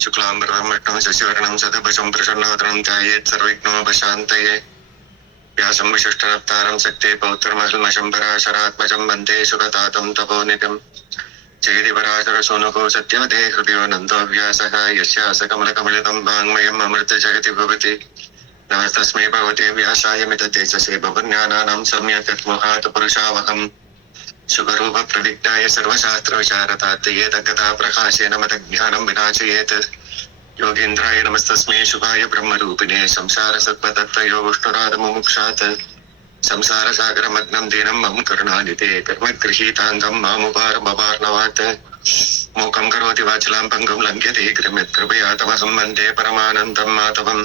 शुक्लाम्बरधरं विष्णुं शशिवर्णं चतुर्भुजं प्रसन्नवदनं ध्यायेत् सर्वविघ्नोपशान्तये व्यासं विशिष्टनप्तारं शक्ते पौत्रमहिमशं पराशरात्मजं वन्दे सुगतातं तपोनिधिं जयति सत्यवते हृदयो नन्दो व्यासः यस्यास्य कमलकमलितं वाङ्मयम् अमृतजगति भवति नमस्तस्मै भगवते व्यासाय मिततेजसे भवज्ञानानां सम्यक् पुरुषावहम् शुभरूप प्रविज्ञाय सर्वशास्त्रविशारदात्तये तद्गता प्रकाशेन मदज्ञानं विनाशयेत् योगीन्द्राय नमस्तस्मै शुभाय ब्रह्मरूपिणे संसारसत्त्वतत्त्वयो विष्णुरादमुमुक्षात् संसारसागरमग्नं दीनं मम करुणानिधे कर्मगृहीताङ्गं मामुपारमवार्णवात् मूकं करोति वाचलां पङ्गुं लङ्घ्यते कृपया तमहं वन्दे परमानन्दं माधवम्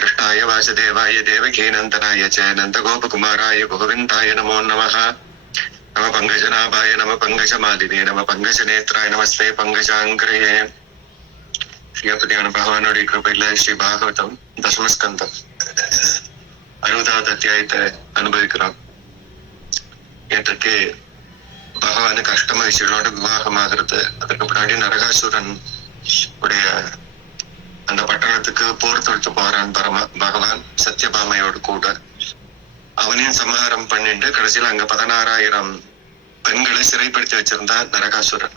कृष्णाय वासुदेवाय देवकीनन्दनाय च नन्दगोपकुमाराय गोविन्दाय नमो नमः नम पंकजनाभाय नम पंकजमालिने नम पंकजनेत्राय नमस्ते पंकजांग्रये भगवान कृपையில ஸ்ரீ பாகவதம் தசமஸ்கந்தம் 60வது அத்தியாயத்தை அனுபவிக்கிறோம். நேற்றுக்கு பகவானுக்கு அஷ்டம விஷயங்களோட விவாகமாகிறது. அதற்கு முன்னாடி நரகாசுரன் உடைய அந்த பட்டணத்துக்கு போர் தொடுத்து போறான் பகவான் சத்யபாமையோடு கூட. அவனையும் சம்ஹாரம் பண்ணிட்டு கடைசியில அங்க 16,000 பெண்களை சிறைப்படுத்தி வச்சிருந்தான் நரகாசுரன்.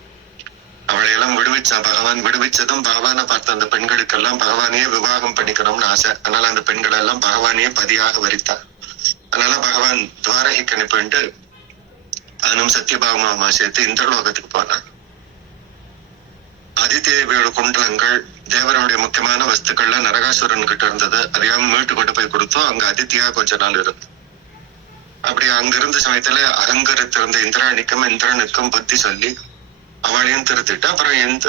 அவளையெல்லாம் விடுவிச்சான் பகவான். விடுவிச்சதும் பகவானை பார்த்த அந்த பெண்களுக்கெல்லாம் பகவானையே விவாகம் பண்ணிக்கணும்னு ஆசை. அதனால அந்த பெண்கள் எல்லாம் பகவானையே பதியாக வரித்தார். அதனால பகவான் துவாரகைக்கு அனுப்பிட்டு தானும் சத்யபாமாமா சேர்த்து இந்திரலோகத்துக்கு போனான். ஆதித்யதேவியோட குண்டலங்கள் தேவருடைய முக்கியமான வஸ்துக்கள்ல நரகாசுரன் கிட்ட இருந்தது. அதையாம மீட்டு கொண்டு போய் கொடுத்தோம். அங்க அதித்தியா கொஞ்ச நாள் இருந்து அப்படி அங்க இருந்த சமயத்துல அகங்கரித்திருந்த இந்திரனுக்கும் புத்தி சொல்லி அவளையும் திருத்திட்டு அப்புறம்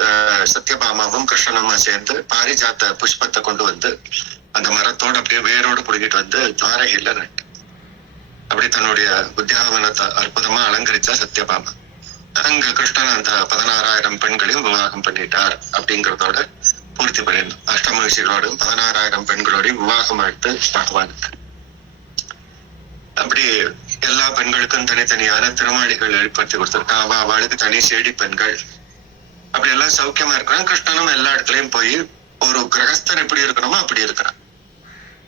சத்யபாமாவும் கிருஷ்ணனம்மா சேர்ந்து பாரிஜாத்த புஷ்பத்தை கொண்டு வந்து அந்த மரத்தோட அப்படியே வேரோடு புடுங்கிட்டு வந்து துவாரகையில நட்டு அப்படி தன்னுடைய உத்தியாவனத்தை அற்புதமா அலங்கரிச்சா சத்யபாமா. அங்க கிருஷ்ணன் அந்த 16,000 பெண்களையும் விவாகம் பண்ணிட்டார் அப்படிங்கறதோட பூர்த்தி பண்ணிருந்தோம். அஷ்டம ரிஷிகளோடும் 16,000 பெண்களோடையும் விவாகம் எடுத்து பகவானுக்கு அப்படி எல்லா பெண்களுக்கும் தனித்தனியான திருமாளிகள் ஏற்படுத்தி கொடுத்திருக்கான். அவளுக்கு தனி சேடி பெண்கள் அப்படி எல்லாம் சௌக்கியமா இருக்கிறான். கிருஷ்ணனும் எல்லா இடத்துலயும் போய் ஒரு கிரகஸ்தன் எப்படி இருக்கணுமோ அப்படி இருக்கிறான்.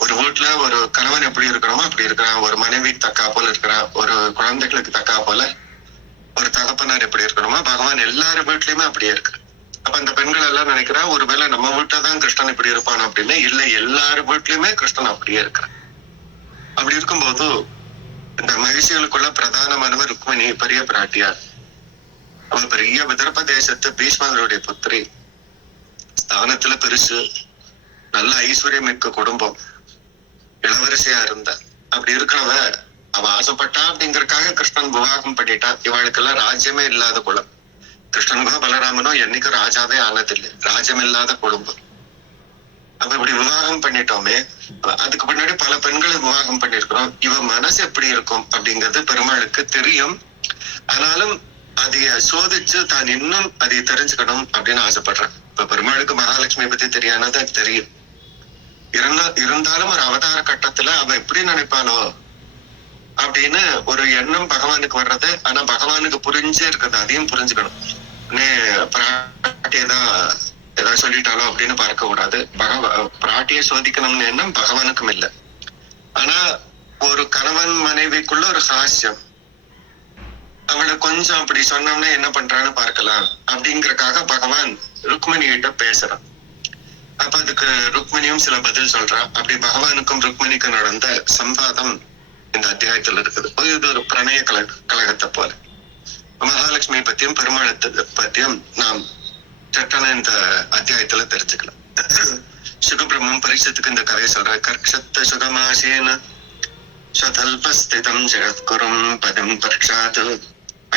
ஒரு வீட்டுல ஒரு கணவன் எப்படி இருக்கணுமோ அப்படி இருக்கிறான். ஒரு மனைவிக்கு தக்கா போல இருக்கிறான். ஒரு குழந்தைகளுக்கு தக்கா போல ஒரு தகப்பனார் எப்படி இருக்கணுமோ பகவான் எல்லாரும் வீட்லயுமே அப்படியே இருக்கு. அப்ப அந்த பெண்கள் எல்லாம் நினைக்கிறா ஒருவேளை நம்ம வீட்டுலதான் கிருஷ்ணன் இப்படி இருப்பான் அப்படின்னு. இல்லை, எல்லாரும் வீட்லயுமே கிருஷ்ணன் அப்படியே இருக்கிறான். அப்படி இருக்கும்போது இந்த மகிழ்ச்சிகளுக்குள்ள பிரதானமானவர் ருக்மிணி பெரிய பிராட்டியார். அவ பெரிய விதர்ப தேசத்து பீஷ்மருடைய புத்திரி. ஸ்தானத்துல பெருசு, நல்ல ஐஸ்வர்யம் மிக்க குடும்பம், இளவரசியா இருந்த. அப்படி இருக்கிறவ அவ ஆசைப்பட்டா அப்படிங்கறக்காக கிருஷ்ணன் விவாகம் பண்ணிட்டான். இவளுக்கெல்லாம் ராஜ்யமே இல்லாத குலம். கிருஷ்ணனுக்கோ பலராமனோ என்னைக்கும் ராஜாவே ஆனதில்லை. ராஜ்யம் இல்லாத குடும்பம். அப்ப இப்படி விவாகம் பண்ணிட்டோமே, அதுக்கு பின்னாடி பல பெண்களை விவாகம் பண்ணிருக்கிறோம். இவ மனசு எப்படி இருக்கும் அப்படிங்கிறது பெருமாளுக்கு தெரியும். ஆனாலும் அதைய சோதிச்சு தான் இன்னும் அதை தெரிஞ்சுக்கணும் அப்படின்னு ஆசைப்படுறேன். இப்ப பெருமாளுக்கு மகாலட்சுமி பத்தி தெரியானது அது தெரியும். இருந்தாலும் ஒரு அவதார கட்டத்துல அவ எப்படி நினைப்பானோ அப்படின்னு ஒரு எண்ணம் பகவானுக்கு வர்றது. ஆனா பகவானுக்கு புரிஞ்சே இருக்கிறது. அதையும் புரிஞ்சுக்கணும். பிராட்டியதான் ஏதாவது சொல்லிட்டாலோ அப்படின்னு பார்க்க கூடாது. பிராட்டியை சோதிக்கணும்னு எண்ணம் பகவானுக்கும் இல்லை. ஆனா ஒரு கணவன் மனைவிக்குள்ள ஒரு சாஸ்யம், அவளை கொஞ்சம் அப்படி சொன்னோம்னா என்ன பண்றான்னு பார்க்கலாம் அப்படிங்கறக்காக பகவான் ருக்மிணி கிட்ட பேசுறான். அப்ப அதுக்கு ருக்மிணியும் சில பதில் சொல்றான். அப்படி பகவானுக்கும் ருக்மிணிக்கும் நடந்த சம்பாதம் இந்த அத்தியாயத்துல இருக்குது. இது ஒரு பிரணய கழகத்தை போல. மகாலட்சுமி பத்தியும் பெருமாளத்தை பத்தியும் நாம் சட்டன இந்த அத்தியாயத்துல தெரிஞ்சுக்கலாம். சுகபிரம்மம் பரிசத்துக்கு இந்த கதையை சொல்ற. கர்ஷத்த சுகமாசேன ஸ்வதல்பஸ்திதம் ஜெகத்குரும் பதம் பர்ஷாத்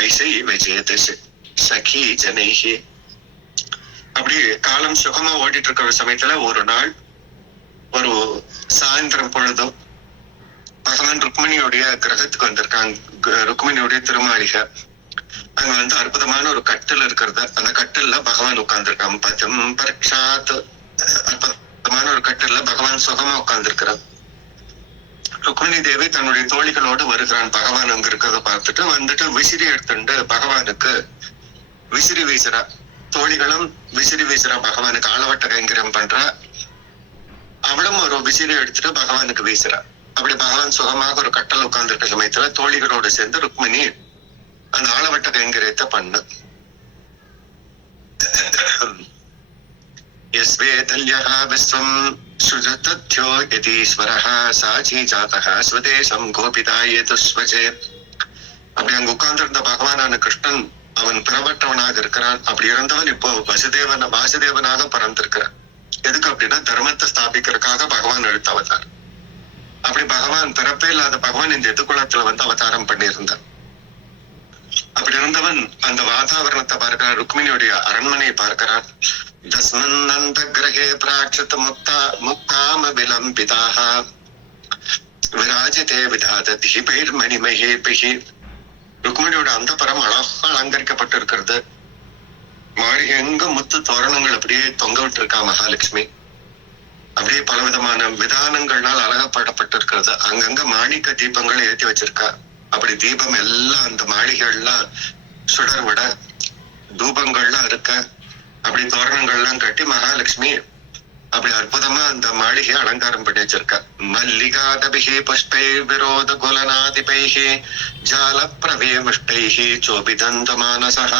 ஐசை விஜயத சகி ஜனைஹி. அப்படி காலம் சுகமா ஓடிட்டு இருக்கிற சமயத்துல ஒரு நாள் ஒரு சாயந்திரம் பொழுதும் பகவான் ருக்மிணியுடைய கிரகத்துக்கு வந்திருக்காங்க. ருக்மிணியுடைய திருமாளிகை. அங்க வந்து அற்புதமான ஒரு கட்டில் இருக்கிறது. அந்த கட்டில்ல பகவான் உட்கார்ந்துருக்கான். பதம் பர்ஷாத். அற்புதமான ஒரு கட்டில்ல பகவான் சுகமா உட்கார்ந்துருக்கிறான். ருக்மிணி தேவி தன்னுடைய தோழிகளோடு வருகிறான். பகவான் அங்க இருக்கிறத பார்த்துட்டு வந்துட்டு விசிறி எடுத்துட்டு பகவானுக்கு விசிறி வீசுறா. தோழிகளும் விசிறி வீசுறா பகவானுக்கு, ஆளவட்ட கைங்கரியம் பண்றா. அவளும் ஒரு விசிறி எடுத்துட்டு பகவானுக்கு வீசுறா. அப்படி பகவான் சுகமாக ஒரு கட்டல் உட்கார்ந்துருக்க சமயத்துல தோழிகளோடு சேர்ந்து ருக்மிணி அந்த ஆளவட்ட கைங்கரியத்தை பண்ணு. யஸ்வேதல்யஹ விஸ்வம் சுஜதத்யோ யதீஸ்வரஹ சாச்சி ஜாதஹ ஸ்வதேசம் கோபிதாயேது ஸ்வஜே. அப்படி அங்க உட்கார்ந்திருந்த பகவானான கிருஷ்ணன் அவன் பிறவற்றவனாக இருக்கிறான். அப்படி இருந்தவன் இப்போ வாசுதேவனாக பறந்திருக்கிறான். எதுக்கு அப்படின்னா தர்மத்தை ஸ்தாபிக்கிறதுக்காக பகவான் எடுத்து அவதார். அப்படி பகவான் பிறப்பே இல்லாத பகவான் இந்த எதிர்குலத்துல வந்து அவதாரம் பண்ணியிருந்தான். அப்படி இருந்தவன் அந்த வாதாவரணத்தை பார்க்கிறான், ருக்மிணியுடைய அரண்மனையை பார்க்கிறான். தஸ்மன் நந்த கிரகே பிராட்சத முக்தாம விலம்பிதாக விராஜிதே விதாத தீபைர் மணிமகே பிகி. ருக்மிணியோட அந்த பரம் அழகா அலங்கரிக்கப்பட்டு இருக்கிறது. மாளிகை எங்க முத்து தோரணங்கள் அப்படியே தொங்க விட்டு இருக்கா மகாலட்சுமி. அப்படியே பல விதமான விதானங்கள்னால் அழகப்படப்பட்டு இருக்கிறது. அங்கங்க மாணிக்க தீபங்களை ஏற்றி வச்சிருக்கா. அப்படி தீபம் எல்லாம் அந்த மாளிகைகள்லாம் சுடர் விட, தூபங்கள்லாம் இருக்க, அப்படி தோரணங்கள்லாம் கட்டி மகாலட்சுமி அப்படி அற்புதமா அந்த மாளிகையை அலங்காரம் பண்ணி வச்சிருக்க. மல்லிகாதபிஹி புஷ்பை விரோத குலநாதிபைஹி ஜால பிரவேமுஷ்டைஹி சோபிதந்த மானசஹ.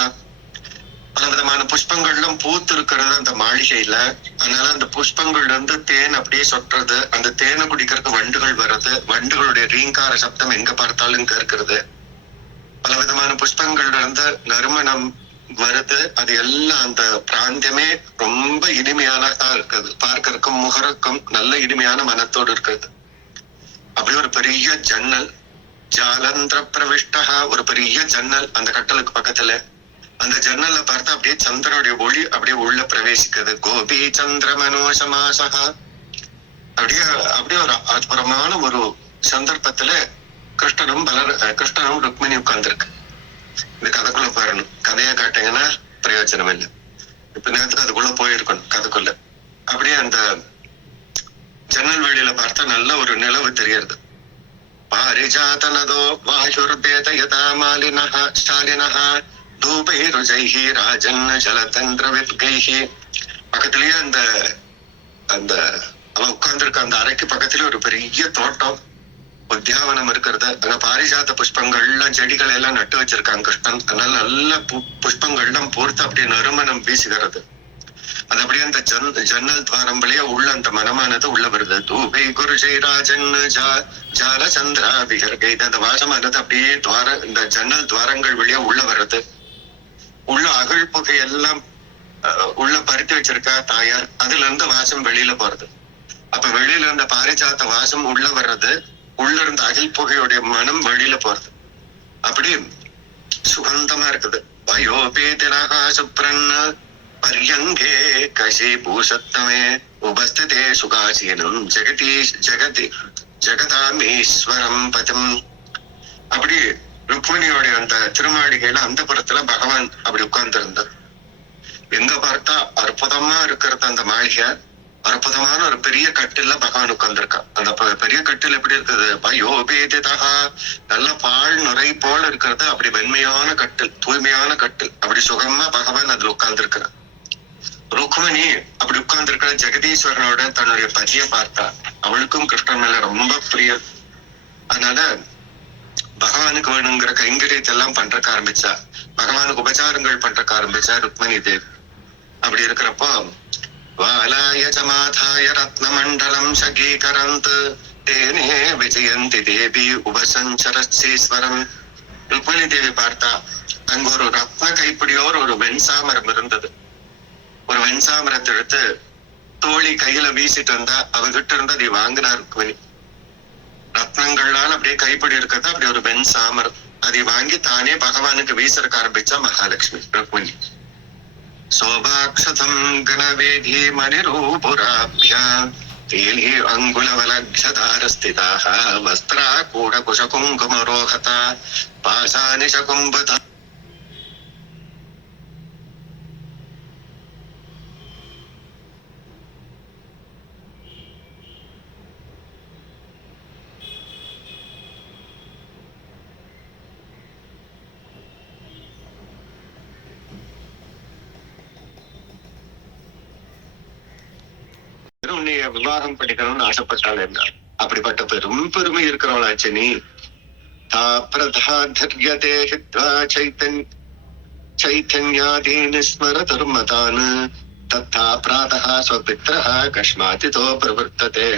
பல விதமான புஷ்பங்கள்லாம் பூத்து இருக்கிறது அந்த மாளிகையில. அதனால அந்த புஷ்பங்கள்ல இருந்து தேன் அப்படியே சொட்டுறது. அந்த தேனை குடிக்கிறதுக்கு வண்டுகள் வர்றது. வண்டுகளுடைய ரீங்கார சப்தம் எங்க பார்த்தாலும் கேட்கிறது. பல விதமான புஷ்பங்கள்ல இருந்து நறுமணம் வருது. அது எல்லாம் அந்த பிராந்தியமே ரொம்ப இனிமையானதா இருக்குது. பார்க்கறதுக்கும் முகருக்கும் நல்ல இனிமையான மனத்தோடு இருக்குது. அப்படி ஒரு பெரிய ஜன்னல், ஜாலந்திர பிரவிஷ்டா, ஒரு பெரிய ஜன்னல் அந்த கட்டலுக்கு பக்கத்துல. அந்த ஜன்னல்ல பார்த்தா அப்படியே சந்திரனுடைய ஒளி அப்படியே உள்ள பிரவேசிக்கிறது. கோபி சந்திர மனோசமாசகா. அப்படியே ஒரு அற்புதமான ஒரு சந்தர்ப்பத்துல கிருஷ்ணனும் ருக்மிணி உட்கார்ந்துருக்கு. இந்த கதைக்குள்ள போயிடணும். கதையை காட்டீங்கன்னா பிரயோஜனம் இல்லை. இப்ப நேரத்துல அதுக்குள்ள போயிருக்கணும் கதைக்குள்ள. அப்படியே அந்த ஜன்னல் வெளியில பார்த்தா நல்ல ஒரு நிலவு தெரியறது. பாரிஜாதனதோ வாயுர்பேத யதா மாலினஹ ஸ்டாலினஹ தூபை ருஜைஹி ராஜன் ஜலதந்திர வித்கைஹி. பக்கத்திலேயே அந்த அந்த அவன் உட்கார்ந்துருக்க அந்த அறைக்கு பக்கத்திலேயே ஒரு பெரிய தோட்டம், உத்தியாவனம் இருக்கிறது. அங்க பாரிஜாத புஷ்பங்கள்லாம் செடிகள் எல்லாம் நட்டு வச்சிருக்காங்க கிருஷ்ணன். அதனால நல்ல புஷ்பங்கள்லாம் பூர்த்து அப்படியே நறுமணம் வீசுகிறது. அது அப்படியே அந்த ஜன்னல் துவாரம் வழியா உள்ள அந்த மனமானது உள்ள வருது. தூபை குருஜை ராஜன் ஜால சந்திரா விகர்கை. அந்த வாசமானது அப்படியே இந்த ஜன்னல் துவாரங்கள் வழியா உள்ள வர்றது. உள்ள அகழ் புகை எல்லாம் உள்ள பருத்தி வச்சிருக்கா தாயார். அதுல இருந்து வாசம் வெளியில போறது. அப்ப வெளியில இருந்த பாரிஜாத்த வாசம் உள்ள வர்றது. உள்ள இருந்த அகில் புகையுடைய மனம் வெளியில போறது. அப்படி சுகந்தமா இருக்குது. வயோபேதிராக சுப்ரன் பர்யங்கே கசி பூசத்தமே உபஸ்திதே சுகாசீனம் ஜெகதாமீஸ்வரம் பதம். அப்படி ருக்மிணியோட அந்த திருமாளிகையில அந்த புறத்துல பகவான் அப்படி உட்கார்ந்து இருந்தார். எங்க பார்த்தா அற்புதமா இருக்கிறது அந்த மாளிகை. அற்புதமான ஒரு பெரிய கட்டில பகவான் உட்கார்ந்துருக்கான். அந்த பெரிய கட்டில் எப்படி இருக்குது? பயோபேதிதா, நல்ல பால் நுரை போல இருக்கிறது. அப்படி வெண்மையான கட்டில், தூய்மையான கட்டில். அப்படி சுகமா பகவான் அதுல உட்கார்ந்து இருக்கிறான். ருக்மிணி அப்படி உட்கார்ந்து இருக்கிற ஜெகதீஸ்வரனோட தன்னுடைய பதிய பார்த்தா. அவளுக்கும் கிருஷ்ணன் மேல ரொம்ப பிரியம். அதனால பகவானுக்கு வேணுங்கிற கைங்கரியத்தை எல்லாம் பண்றக்க ஆரம்பிச்சா. பகவானுக்கு உபச்சாரங்கள் பண்றக்க ஆரம்பிச்சா ருக்மிணி தேவி. அப்படி இருக்கிறப்போ வாலாய சமாதாய ரத்னமண்டலம் சகீகரந்த் தேனே விஜயந்தி தேவி உபசஞ்சரீஸ்வரம். ருக்மிணி தேவி பார்த்தா அங்க ஒரு ரத்ன கைப்பிடியோர் ஒரு வெண்சாமரம் இருந்தது. ஒரு வெண்சாமரத்தை எடுத்து தோழி கையில வீசிட்டு இருந்தா. அவகிட்ட இருந்து அதை வாங்கினா ருக்மிணி. ரத்னங்களால் அப்படியே கைப்பிடி இருக்கிறது. அப்படி ஒரு வெண்சாமரம் அதை வாங்கி தானே பகவானுக்கு வீசறக்க ஆரம்பிச்சா மகாலட்சுமி ருக்மிணி. சோபாக்ஷதம் கணவேதி மணிரூபுராப்யா தேலி அங்குலவலக்ஷதாரஸ்திதாஹ வஸ்த்ரா கூட குஷகுங்குமரோகதா பாசானி சகும்பதா. உன்னைய விவாகம் பண்ணிக்கணும்னு ஆசைப்பட்டாள் என்ன? அப்படிப்பட்ட பெரும் பெருமை இருக்கிறவளாச்சு நீ. தா பிரதாதர்யதே ஹித்வா சைத்தன்யாதீன் ஸ்மர தர்மதான் தத்தா பிராதஹ ஸ்வபித்ரஹ கஸ்மாதிதோ பிரவர்த்ததே.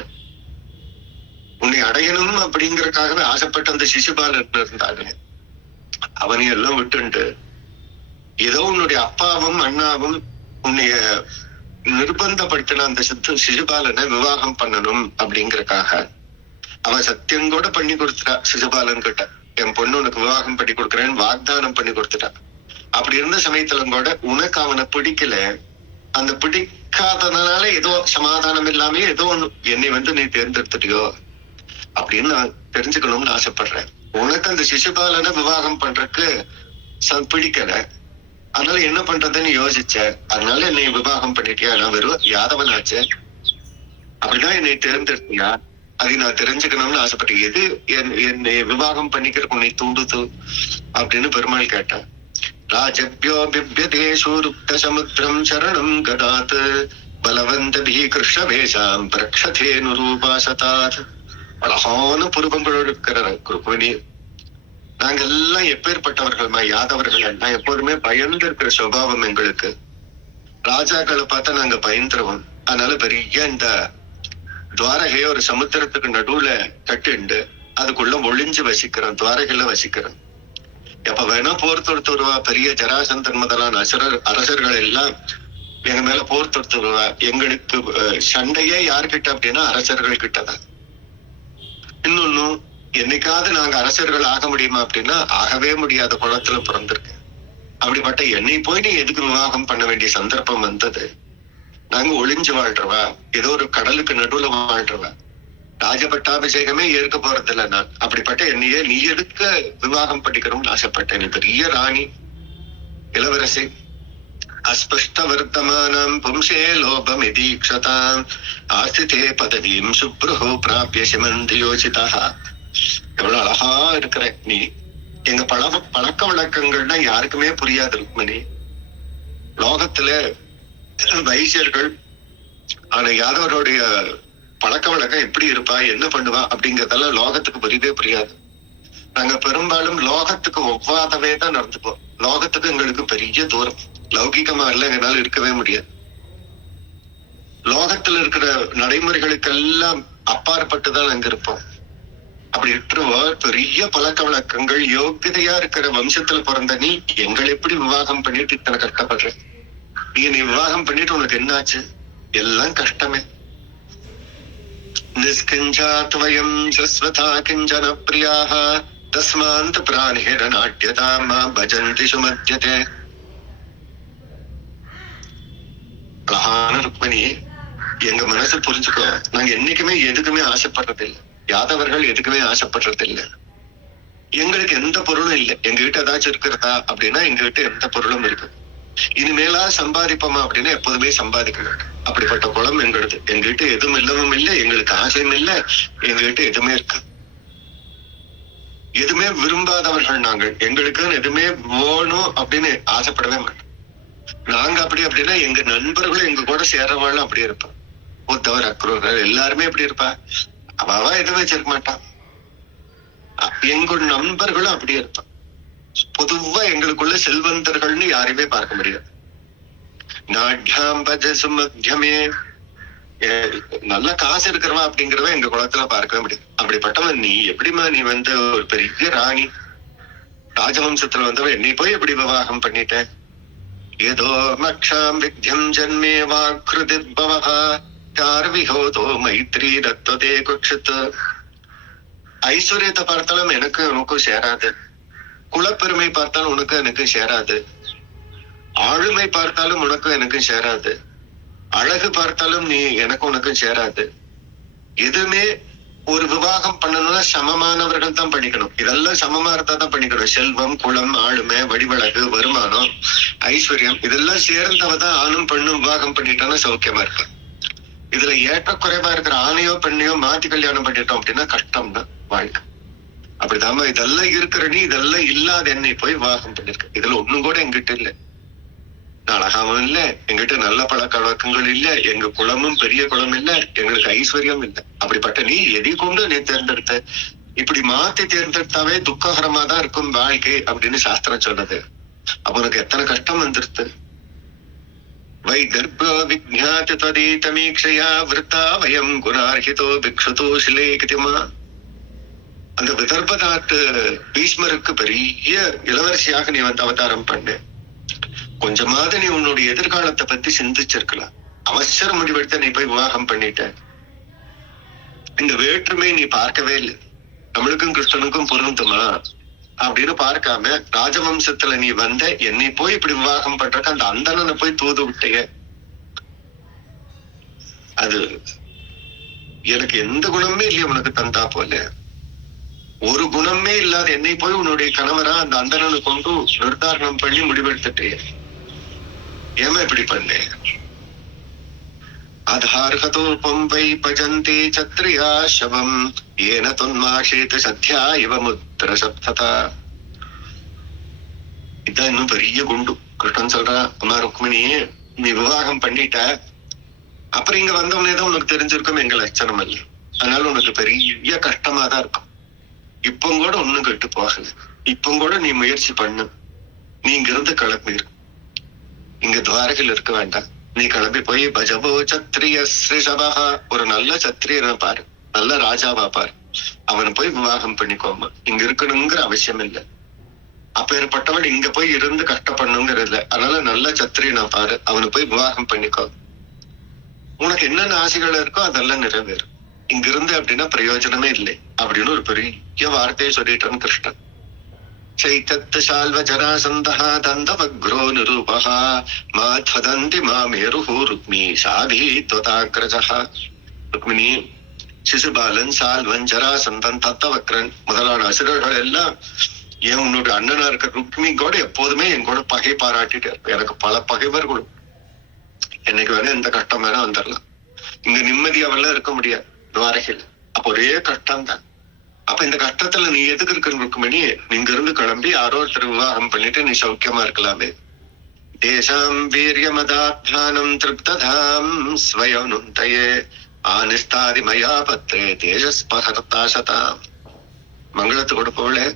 உன்னை அடையணும் அப்படிங்கறதுக்காகவே ஆசைப்பட்ட அந்த சிசுபாலன் இருந்தானே, அவனை எல்லாம் விட்டுண்டு ஏதோ உன்னுடைய அப்பாவும் அண்ணாவும் உன்னைய நிர்பந்தப்படுத்தின அந்த சிசுபாலனை விவாகம் பண்ணணும் அப்படிங்கறக்காக அவன் சத்தியம் கூட பண்ணி கொடுத்துட்டா. சிசுபாலன் கிட்ட என் பொண்ணு உனக்கு விவாகம் பண்ணி கொடுக்குறேன்னு வாக்தானம் பண்ணி கொடுத்துட்டா. அப்படி இருந்த சமயத்துல கூட உனக்கு அவனை பிடிக்கல. அந்த பிடிக்காததுனால ஏதோ சமாதானம் இல்லாம ஏதோ ஒண்ணு என்னை நீ தேர்ந்தெடுத்துட்டியோ அப்படின்னு நான் தெரிஞ்சுக்கணும்னு ஆசைப்படுறேன். உனக்கு அந்த சிசுபாலனை விவாகம் பண்றதுக்கு பிடிக்கல, அதனால என்ன பண்றதுன்னு யோசிச்ச, அதனால என்னை விவாகம் பண்ணிட்டியா? நான் வெறும் யாதவனாச்சு, அப்படிதான் என்னை தேர்ந்தெடுத்தியா? அதை நான் தெரிஞ்சுக்கணும்னு ஆசைப்பட்டேன். எது என்னை விவாகம் பண்ணிக்கிறதுக்கு உன்னை தூண்டுது அப்படின்னு பெருமாள் கேட்டான். ராஜப்யோ பிப்யதேஷூருக்த சமுத்திரம் சரணம் கதாத் பலவந்தபி கிருஷ்ண வேஷாம் பிரக்ஷதேனு ரூபாசதாத். அழகான புருவங்களோடு இருக்கிற குருகுணி, நாங்க எல்லாம் எப்பேற்பட்டவர்கள்மா, யாதவர்கள் எல்லாம் எப்போதுமே பயந்து இருக்கிற சுபாவம் எங்களுக்கு. ராஜாக்களை பார்த்தா நாங்க பயந்துருவோம். அதனால பெரிய இந்த துவாரகைய ஒரு சமுத்திரத்துக்கு நடுவுல கட்டுண்டு அதுக்குள்ள ஒளிஞ்சு வசிக்கிறோம், துவாரகையில வசிக்கிறோம். எப்ப வேணா போர் தொடுத்து வருவா. பெரிய ஜராசந்தன் முதலான அரசர்கள் எல்லாம் எங்க மேல போர் தொடுத்து வருவா. எங்களுக்கு சண்டையே யாருக்கிட்ட அப்படின்னா அரசர்கள் கிட்டதான். இன்னொன்னு, என்னைக்காவது நாங்க அரசர்கள் ஆக முடியுமா அப்படின்னா ஆகவே முடியாத குளத்துல பிறந்திருக்கு. அப்படிப்பட்ட என்னை போய் நீ எதுக்கு விவாகம் பண்ண வேண்டிய சந்தர்ப்பம் வந்தது? நாங்க ஒளிஞ்சு வாழ்றவா, ஏதோ ஒரு கடலுக்கு நடுவுல வாழ்றவா, ராஜபட்டாபிஷேகமே ஏற்க போறது இல்ல நான். அப்படிப்பட்ட என்னையே நீ எதுக்க விவாகம் பண்ணிக்கணும்னு ஆசைப்பட்டேன். நீ பெரிய ராணி, இளவரசி. அஸ்பஷ்ட வர்த்தமானம் பும்சே லோபம் இதீக்ஷதாம் ஆஸ்திதே பதவீம் சுப்ருஹு பிராப்ய சிமந்தி யோசிதா. எவ்வளவு அழகா இருக்கிற நீ. எங்க பழக்க வழக்கங்கள்னா யாருக்குமே புரியாது ருக்மணி. லோகத்துல வைசியர்கள் ஆனா யாதவருடைய பழக்க வழக்கம் எப்படி இருப்பா, என்ன பண்ணுவா அப்படிங்கறதெல்லாம் லோகத்துக்கு புரியவே புரியாது. நாங்க பெரும்பாலும் லோகத்துக்கு ஒவ்வாதவே தான் நடந்துப்போம். லோகத்துக்கு எங்களுக்கு பெரிய தூரம். லௌகிகமா இல்ல எங்களால இருக்கவே முடியாது. லோகத்துல இருக்கிற நடைமுறைகளுக்கெல்லாம் அப்பாற்பட்டுதான் அங்க இருப்போம். அப்படி இருக்கிறவோ பெரிய பழக்க வழக்கங்கள் யோகியதையா இருக்கிற வம்சத்துல பிறந்த நீ எங்களை எப்படி விவாகம் பண்ணிட்டு இத்தனை கஷ்டப்படுற? நீ விவாகம் பண்ணிட்டு உனக்கு என்னாச்சு? எல்லாம் கஷ்டமே. நிஸ்கிஞ்சாத்வயம் சஸ்வதா கிஞ்சன பிரியாக தஸ்மாந்த் பிராணிஹிர நாட்யதாமா பஜந்தி சுமத்யதே. அழகான ருக்மணி, எங்க மனசு புரிஞ்சுக்கோ. நாங்க என்னைக்குமே எதுக்குமே ஆசைப்படுறது இல்லை. யாதவர்கள் எதுக்குமே ஆசைப்படுறது இல்லை. எங்களுக்கு எந்த பொருளும் இல்லை. எங்க கிட்ட ஏதாச்சும் இருக்கிறதா அப்படின்னா எங்க கிட்ட எந்த பொருளும் இருக்கு. இனிமேலா சம்பாதிப்போமா அப்படின்னா எப்போதுமே சம்பாதிக்க மாட்டோம். அப்படிப்பட்ட குளம் எங்களுக்கு. எங்ககிட்ட எதுவும் இல்லவும் இல்லை, எங்களுக்கு ஆசையும் இல்லை, எங்ககிட்ட எதுவுமே இருக்கு. எதுவுமே விரும்பாதவர்கள் நாங்கள். எங்களுக்கு எதுவுமே வேணும் அப்படின்னு ஆசைப்படவே மாட்டோம். நாங்க அப்படி அப்படின்னா எங்க நண்பர்களும் எங்க கூட சேரவாளும் அப்படி இருப்போம். உத்தவர் அக்ரூரர் எல்லாருமே எப்படி இருப்பா, அவ எதுவும் வச்சிருக்க மாட்டான். எங்க நண்பர்களும் அப்படி இருப்பான். பொதுவா எங்களுக்குள்ள செல்வந்தர்கள்னு யாரையுமே பார்க்க முடியாது. மத்தியமே நல்ல காசு இருக்கிறவா அப்படிங்கிறவன் எங்க குலத்துல பார்க்கவே முடியாது. அப்படிப்பட்டவன் நீ எப்படிமா நீ ஒரு பெரிய ராணி ராஜவம்சத்துல வந்தவன் என்னை போய் எப்படி விவாகம் பண்ணிட்ட? ஏதோ மக்ஷாம் வித்யம் ஜன்மே வாக்ருதிர்பவஹ கார்விஹோதோ மைத்ரி ரத்ததே குக்ஷித். ஐஸ்வர்யத்தை பார்த்தாலும் எனக்கு உனக்கும் சேராது. குலப்பெருமை பார்த்தாலும் உனக்கு எனக்கு சேராது. ஆளுமை பார்த்தாலும் உனக்கும் எனக்கும் சேராது. அழகு பார்த்தாலும் நீ எனக்கும் உனக்கும் சேராது. எதுவுமே ஒரு விவாகம் பண்ணணும்னா சமமானவர்கள் தான் பண்ணிக்கணும். இதெல்லாம் சமமா இருந்தா தான் பண்ணிக்கணும். செல்வம், குலம், ஆளுமை, வடிவழகு, வருமானம், ஐஸ்வர்யம் இதெல்லாம் சேர்ந்தவதான் ஆணும் பெண்ணும் விவாகம் பண்ணிட்டானா சௌக்கியமா இருப்பான். இதுல ஏற்றக்குறைவா இருக்கிற ஆணையோ பெண்ணையோ மாத்தி கல்யாணம் பண்ணிட்டோம் அப்படின்னா கஷ்டம் தான் வாழ்க்கை. அப்படிதாம இதெல்லாம் இருக்கிற நீ இதெல்லாம் இல்லாத என்னை போய் விவாகம் பண்ணிருக்க. இதுல ஒண்ணும் கூட எங்கிட்ட இல்லை. அழகாவும் இல்ல, எங்கிட்ட நல்ல பழக்க வழக்கங்கள் இல்ல, எங்க குளமும் பெரிய குளம் இல்ல, எங்களுக்கு ஐஸ்வர்யம் இல்ல. அப்படிப்பட்ட நீ எதை கொண்டு நீ தேர்ந்தெடுத்த? இப்படி மாத்தி தேர்ந்தெடுத்தாவே துக்ககரமா தான் இருக்கும் வாழ்க்கை அப்படின்னு சாஸ்திரம் சொன்னது. அப்ப உனக்கு எத்தனை கஷ்டம் வந்துருது. வைதர்போ விஜ்ஞாதி ததீதமீக்ஷயா விருத்தா வயம் குணார்ஹிதோ பிக்ஷுதோ சிலேகிதிமா. அந்த விதர்ப நாட்டு பீஷ்மருக்கு பெரிய இளவரசியாக நீ வந்து அவதாரம் பண்ணு. கொஞ்சமாவது நீ உன்னுடைய எதிர்காலத்தை பத்தி சிந்திச்சிருக்கலாம். அவசர முடிவெடுத்த நீ போய் விவாகம் பண்ணிட்ட. இந்த வேற்றுமை நீ பார்க்கவே இல்லை. தமிழுக்கும் கிருஷ்ணனுக்கும் பொருந்துமா அப்படின்னு பார்க்காம ராஜவம்சத்துல நீ வந்த என்னை போய் இப்படி விவாகம் பண்றக்க அந்த அந்தணனை போய் தூது விட்டைய. அது எனக்கு எந்த குணமே இல்லையா உனக்கு தந்தா போல. ஒரு குணமே இல்லாத என்னை போய் உன்னுடைய கணவரா அந்த அந்தணனை கொண்டு நிர்தாரணம் பண்ணி முடிவெடுத்துட்டே. ஏமா இப்படி பண்ணே? அதார்ஹதோபம் வை பஜந்தே சத்ரியா சவம் ஏன தொன்மாஷேத சத்யா இவ முத்திர சப்ததா. இதான் இன்னும் பெரிய குண்டு. கிருஷ்ணன் சொல்றா, அம்மா ருக்மிணி நீ விவாகம் பண்ணிட்ட, அப்புறம் இங்க வந்தவனேதான் உனக்கு தெரிஞ்சிருக்கும் எங்க லட்சணம் இல்ல. அதனால உனக்கு பெரிய கஷ்டமா தான் இருக்கும். இப்ப கூட ஒண்ணும் கெட்டு போகல. இப்ப கூட நீ முயற்சி பண்ணு. நீ இங்கிருந்து கிளம்பிரு. இங்க துவாரகையில் இருக்க வேண்டாம். நீ கிளம்பி போய் பஜபோ சத்ரிய ஸ்ரீசபா, ஒரு நல்ல சத்திரியனை பாரு, நல்ல ராஜாவா பாரு, அவனை போய் விவாகம் பண்ணிக்கோமா. இங்க இருக்கணுங்கிற அவசியம் இல்லை. அப்பேற்பட்டவன் இங்க போய் இருந்து கஷ்டப்படணுங்கிறது இல்லை. அதனால நல்ல சத்திரியனை பாரு, அவனை போய் விவாகம் பண்ணிக்கோ. உனக்கு என்னென்ன ஆசைகள் இருக்கோ அதெல்லாம் நிறைவேறும். இங்க இருந்து அப்படின்னா பிரயோஜனமே இல்லை அப்படின்னு ஒரு பெரிய வார்த்தையை சொல்லிட்டான் கிருஷ்ணன். சைத்தத்து சால்வ ஜராசந்தஹ தந்தவக்ரோ நிரூபஹ மாத்வதந்தி மாமேருஹு ருக்மி சாதி த்வதாக்ரஜஹ. ருக்மிணி, சிசுபாலன், சால்வன், ஜராசந்தன், தத்தவக்ரன் முதலான அசுரர்கள் எல்லாம் ஏன் உன்னோட அண்ணனா இருக்க ருக்மி கூட எப்போதுமே என் கூட பகை பாராட்டிட்டு இருப்ப. எனக்கு பல பகைவர்களும். என்னைக்கு வேணா எந்த கஷ்டம் வேணா வந்துடலாம். இங்க நிம்மதியாவெல்லாம் இருக்க முடியாது துவாரகையில். அப்ப ஒரே கஷ்டம் தான். அப்ப இந்த கஷ்டத்துல நீ எதுக்கு இருக்குன்னு நீங்க இருந்து கிளம்பி யாரோ ஒருத்தர் விவாகம் பண்ணிட்டு நீ சௌக்கியமா இருக்கலாமே. தேசாம் வீரியமதாத்மானம் திருப்ததாம் ஸ்வயம் நுந்தயே ஆனிஸ்தாதி மயா பத்ரே தேஜஸ்பகர்த்தாசதாம். மங்களத்து கொடுப்பவளே,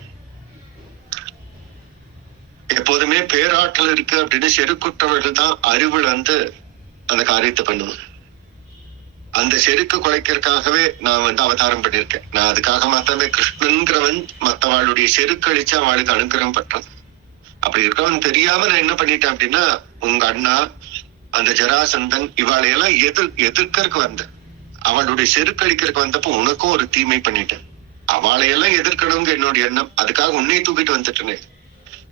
எப்போதுமே பேராற்றல் இருக்கு அப்படின்னு செருக்குற்றவர்கள் தான் அறிவுல வந்து அந்த காரியத்தை பண்ணுவேன். அந்த செருக்கு குலைக்கிறதுக்காகவே நான் வந்து அவதாரம் பண்ணியிருக்கேன். நான் அதுக்காக மாத்தமே கிருஷ்ணன்கிறவன் மத்தவாளுடைய செருக்கழிச்சு அவளுக்கு அனுகிரகம் பண்றான். அப்படி இருக்கவன் தெரியாம நான் என்ன பண்ணிட்டேன் அப்படின்னா, உங்க அண்ணா அந்த ஜராசந்தன் இவாளையெல்லாம் எதிர்க்கறக்கு வந்தேன். அவளுடைய செருக்கழிக்கிறதுக்கு வந்தப்போ உனக்கும் ஒரு தீமை பண்ணிட்டேன். அவளையெல்லாம் எதிர்க்கணுங்க என்னுடைய எண்ணம். அதுக்காக உன்னை தூக்கிட்டு வந்துட்டேனே.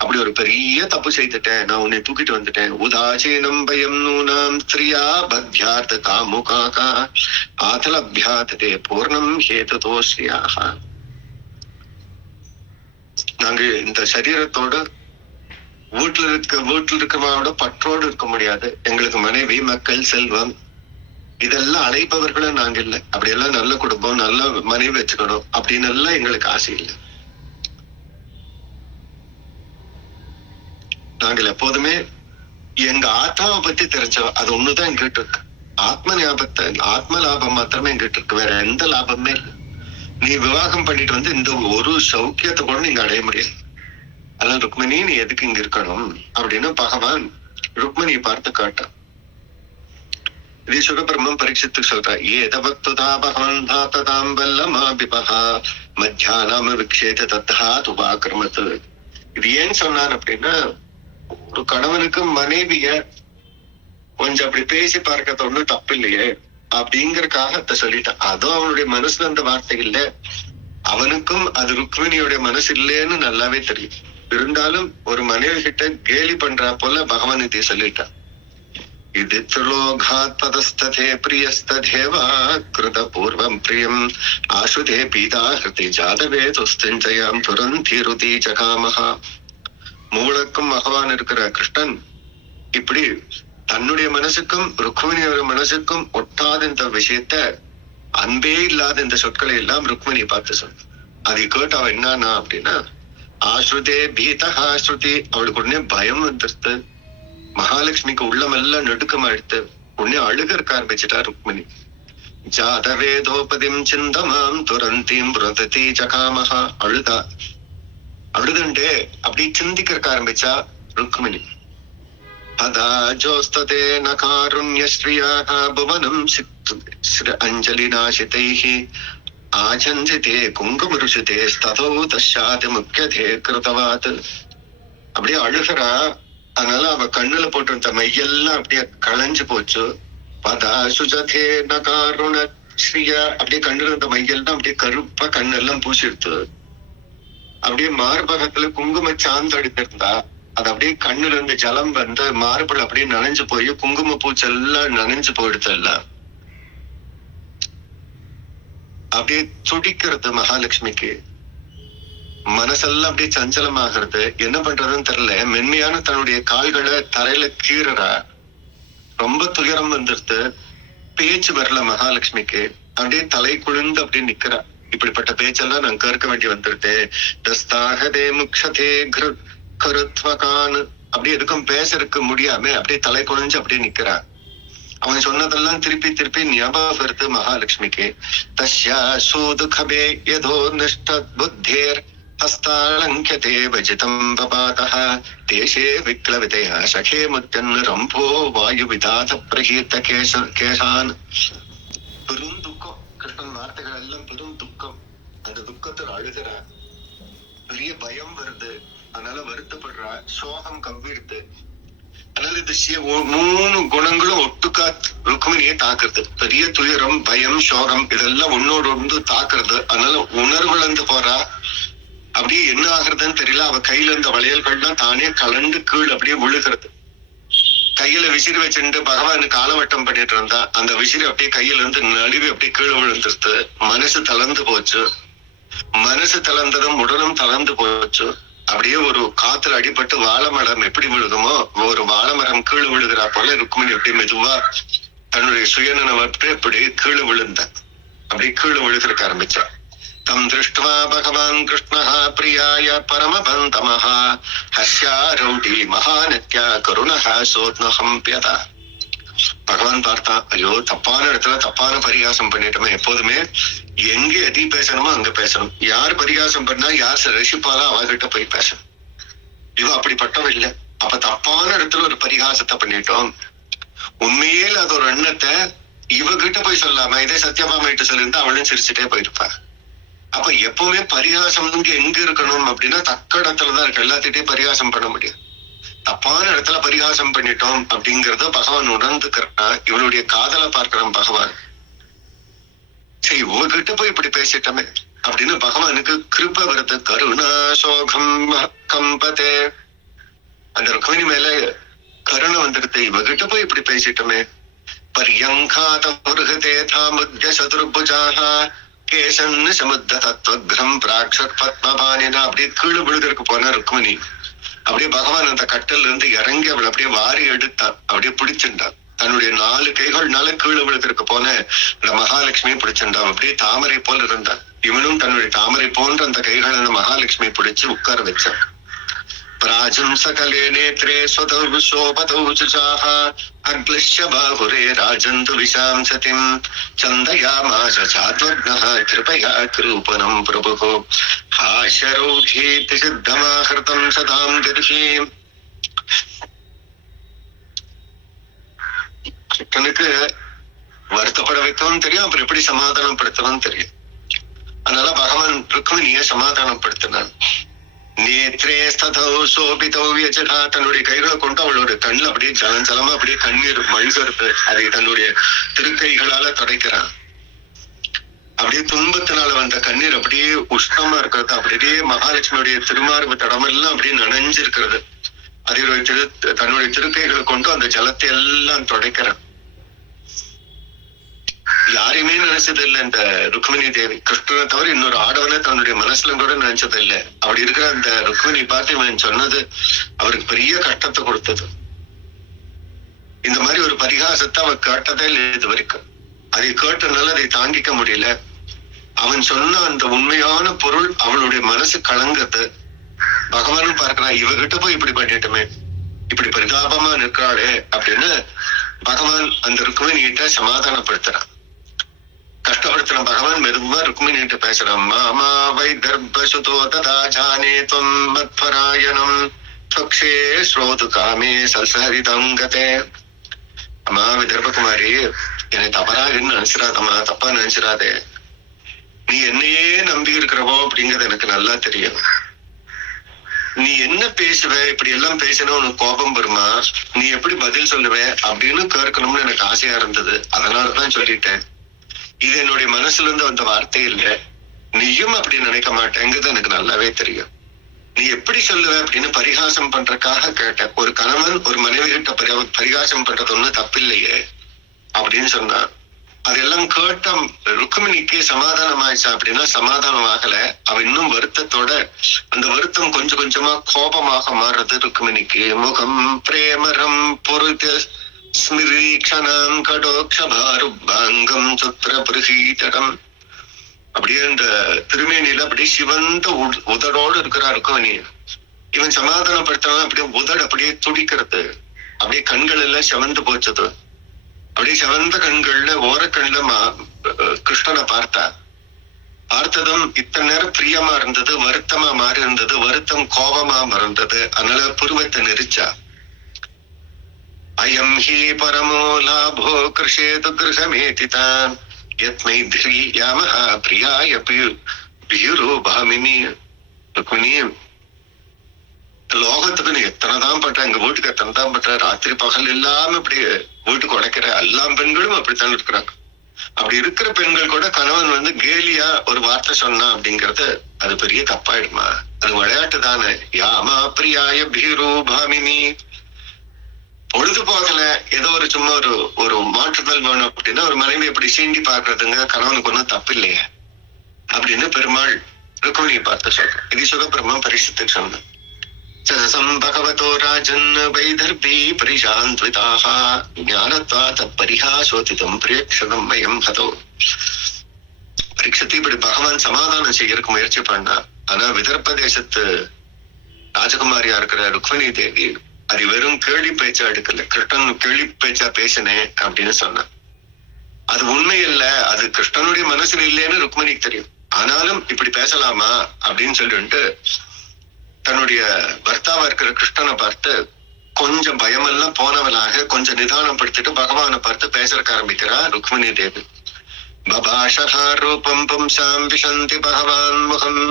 அப்படி ஒரு பெரிய தப்பு செய்துட்டேன். நான் உன்னை தூக்கிட்டு வந்துட்டேன். உதாசீனம் பயம் நூனாம் ஸ்திரியா பத்யார்த்த காமுகாகா ஆதலப்யாதே பூர்ணம் ஹேதுதோஸ்யாக. நாங்க இந்த சரீரத்தோட வீட்டுல இருக்கிறவங்களோட பற்றோடு இருக்க முடியாது. எங்களுக்கு மனைவி, மக்கள், செல்வம் இதெல்லாம் அழைப்பவர்களும் நாங்க இல்லை. அப்படியெல்லாம் நல்ல குடும்பம், நல்ல மனைவி வச்சுக்கணும் அப்படின்னு எல்லாம் எங்களுக்கு ஆசை இல்லை. நாங்கள் எப்போதுமே எங்க ஆத்மாவை பத்தி தெரிஞ்சோம். அது ஒண்ணுதான் எங்கிட்ட இருக்கு. ஆத்ம ஞாபகத்தை, ஆத்ம லாபம் மாத்திரமே எங்கிட்ட இருக்கு. வேற எந்த லாபமே இல்லை. நீ விவாகம் பண்ணிட்டு வந்து இந்த ஒரு சௌக்கியத்தை கூட நீங்க அடைய முடியாது. அதனால ருக்மிணி நீ எதுக்கு இங்க இருக்கணும் அப்படின்னு பகவான் ருக்மிணியை பார்த்து காட்டான். இது சுகபிரம்மம் பரீட்சித்துக்கு சொல்றா. ஏதவக்துதா பகவான் தாத்ததாம் வல்லமாபிபஹா மத்தியானாம விக்ஷேத தத்தா துபாக்கிரமத்து. இது ஏன் சொன்னான் அப்படின்னா, ஒரு கணவனுக்கு மனைவிய கொஞ்சம் அப்படி பேசி பார்க்கறது ஒண்ணும் தப்பு இல்லையே அப்படிங்கறதுக்காக அத சொல்லிட்டான். அதுவும் அவனுடைய மனசுல அந்த வார்த்தை இல்ல. அவனுக்கும் அது ருக்மிணியோட மனசு இல்லைன்னு நல்லாவே தெரியும். இருந்தாலும் ஒரு மனைவி கிட்ட கேலி பண்றா போல பகவான் இதை சொல்லிட்டான். இது துலோகாத்பதஸ்ததே பிரியஸ்ததேவா கிருத பூர்வம் பிரியம் ஆசுதே பீதா ஹிருதி ஜாதவே துஸ்திஞ்சயாம் துரந்தி ருதி ஜகாமஹா. மூலக்கும் பகவான் இருக்கிற கிருஷ்ணன் இப்படி தன்னுடைய மனசுக்கும் ருக்மிணியோட மனசுக்கும் ஒட்டாத இந்த விஷயத்த, அன்பே இல்லாத இந்த சொற்களை எல்லாம் ருக்மிணி பார்த்து சொன்ன. அதை கேட்டு அவன் என்னன்னா அப்படின்னா, ஆஸ்ருதே பீதா ஸ்ருதி. அவளுக்கு உடனே பயம் வந்துருது. மகாலட்சுமிக்கு உள்ளமெல்லாம் நடுக்கமாயிடுத்து. உடனே அழுகறக்க ஆரம்பிச்சுட்டா ருக்மிணி. ஜாதவேதோபதிம் சிந்தமாம் துரந்தீம் புரததி ஜகாமஹா. அழுதா. அழுதுண்டே அப்படி சிந்திக்கிறக்க ஆரம்பிச்சா ருக்மிணி. அதா ஜோஸ்ததே நகாருண்யஸ்ரீயாக புவனம் அஞ்சலி நாசிதைஹி ஆஜந்திதே குங்குமருஷிதே ஸ்ததோ தஷாதி முக்கியதே கிருதவாத். அப்படியே அழுகிறா. அதனால அவ கண்ணுல போட்டிருந்த மையெல்லாம் அப்படியே களைஞ்சு போச்சு. பதா சுஜதே நகாருண ஸ்ரீயா. அப்படியே கண்ணுல இருந்த மையெல்லாம் அப்படியே கருப்பா கண்ணெல்லாம் பூசிடுத்து. அப்படியே மார்பகத்துல குங்கும சாந்து அடித்திருந்தா. அது அப்படியே கண்ணுல இருந்து ஜலம் வந்து மார்புல அப்படியே நனைஞ்சு போய் குங்கும பூச்செல்லாம் நனைஞ்சு போயிடுது. எல்லாம் அப்படியே துடிக்கிறது மகாலட்சுமிக்கு. மனசெல்லாம் அப்படியே சஞ்சலமாகிறது. என்ன பண்றதுன்னு தெரியல. மென்மையான தன்னுடைய கால்களை தரையில கீறா. ரொம்ப துயரம் வந்துருது. பேச்சு வரல மகாலட்சுமிக்கு. அப்படியே தலை குழுந்து அப்படியே நிக்கிறா. இப்படிப்பட்ட பேச்செல்லாம் நான் கேட்க வேண்டி வந்துருது. தஸ்தாகதே முக்ஷதே கருத்வகான். அப்படியே எதுக்கும் பேசறதுக்கு முடியாம அப்படியே தலை குழிஞ்சு அப்படியே நிக்கிறா. அவன் சொன்னதெல்லாம் திருப்பி திருப்பி ஞாபகம் வருது மகாலட்சுமிக்கு. தஸ்யா சூதுகபே யதோ நிஷ்டத் புத்தேர் ஹஸ்தாலங்கியதே வஜிதம் பபாதஹ தேசே விக்லவிதயா சகே முத்தன் ரம்போ வாயு விதாத பிரகீத கேசான். பெரும் துக்கம். கிருஷ்ணன் வார்த்தைகள் எல்லாம் பெரும் துக்கம். அந்த துக்கத்தில் அழுகிறா. பெரிய பயம் வருது. அதனால வருத்தப்படுறா. சோகம் கவ்விடுது. அதனால இது 3 குணங்களும் ஒட்டுக்கா ருக்மிணியை தாக்குறது. பெரிய துயரம், பயம், சோகம் இதெல்லாம் ஒன்னோடு ஒன்று தாக்குறது. அதனால உணர்வுலந்து போறா. அப்படியே என்ன ஆகுறதுன்னு தெரியல. அவ கையில இருந்த வளையல்கள்லாம் தானே கலந்து கீழ் அப்படியே விழுகிறது. கையில விசிறி வச்சுட்டு பகவானுக்கு ஆலவட்டம் பண்ணிட்டு இருந்தா. அந்த விசிறி அப்படியே கையில இருந்து நழுவி அப்படியே கீழே விழுந்துருது. மனசு தளர்ந்து போச்சு. மனசு தளர்ந்ததும் உடலும் தளர்ந்து போச்சு. அப்படியே ஒரு காத்துல அடிபட்டு வாழை மரம் எப்படி விழுகுமோ ஒரு வாழை மரம் கீழே விழுகிறா போல ருக்மிணி அப்படியே மெதுவா தன்னுடைய சுயநனவற்றை அப்படியே கீழே விழுந்த. அப்படியே கீழே விழுகிறக்க ஆரம்பிச்சா. தம் திருஷ்டுவா பகவான் கிருஷ்ணஹா பிரியாய பரமபந்தமஹா ஹஸ்யாரௌடி மகாநத்யா கருணஹா சோத்னஹம் பியதா. பகவான் பார்த்தா, ஐயோ தப்பான இடத்துல தப்பான பரிகாசம் பண்ணிட்டோமே. எப்போதுமே எங்க எதி பேசணுமோ அங்க பேசணும். யார் பரிகாசம் பண்ணா யார் ரசிப்பாலோ அவகிட்ட போய் பேசணும். இவ அப்படிப்பட்டவ இல்ல. அப்ப தப்பான இடத்துல ஒரு பரிகாசத்தை பண்ணிட்டோம். உண்மையே அது ஒரு எண்ணத்தை இவகிட்ட போய் சொல்லாம இதே சத்யபாமிட்ட சொல்லியிருந்தா அவளும் சிரிச்சுட்டே போயிருப்பா. அப்ப எப்பவுமே பரிகாசம் எங்க இருக்கணும் அப்படின்னா தக்க இடத்துலதான் இருக்கு. எல்லாத்திட்டையும் பரிகாசம் பண்ண முடியாது. தப்பான இடத்துல பரிகாசம் பண்ணிட்டோம் அப்படிங்கறத பகவான் உணர்ந்துக்கிறான். இவனுடைய காதலை பார்க்கிறான் பகவான். சரி உங்ககிட்ட போய் இப்படி பேசிட்டோமே அப்படின்னு பகவானுக்கு கிருப வருது. கருணா சோகம் கம்பதே. அந்த ருக்மிணி மேல கருணை வந்துருது. இவகிட்ட போய் இப்படி பேசிட்டோமே. பரியங்காத முருகதே தாமுத்ய சதுர்புஜாக கேசன் சமுத்த தத்வக்ரம் பிராக்ஷத் பத்மபாணினா. அப்படியே கீழே விழுகிறதுக்கு போன ருக்மிணி அப்படியே பகவான் அந்த கட்டல்ல இருந்து இறங்கி அவளை அப்படியே வாரி எடுத்தான். அப்படியே பிடிச்சிருந்தான். தன்னுடைய 4 கைகள்னால கீழே விழுகிறதுக்கு போன இந்த மகாலட்சுமியை பிடிச்சிருந்தான். அப்படியே தாமரை போல் இருந்தான். இவனும் தன்னுடைய தாமரை போன்ற அந்த கைகளை அந்த மகாலட்சுமியை பிடிச்சு உட்கார வச்சான். பிராஜம் சகலே நேத்ரே ஸ்வதௌ சோபதௌ சுசாஹ அக்லிஷ்ய பாஹுரே ராஜந்து விஷாம் சதிம் சந்தயாமாச சாத்வக்னஹ கிருபயா கிருபணம் பிரபுஹ ஹாஷரௌதீதி சித்தமாஹ்ருதம் சதாம் கர்ஹீம். கிருஷ்ணனுக்கு வருத்தப்பட வைக்கவும் தெரியும், அப்புறம் எப்படி சமாதானப்படுத்தவும் தெரியும். அதனால பகவான் ருக்மிணிய சமாதானப்படுத்தினான். நேத்ரே ஸ்ததௌ சோபிதௌ யஜதா. தன்னுடைய கைகளை கொண்டு அவளோட கண்ணில் அப்படியே ஜலஞ்சலமா அப்படியே கண்ணீர் மழுகிறது. அதை தன்னுடைய திருக்கைகளால துடைக்கிறான். அப்படியே துன்பத்தினால வந்த கண்ணீர் அப்படியே உஷ்ணமா இருக்கிறது. அப்படியே மகாலட்சுமியுடைய திருமார்பு தடமெல்லாம் அப்படியே நனைஞ்சிருக்கிறது. அதை தன்னுடைய திருக்கைகளை கொண்டு அந்த ஜலத்தை எல்லாம் துடைக்கிறான். யாரையுமே நினைச்சது இல்லை இந்த ருக்மிணி தேவி. கிருஷ்ணனை தவிர இன்னொரு ஆடவனை தன்னுடைய மனசுல கூட நினைச்சது இல்லை. அப்படி இருக்கிற அந்த ருக்மிணி பார்த்து இவன் சொன்னது அவருக்கு பெரிய கஷ்டத்தை கொடுத்தது. இந்த மாதிரி ஒரு பரிகாசத்தை அவன் கேட்டதே இல்லை இது வரைக்கும். அதை கேட்டனால அதை தாங்கிக்க முடியல. அவன் சொன்ன அந்த உண்மையான பொருள் அவளுடைய மனசு கலங்குது. பகவானும் பார்க்கிறான், இவகிட்ட போய் இப்படி பண்ணிட்டோமே. இப்படி பரிதாபமா நிற்கிறாளே அப்படின்னு பகவான் அந்த ருக்மிணிகிட்ட சமாதானப்படுத்துறான். கஷ்டப்படுத்துற பகவான் மெதுவா ருக்மிணிகிட்ட பேசுறான். மாமா வைதர்பசுதோ ததா ஜானே துவம் மத்பராயணம் ஸ்வக்ஷே ஸ்ரோது காமே சல்சரிதங்கதே. அம்மா விதர்பகுமாரி, என்னை தவறாக நினைச்சிடாதம்மா, தப்பா நினைச்சிடாதே. நீ என்னையே நம்பி இருக்கிறவோ அப்படிங்கறது எனக்கு நல்லா தெரியும். நீ என்ன பேசுவ, இப்படி எல்லாம் பேசினா உனக்கு கோபம் வருமா, நீ எப்படி பதில் சொல்லுவ அப்படின்னு கேட்கணும்னு எனக்கு ஆசையா இருந்தது. அதனாலதான் சொல்லிட்டேன். இது என்னுடைய மனசுல இருந்து வந்த வார்த்தை இல்ல. நீயும் அப்படி நினைக்க மாட்டேங்கிறது எனக்கு நல்லாவே தெரியும். நீ எப்படி சொல்லுவ அப்படின்னு பரிகாசம் பண்றதுக்காக கேட்டேன். ஒரு கணவன் ஒரு மனைவி கிட்ட பரிகாசம் பண்றது ஒண்ணு தப்பில்லையே அப்படின்னு சொன்னா, அதெல்லாம் கேட்ட ருக்மிணிக்கு சமாதானம் ஆயிடுச்சா அப்படின்னா சமாதானம் ஆகல. அவ இன்னும் வருத்தத்தோட, அந்த வருத்தம் கொஞ்சம் கொஞ்சமா கோபமாக மாறுறது ருக்மிணிக்கு. முகம் பிரேமரம் பொருத்த ஸ்மிரீக்ஷணம் கடோக்ஷபாருபாங்கம் சுத்ர பிரகீதரம். அப்படியே அந்த திருமேனியில அப்படியே சிவந்த உதடோடு இருக்கிறா ருக்மிணி. இவன் சமாதானப்படுத்தவன் அப்படியே உதடு அப்படியே துடிக்கிறது. அப்படியே கண்கள் எல்லாம் சிவந்து போச்சது. அப்படியே சிவந்த கண்கள்ல ஓரக்கண்ல கிருஷ்ணனை பார்த்ததும் இத்தனை நேரம் பிரியமா இருந்தது, வருத்தமா மாறி இருந்தது, வருத்தம் கோபமா மறந்தது. அதனால புருவத்தை நெரிச்சா. அயம் ஹி பரமோ லாபோ கிருஷேது கிருஹமேதிதா யத்மை த்ரியாமஹ பிரியாய பியுரோ பாமினி. ருக்மிணி, லோகத்துக்கு நீ எத்தனைதான் பண்ற, எங்க வீட்டுக்கு எத்தனைதான் பண்ற, ராத்திரி பகல் இல்லாம இப்படி வீட்டுக்கு உடைக்கிற. எல்லா பெண்களும் அப்படித்தான் இருக்கிறாங்க. அப்படி இருக்கிற பெண்கள் கூட கணவன் கேலியா ஒரு வார்த்தை சொன்னா அப்படிங்கறது அது பெரிய தப்பாயிடுமா? அது விளையாட்டு தானே. யாமா பிரியாய பீரோ பாமினி. பொழுது போகல, ஏதோ ஒரு சும்மா ஒரு மாற்றுதல் வேணும் அப்படின்னா ஒரு மனைவி எப்படி சீண்டி பாக்குறதுங்க கணவனுக்கு ஒன்னும் தப்பு இல்லையே அப்படின்னு பெருமாள் ருக்மிணியை பார்த்து சொல்றேன். இது சுகபிரம்மம் பரிசுத்துக்கு சொன்ன. பகவதோ ராஜன் வைதர்பி பரிசாந்த்விதாக ஞானத்வா தத் பரிஹாசோதிதம் பிரேக்ஷதம் மயம் ஹதோ. பரீட்சத்தை இப்படி பகவான் சமாதானம் செய்யறதுக்கு முயற்சி பண்ணா. ஆனா விதர்ப்ப தேசத்து ராஜகுமாரியா இருக்கிற ருக்மிணி தேவி அது வெறும் கேள்வி பேச்சா எடுக்கல. கிருஷ்ணன் கேள்வி பேச்சா பேசினேன் அப்படின்னு சொன்ன. அது உண்மை இல்ல, அது கிருஷ்ணனுடைய மனசுல இல்லைன்னு ருக்மிணிக்கு தெரியும். ஆனாலும் இப்படி பேசலாமா அப்படின்னு சொல்லிட்டு தன்னுடைய பர்த்தாவா இருக்கிற கிருஷ்ணனை பார்த்து கொஞ்சம் பயமெல்லாம் போனவளாக கொஞ்சம் நிதானம் படுத்திட்டு பகவானை பார்த்து பேசறக்க ஆரம்பிக்கிறா ருக்மிணி தேவி. பபாஷா ரூபம் பும்சாம் விஷந்தி பகவான் முகம்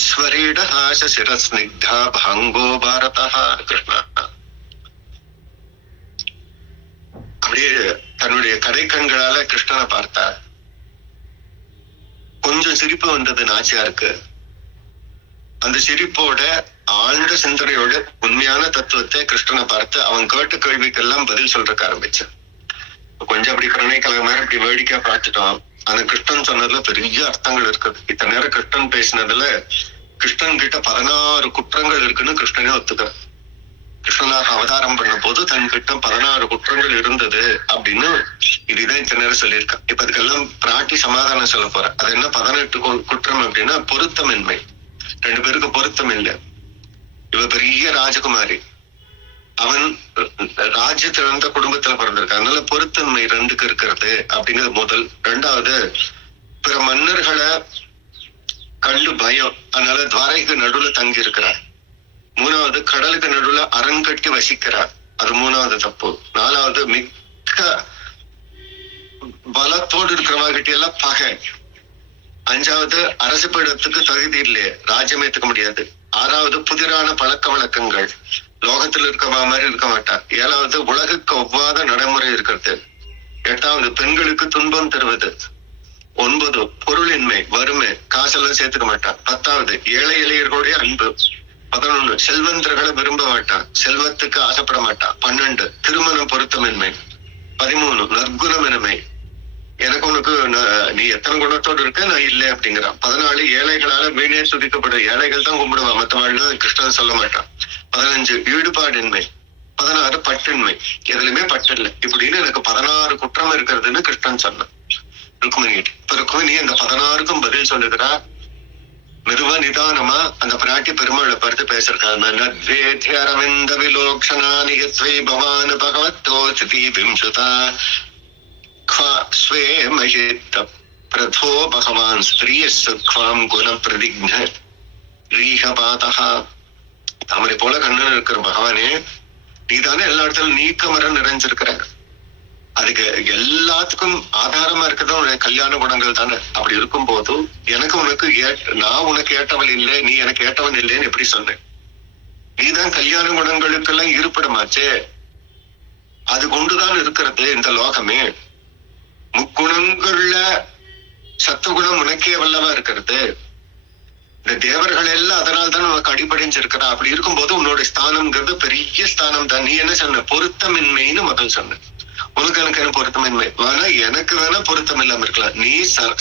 ஸ்வரீடஹாச சிரஸ்னிக்தா பாங்கோ பாரதா. கிருஷ்ணா அப்படியே தன்னுடைய கடை கண்களால கிருஷ்ணனை பார்த்தா. கொஞ்சம் சிரிப்பு வந்தது நாச்சியாருக்கு. அந்த சிரிப்போட ஆழ்ந்த சிந்தனையோட உண்மையான தத்துவத்தை கிருஷ்ணனை பார்த்து அவன் கேட்ட கேள்விக்கெல்லாம் பதில் சொல்றதுக்கு ஆரம்பிச்சான். கொஞ்சம் அப்படி கருணை கலகமாக இப்படி வேடிக்கையா பார்த்துட்டோம். ஆனா கிருஷ்ணன் சொன்னதுல பெரிய அர்த்தங்கள் இருக்குது. இத்தனை நேரம் கிருஷ்ணன் பேசினதுல கிருஷ்ணன் கிட்ட 16 குற்றங்கள் இருக்குன்னு கிருஷ்ணனே ஒத்துக்கிறான். கிருஷ்ணனாக அவதாரம் பண்ண போது தன் கிட்ட 16 குற்றங்கள் இருந்தது அப்படின்னு இதுதான் இத்தனை நேரம் சொல்லியிருக்கான். இப்ப அதுக்கெல்லாம் பிராட்டி சமாதானம் சொல்ல போற. அது என்ன 18 குற்றம் அப்படின்னா பொருத்தமின்மை. 2 பேருக்கு பொருத்தம் இல்லை. இவ பெரிய ராஜகுமாரி, அவன் ராஜ்யத்திலிருந்த குடும்பத்துல பிறந்திருக்கான். அதனால பொருத்தன்மை 2க்கு இருக்கிறது அப்படிங்கிறது முதல். 2வது பிற மன்னர்களை கண்டு பயம், அதனால துவாரைக்கு நடுவுல தங்கி இருக்கிறார். 3வது கடலுக்கு நடுவுல அரண் கட்டி வசிக்கிறார், அது 3வது தப்பு. 4வது மிக்க பலத்தோடு இருக்கிறவங்கிட்ட எல்லாம் பகை. 5வது அரசு பீடத்துக்கு தகுதி இல்லையே, ராஜ்யம் ஏத்துக்க முடியாது. 6வது புதிரான பழக்க வழக்கங்கள், லோகத்துல இருக்கவா மாதிரி இருக்க மாட்டா. 7வது உலகுக்கு ஒவ்வாத நடைமுறை இருக்கிறது. 8வது பெண்களுக்கு துன்பம் தருவது. 9 பொருளின்மை, வறுமை, காசெல்லாம் சேர்த்துக்க மாட்டான். 10வது ஏழை எளியர்களுடைய அன்பு. 11 செல்வந்தர்களை விரும்ப மாட்டான், செல்வத்துக்கு ஆசைப்பட மாட்டான். 12 திருமணம் பொருத்தமின்மை. 13 நற்குணமின்மை, எனக்கு உனக்கு நீ எத்தனை குணத்தோடு இருக்க நான் இல்லை அப்படிங்கிறான். 14 ஏழைகளால வீணே துதிக்கப்படும், ஏழைகள் தான் கும்பிடுவான், மற்றவாழ்ல கிருஷ்ணன் சொல்ல மாட்டான். 15 ஈடுபாடின்மை. 16 பட்டின்மை, எதுலையுமே பட்டு இல்லை இப்படின்னு எனக்கு 16 குற்றம் இருக்கிறதுன்னு கிருஷ்ணன் சொன்னான் ருக்மிணி. இப்ப ருக்மிணி அந்த 16க்கும் பதில் சொல்லுகிறா. மெதுவா நிதானமா அந்த பிராட்டி பெருமாளை பார்த்து பேசிருக்காங்க. நத்வேத்ய அரவிந்த விலோக்ஷணானி யத்வை பவான் பகவத்தோ சிதி விம்சுதா ஸ்வே மஹித்த பிரதோ பகவான் ஸ்திரிய சுக்வாம் குண பிரதிக்ன ரீஹபாதா. தாமரை போல கண்ணன் இருக்கிற பகவானே, நீதானே எல்லா இடத்துலும் நீக்கமர நிறைஞ்சிருக்கிற. அதுக்கு எல்லாத்துக்கும் ஆதாரமா இருக்கிறது உன்னுடைய கல்யாண குணங்கள் தானே. அப்படி இருக்கும் போது எனக்கு உனக்கு நான் உனக்கு ஏற்றவள் இல்லை, நீ எனக்கு ஏற்றவன் இல்லைன்னு எப்படி சொன்னேன்? நீதான் கல்யாண குணங்களுக்கெல்லாம் இருப்பிடமாச்சே. அது கொண்டுதான் இருக்கிறது இந்த லோகமே. முக்குணங்கள்ல சத்துகுணம் உனக்கே வல்லவா இருக்கிறது. இந்த தேவர்கள் எல்லாம் அதனால்தான் உனக்கு அடிபடைஞ்சிருக்கிறா. அப்படி இருக்கும்போது உன்னோட ஸ்தானம்ங்கிறது பெரிய ஸ்தானம் தான். நீ என்ன சொன்ன? பொருத்தமின்மைன்னு முதல் சொன்ன. உனக்கு எனக்கு என்ன பொருத்தமின்மை வேணா, எனக்கு வேணா பொருத்தம் இல்லாம இருக்கலாம். நீ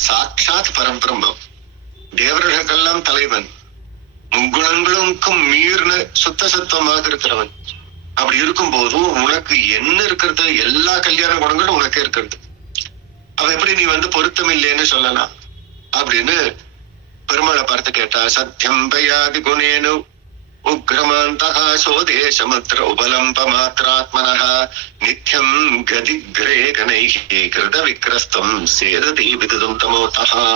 சாட்சாத் பரம்பிரம்மம், தேவர்களுக்கெல்லாம் தலைவன், முக்குணங்களுக்கும் மீறின சுத்த சத்துவமாக இருக்கிறவன். அப்படி இருக்கும் போதும் உனக்கு என்ன இருக்கிறது? எல்லா கல்யாண குணங்களும் உனக்கே இருக்கிறது. அவ எப்படி நீ பொருத்தம் இல்லைன்னு சொல்லலாம் அப்படின்னு பெருமாளை பார்த்து கேட்டா. சத்தியம் பயாதி குணேனு உக்ரமாந்தகா சோதேசமுத்திர உபலம்ப மாத்திராத்மனஹ நித்யம் கதிக்ரே கணைஹி கிருத விக்ரஸ்தம் சேததி விதுதும் தமோதஹா.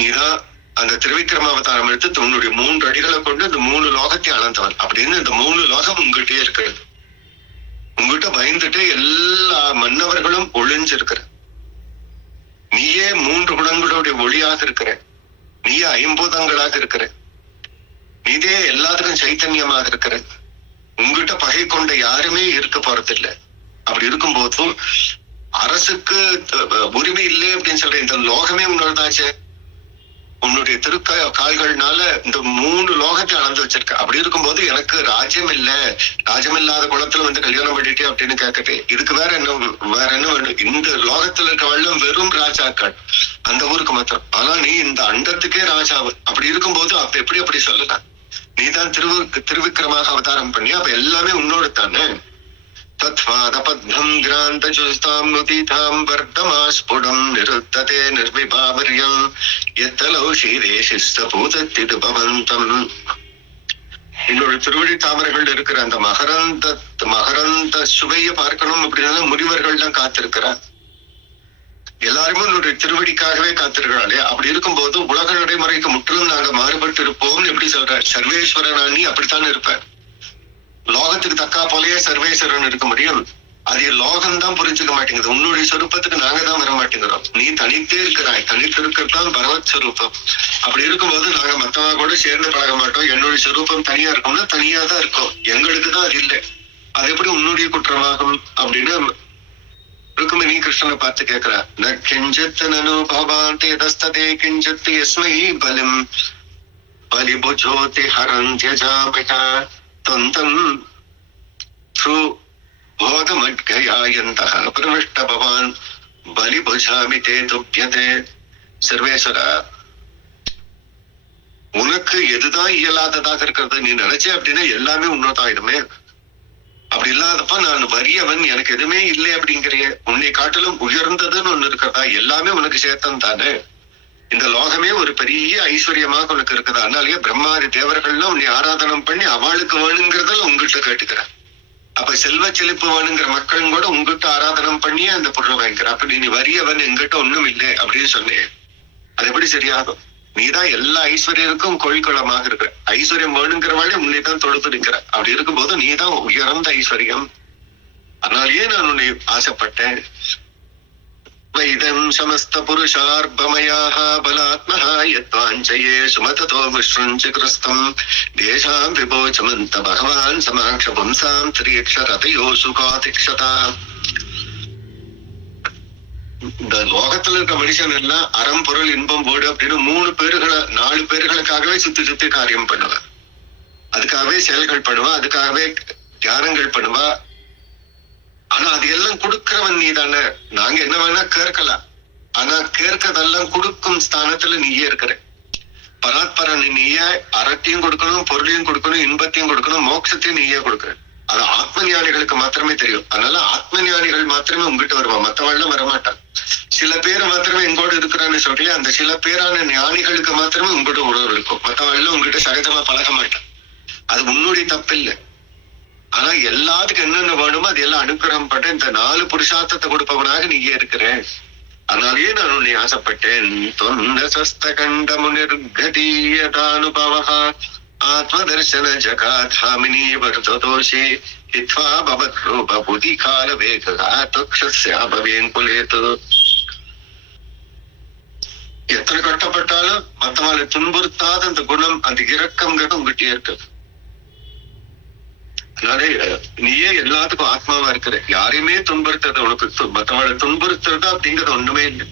நீதான் அந்த திருவிக்ரம அவதாரம் எடுத்து உன்னுடைய 3 அடிகளை கொண்டு இந்த 3 லோகத்தை அளந்தவன். அப்படின்னு இந்த 3 லோகம் உங்ககிட்டயே இருக்கிறது. உங்ககிட்ட பயந்துட்டு எல்லா மன்னவர்களும் ஒளிஞ்சிருக்கிற. நீயே 3 குணங்களுடைய ஒளியாக இருக்கிற. நீயே 5 பூதங்களாக இருக்கிற. நீதே எல்லாத்துக்கும் சைத்தன்யமாக இருக்கிற. உங்ககிட்ட பகை கொண்ட யாருமே இருக்க போறதில்லை. அப்படி இருக்கும் போதும் அரசுக்கு உரிமை இல்லை அப்படின்னு சொல்ற. இந்த லோகமே உன்னோடதாச்சே. உன்னுடைய கால்கள்னால இந்த 3 லோகத்தை அளந்து வச்சிருக்க. அப்படி இருக்கும்போது எனக்கு ராஜ்யம் இல்ல, ராஜ்யம் இல்லாத குளத்துல கல்யாணம் பண்ணிட்டே அப்படின்னு கேட்கட்டே. இதுக்கு வேற என்ன வேணும்? இந்த லோகத்துல இருக்க வெள்ளம் வெறும் ராஜாக்கள் அந்த ஊருக்கு மாத்திரம். ஆனா நீ இந்த அண்டத்துக்கே ராஜாவு. அப்படி இருக்கும்போது அப்ப எப்படி அப்படி சொல்லலாம்? நீதான் திருவிக்கிரமாக அவதாரம் பண்ணி அப்ப எல்லாமே உன்னோடு தானே. தத்வாதபத்னம் கிராந்தஜுஸ்தாம் நுதிதாம் வர்த்தமாஸ்புடம் நிருத்ததே நிர்விபாவர்யம் எத்தலௌ ஷீரேஷிஸ்த பூதத்திது பவந்தம். என்னோட திருவடி தாமரைகள் இருக்கிற அந்த மகரந்த சுவையை பார்க்கணும் அப்படின்னா முனிவர்கள் தான் காத்திருக்கிறார். எல்லாருமே உன்னுடைய திருவடிக்காகவே காத்திருக்கிறாளே. அப்படி இருக்கும் போது உலக நடைமுறைக்கு முற்றிலும் நாங்க மாறுபட்டு இருப்போம்னு எப்படி சொல்ற? சர்வேஸ்வரன் நீ அப்படித்தான் இருப்ப. லோகத்துக்கு தக்கா போலயே சர்வேஸ்வரன் இருக்க முடியும். அது லோகம் தான் புரிஞ்சுக்க மாட்டேங்குது. உன்னுடைய சொரூபத்துக்கு நாங்க தான் வர மாட்டேங்கிறோம். நீ தனித்தே இருக்கிறாய். தனித்திருக்கத்தான் பகவத் சொரூபம். அப்படி இருக்கும்போது நாங்க மத்தவா கூட சேர்ந்து பழக மாட்டோம். என்னுடைய சொரூபம் தனியா இருக்கும்னா தனியா தான் இருக்கும். எங்களுக்கு தான் அது இல்லை. அது எப்படி உன்னுடைய குற்றமாகும் அப்படின்னு ருக்மிணி கிருஷ்ணனை பார்த்து கேட்கிறா. ந கிஞ்சித் நனு பவாந்தே தஸ்ததே கிஞ்சித் யஸ்மை பலிம் பலிபுஜோதி ஹரந்த்யஜாமிஹ தந்தம் த்ரு போதமட்கயாயந்தஹ பிரவிஷ்ட பவான் பலிபுஜாமி தே துப்யதே. சர்வேஸ்வரா, உனக்கு எதுதான் இயலாததாக இருக்கிறது? நீ நினைச்சே அப்படின்னா எல்லாமே உன்னோதாயிடுமே. அப்படி இல்லாதப்ப நான் வறியவன், எனக்கு எதுவுமே இல்லை அப்படிங்கிறிய. உன்னை காட்டிலும் உயர்ந்ததுன்னு ஒண்ணு இருக்கிறதா? எல்லாமே உனக்கு சேர்த்தம் தானே. இந்த லோகமே ஒரு பெரிய ஐஸ்வர்யமாக உனக்கு இருக்குது. அதனாலயே பிரம்மாதி தேவர்கள்லாம் உன்னை ஆராதனம் பண்ணி அவளுக்கு வேணுங்கிறதால உங்ககிட்ட கேட்டுக்கிறேன். அப்ப செல்வ செழிப்பு வேணுங்கிற மக்களும் கூட உங்ககிட்ட ஆராதனம் பண்ணியே அந்த பொருளை வாங்கிக்கிற. அப்ப நீ வறியவன், எங்கிட்ட ஒண்ணும் இல்லை அப்படின்னு சொன்னேன். அது எப்படி சரியாகும்? நீதான் எல்லா ஐஸ்வர்யருக்கும் கொள்கலமாக இருக்கிற. ஐஸ்வர்யம் வேணுங்கிறவாளே உன்னைதான் தொழுத்து நிற்கிற. அப்படி இருக்கும்போது நீதான் உயர்ந்த ஐஸ்வர்யம். அதனாலேயே நான் உன்னை ஆசைப்பட்டேன். வைதம் சமஸ்த புருஷார்பமயாக பலாத்மஹா யத்வாஞ்சயே சுமததோ விஸ்ருஞ்ச கிருஸ்தம் தேசாம் விபோச்சமந்த பகவான் சமாக்ஷ பும்சாம் திரியக்ஷரதயோ சுகாதிக்ஷதா. இந்த லோகத்துல இருக்க மனுஷன் எல்லாம் அறம் பொருள் இன்பம் போடு அப்படின்னு 4 பேர்களுக்காகவே சுத்தி காரியம் பண்ணுவா. அதுக்காகவே செயல்கள் பண்ணுவா. அதுக்காகவே தியானங்கள் பண்ணுவா. ஆனா அது எல்லாம் கொடுக்கிறவன் நீ தானே. நாங்க என்ன வேணா கேட்கலாம். ஆனா கேட்கறதெல்லாம் கொடுக்கும் ஸ்தானத்துல நீயே இருக்கிற. பராத்பரன் நீயே அறத்தையும் கொடுக்கணும், பொருளையும் கொடுக்கணும், இன்பத்தையும் கொடுக்கணும், மோட்சத்தையும் நீயே கொடுக்குற. அது ஆத்ம ஞானிகளுக்கு மாத்திரமே தெரியும். அதனால ஆத்ம ஞானிகள் மாத்திரமே உங்ககிட்ட வருவா. மத்தவள்லாம் வரமாட்டான். சில பேர் மாத்திரமே எங்கோட இருக்கிறான்னு சொல்றீங்க, அந்த சில பேரான ஞானிகளுக்கு மாத்திரமே உங்ககிட்ட உறவு இருக்கும். மற்றவர்கள் உங்ககிட்ட சகஜமா பழக மாட்டான். அது உன்னுடைய தப்பு இல்லை. ஆனா எல்லாத்துக்கும் என்னென்ன வேணுமோ அது எல்லாம் அனுக்கிரகம் பட்டு இந்த 4 புருஷார்த்தத்தை கொடுப்பவனாக நீயே இருக்கிற. அதனாலேயே நான் உன்னை ஆசைப்பட்டேன். தொந்தஸ்த கண்ட முனிர்கதீயதானுபவ ஆத்மதர்சன ஜகாதாமினி வர்ததோஷே ஹித்வா பவத் ரூப புதி கால வேகா தக்ஷஸ்யாபவேன் குலேது. எத்தனை கட்டப்பட்டாலும் மத்தவங்களை துன்புறுத்தாத அந்த குணம், அந்த இரக்கம்ங்கிறது உங்ககிட்டயே இருக்குது. அதனால நீயே எல்லாத்துக்கும் ஆத்மாவா இருக்கிற. யாரையுமே துன்புறுத்துறது உனக்கு மத்தவங்களை துன்புறுத்துறது அப்படிங்கிறது ஒண்ணுமே இல்லை.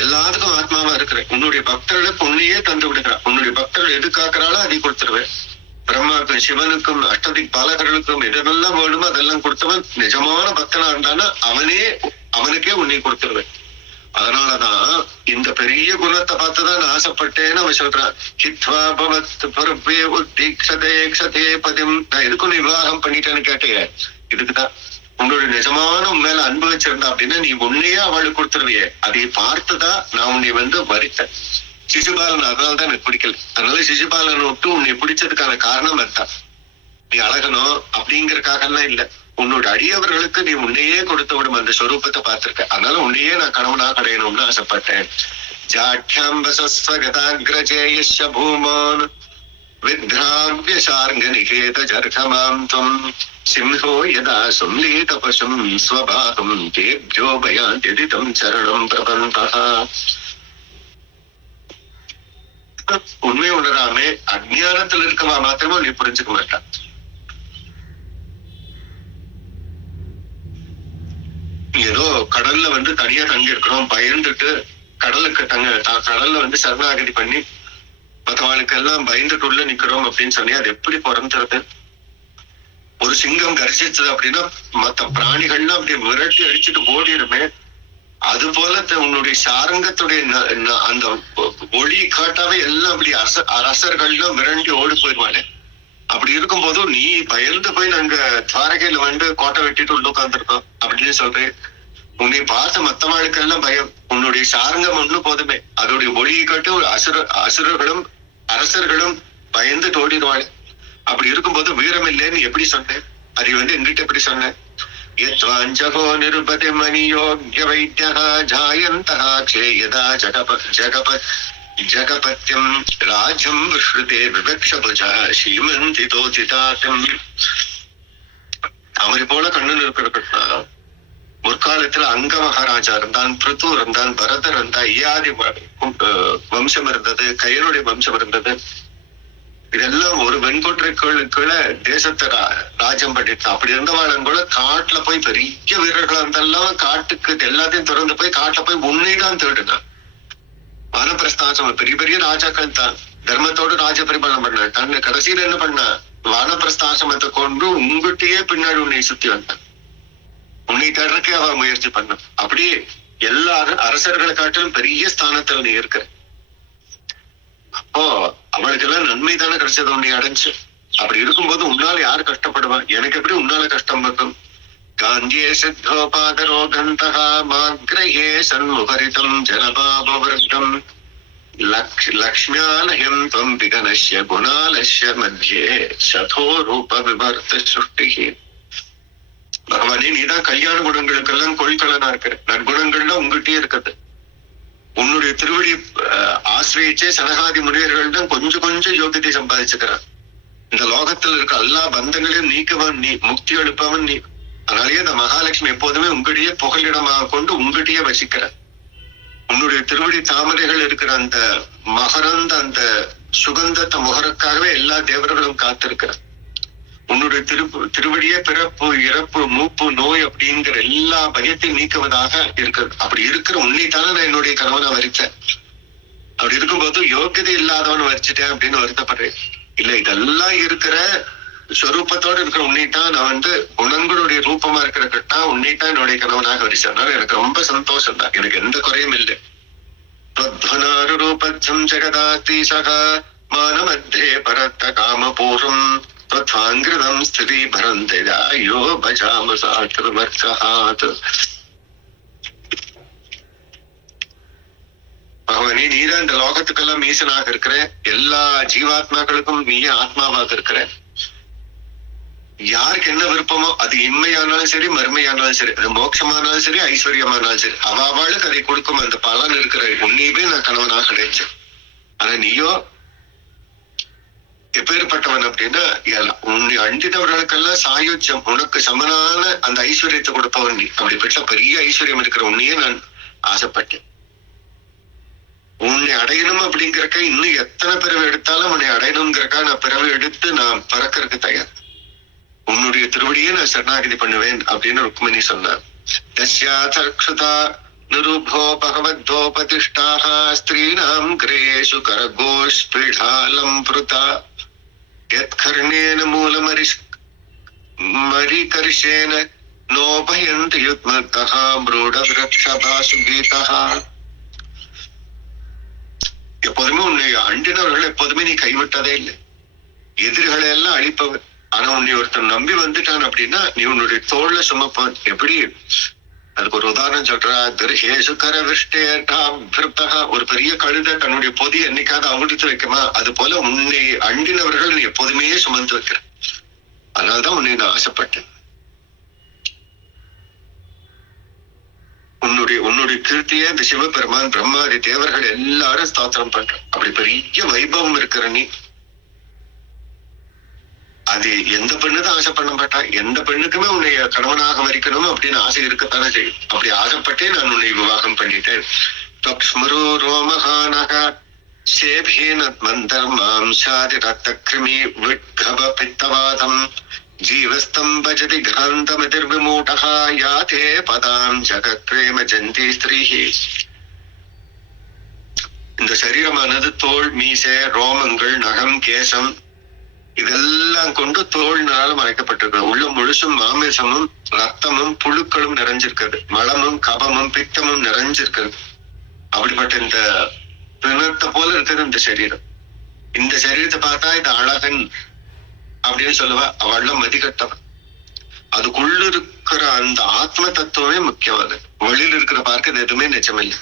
எல்லாத்துக்கும் ஆத்மாவா இருக்கிற. உன்னுடைய பக்தர்களுக்கு உன்னையே தந்து விடுகிற. உன்னுடைய பக்தர்கள் எது காக்குறாளோ அதை கொடுத்துருவேன். பிரம்மாவுக்கும் சிவனுக்கும் அஷ்டதிக் பாலகர்களுக்கும் எதெல்லாம் வேணுமோ அதெல்லாம் கொடுத்தவன் நிஜமான பக்தனா இருந்தானா அவனுக்கே உன்னை கொடுத்துருவேன். அதனாலதான் இந்த பெரிய குணத்தை பார்த்துதான் நான் ஆசைப்பட்டேன்னு அவன் சொல்றான். ஹித்வா பவத் பரப்பே உத்தீக்ஷதே க்ஷதே பதிம். நான் எதுக்கும் நீ விவாகம் பண்ணிட்டேன்னு கேட்டேன். இதுக்குதான் உன்னுடைய நிஜமான உண்மையில அன்பு வச்சிருந்தா அப்படின்னா நீ உன்னையே அவளுக்கு கொடுத்துருவியே. அதை பார்த்துதான் நான் உன்னை வரித்தேன். சிசுபாலன் அதனாலதான் எனக்கு பிடிக்கல. அதனால சிசுபாலனை விட்டு உன்னை பிடிச்சதுக்கான காரணம் அதுதான். நீ அழகணும் அப்படிங்கறக்காக எல்லாம் இல்ல. உன்னோட அடியவர்களுக்கு நீ உன்னையே கொடுத்து விடும் அந்த ஸ்வரூபத்தை பார்த்திருக்க. அதனால உன்னையே நான் கணவனா கடையணும்னு ஆசைப்பட்டேன். ஜாட்யாம்பசஸ்வகதாக்ரஜேயஸ்ய பூமான் வித்ராவ்யசார்ங்க நிகேத ஜர்கமாம் துவம் சிம்ஹோ யதா சும்லீத பசும் ஸ்வபாகம் தேப்யோ பயாந்திதிதம் சரணம் பிரபந்தஹ. உண்மை உணராமே அஜ்ஞானத்துல இருக்கவா மாத்திரமா நீ புரிஞ்சுக்க மாட்டான். ஏதோ கடல்ல தனியா தங்கி இருக்கிறோம், பயந்துட்டு கடலுக்கு கடல்ல சரணாகதி பண்ணி மற்றவங்களுக்கு எல்லாம் பயந்துட்டு உள்ள நிக்கிறோம் அப்படின்னு சொன்னி அது எப்படி பிறந்துறது? ஒரு சிங்கம் கர்ஜிச்சது அப்படின்னா மற்ற பிராணிகள்லாம் அப்படி விரட்டி அடிச்சுட்டு ஓடிடுமே. அது போல உன்னுடைய சாரங்கத்துடைய அந்த ஒளி காட்டாவே எல்லாம் அப்படி அரசர்கள்லாம் மிரண்டி ஓடி போயிடுவானே. அப்படி இருக்கும் போதும் நீ பயந்து போய் நாங்க துவாரகையில கோட்டை வெட்டிட்டு உள்ள உட்காந்துருக்கோம் அப்படின்னு சொல்றேன். உன்னை பார்த்து மத்தவாளுக்கெல்லாம் பயம். உன்னுடைய சாரங்கம் ஒண்ணு போதுமே, அதோடைய ஒளியை காட்டு அசுரர்களும் அரசர்களும் பயந்து ஓடிடுவாள். அப்படி இருக்கும்போது வீரம் இல்லைன்னு எப்படி சொன்னேன்? அது எங்கிட்ட எப்படி சொன்னேன்? யத்வாஞ்சகோ நிருபதி மணியோக்ய வைத்யஹ ஜாயந்தஹ க்ஷேயதா ஜகபத்யம் ராஜ்யம் விஸ்ருதே விவக்ஷபுஜா ஸ்ரீமந்திதோதிதாத்யம். அவரை போல கண்ணன் இருக்கிற முற்காலத்துல அங்க மகாராஜா இருந்தான், பிருத்து இருந்தான், பரதர் இருந்தான், ஈயாதி வம்சம் இருந்தது, கையனுடைய வம்சம் இருந்தது. இதெல்லாம் ஒரு வெண்கொற்றைக்குள்ள தேசத்தை ராஜ்யம் பண்ணிட்டான். அப்படி இருந்தவாளும் கூட காட்டுல போய் பெரிய வீரர்களா இருந்தெல்லாம் காட்டுக்கு எல்லாத்தையும் திறந்து போய் காட்டுல போய் உன்னைதான் தேடினான். வானப்பிரஸ்தாசிரமம் பெரிய பெரிய ராஜாக்கள் தான் தர்மத்தோடு ராஜ பரிபாலனம் பண்ண. தன்னை கடைசியில என்ன பண்ண? வானப்பிரஸ்தாசிரமத்தை கொண்டு உங்ககிட்டயே பின்னாடி உன்னை சுத்தி வந்தான். உன்னை தேடுறக்கே அவ முயற்சி பண்ண. அப்படியே எல்லா அரசர்களை காட்டிலும் பெரிய ஸ்தானத்துல நீ இருக்கிற. அப்போ அவளுக்கு எல்லாம் நன்மை தானே கிடைச்சது உன்னை அடைஞ்சு. அப்படி இருக்கும்போது உன்னால யாரு கஷ்டப்படுவா? எனக்கு எப்படி உன்னால கஷ்டம் வரும்? காந்தியே சித்தோபாதரோ கந்தஹா மாக்ரஹே சண்முகரிதம் ஜனபாபவர்க்கம் லக்ஷ்மியாலயம் துவம் விகனஸ்ய குணாலஸ்ய மத்தியே சதோ ரூப விவர்த்த சுஷ்டிஹி. பகவானே, நீதான் கல்யாண குணங்களுக்கெல்லாம் கொள்கலனா இருக்கிற. நற்குணங்கள்லாம் உங்ககிட்டயே இருக்குது. உன்னுடைய திருவடி ஆசிரியச்சே சனகாதி முனிவர்கள் தான் கொஞ்சம் கொஞ்சம் யோகியத்தை சம்பாதிச்சுக்கிறான். இந்த லோகத்துல இருக்க எல்லா பந்தங்களையும் நீக்கவன் நீ, முக்தி எடுப்பவன் நீ. அதனாலேயே இந்த மகாலட்சுமி எப்போதுமே உங்ககிட்டயே புகலிடமாக கொண்டு உங்ககிட்டயே வசிக்கிற. உன்னுடைய திருவடி தாமரைகள் இருக்கிற அந்த மகரந்த அந்த சுகந்தத்தை முகரக்காகவே எல்லா தேவர்களும் காத்திருக்கிற. உன்னுடைய திருவடியே பிறப்பு இறப்பு மூப்பு நோய் அப்படிங்கிற எல்லா பயத்தையும் நீக்குவதாக இருக்கிறது. அப்படி இருக்கிற உன்னைத்தானே நான் என்னுடைய கணவனை வரிச்சேன். அப்படி இருக்கும்போது யோகியதை இல்லாதவன் வரிச்சிட்டேன் அப்படின்னு வருத்தப்படுறேன். இல்ல, இதெல்லாம் இருக்கிற ஸ்வரூபத்தோடு இருக்கிற உன்னைத்தான் நான் குணங்களுடைய ரூபமா இருக்கிற கட்டா உன்னைத்தான் என்னுடைய கணவனாக வரிச்சதுனால எனக்கு ரொம்ப சந்தோஷம் தான். எனக்கு எந்த குறையும் இல்லை. ரூபம் ஜெகதாஸ்தி சக மானமத்தே பரத்த காமபூர்வம் त्वत्वाङ्कृतं स्थिरीभरन्तिदायो भजामसात्वर्कहात्. பகவானே, நீதான் இந்த லோகத்துக்கெல்லாம் ஈசனாக இருக்கிற, எல்லா ஜீவாத்மாக்களுக்கும் நீயே ஆத்மாவாக இருக்கிற. யாருக்கு என்ன விருப்பமோ, அது இன்மையானாலும் சரி மறுமையானாலும் சரி, அது மோட்சமானாலும் சரி ஐஸ்வர்யமானாலும் சரி, அவளுக்கு அதை கொடுக்கும் அந்த பலன் இருக்கிற உன்னையவே நான் கணவனாக அடைச்சேன். ஆனா நீயோ எப்பேற்பட்டவன் அப்படின்னா, உன்னை அண்டித்தவர்களுக்கெல்லாம் சாயுஜ்யம், உனக்கு சமனான அந்த ஐஸ்வர்யத்தை கொடுப்பவன் நீ. அப்படிப்பட்ட பெரிய ஐஸ்வர்யம் இருக்கிற உன்னையே நான் ஆசைப்பட்டேன். உன்னை அடையணும் அப்படிங்கிறக்க இன்னும் எத்தனை பிறவை எடுத்தாலும் உன்னை அடையணுங்கிறக்கா நான் பிறவை எடுத்து நான் பறக்கிறதுக்கு தயார். உன்னுடைய திருவடியே நான் சரணாகதி பண்ணுவேன் அப்படின்னு ருக்மிணி சொன்னார். தஸ்யாதர்க்ஷுதா நிருபோ பகவத்தோபதிஷ்டாஹ ஸ்திரீணாம் கிரேஷு கரகோஷ்பிடாலம் ப்ருதா யத்கர்ணேன மூலமரிகர்ஷேன நோபயந்தி யுத்மத்தஹ ம்ரூடவ்ரக்ஷபாசு கீதஹ. எப்போதுமே உன்னை அண்டினவர்கள் எப்போதுமே நீ கைவிட்டதே இல்லை. எதிரிகளை எல்லாம் அழிப்பவர். ஆனா உன்னை ஒருத்தன் நம்பி வந்துட்டான் அப்படின்னா நீ உன்னுடைய தோல்ல சுமப்பான். எப்படி? அதுக்கு ஒரு உதாரணம் சொல்றா. ஒரு பெரிய கழுதை தன்னுடைய பொதி என்னைக்காவது அவிழ்த்து வைக்குமா? அது போல உன்னை அண்டினவர்கள் நீ எப்போதுமே சுமந்து வைக்கிற. அதனால்தான் உன்னை நான் ஆசைப்பட்டேன். உன்னுடைய கீர்த்தியே இந்த சிவபெருமான் பிரம்மாதி தேவர்கள் எல்லாரும் ஸ்தோத்திரம் பண்ற. அப்படி பெரிய வைபவம் இருக்கிற நீ. அது எந்த பெண்ணுதான் ஆசை பண்ண மாட்டா? எந்த பெண்ணுக்குமே உன்னை கணவனாக வரிக்கணும் அப்படின்னு ஆசை இருக்கத்தானே செய்யும். அப்படி ஆசைப்பட்டே நான் உன்னை விவாகம் பண்ணிட்டேன். ஜீவஸ்தம் பஜதி கிராந்தமதிர்விமூடஹ யாதே பதாம் ஜகத்ரேம ஜந்தி ஸ்திரீஹி. இந்த சரீரமானது தோல், மீசை, ரோமங்கள், நகம், கேசம் இதெல்லாம் கொண்டு தோல்னால மறைக்கப்பட்டிருக்கிறது. உள்ள முழுசும் மாமிசமும் ரத்தமும் புழுக்களும் நிறைஞ்சிருக்கிறது. மலமும் கபமும் பித்தமும் நிறைஞ்சிருக்கிறது. அப்படிப்பட்ட இந்த பிணத்தை போல இருக்கிறது இந்த சரீரம். இந்த சரீரத்தை பார்த்தா இது அழகன் அப்படின்னு சொல்லுவா. அவள் மதிக்கட்டவன். அதுக்குள்ள இருக்கிற அந்த ஆத்ம தத்துவமே முக்கியமானது. வெளியில இருக்கிற பார்க்கிறது எதுவுமே நிஜமில்லை.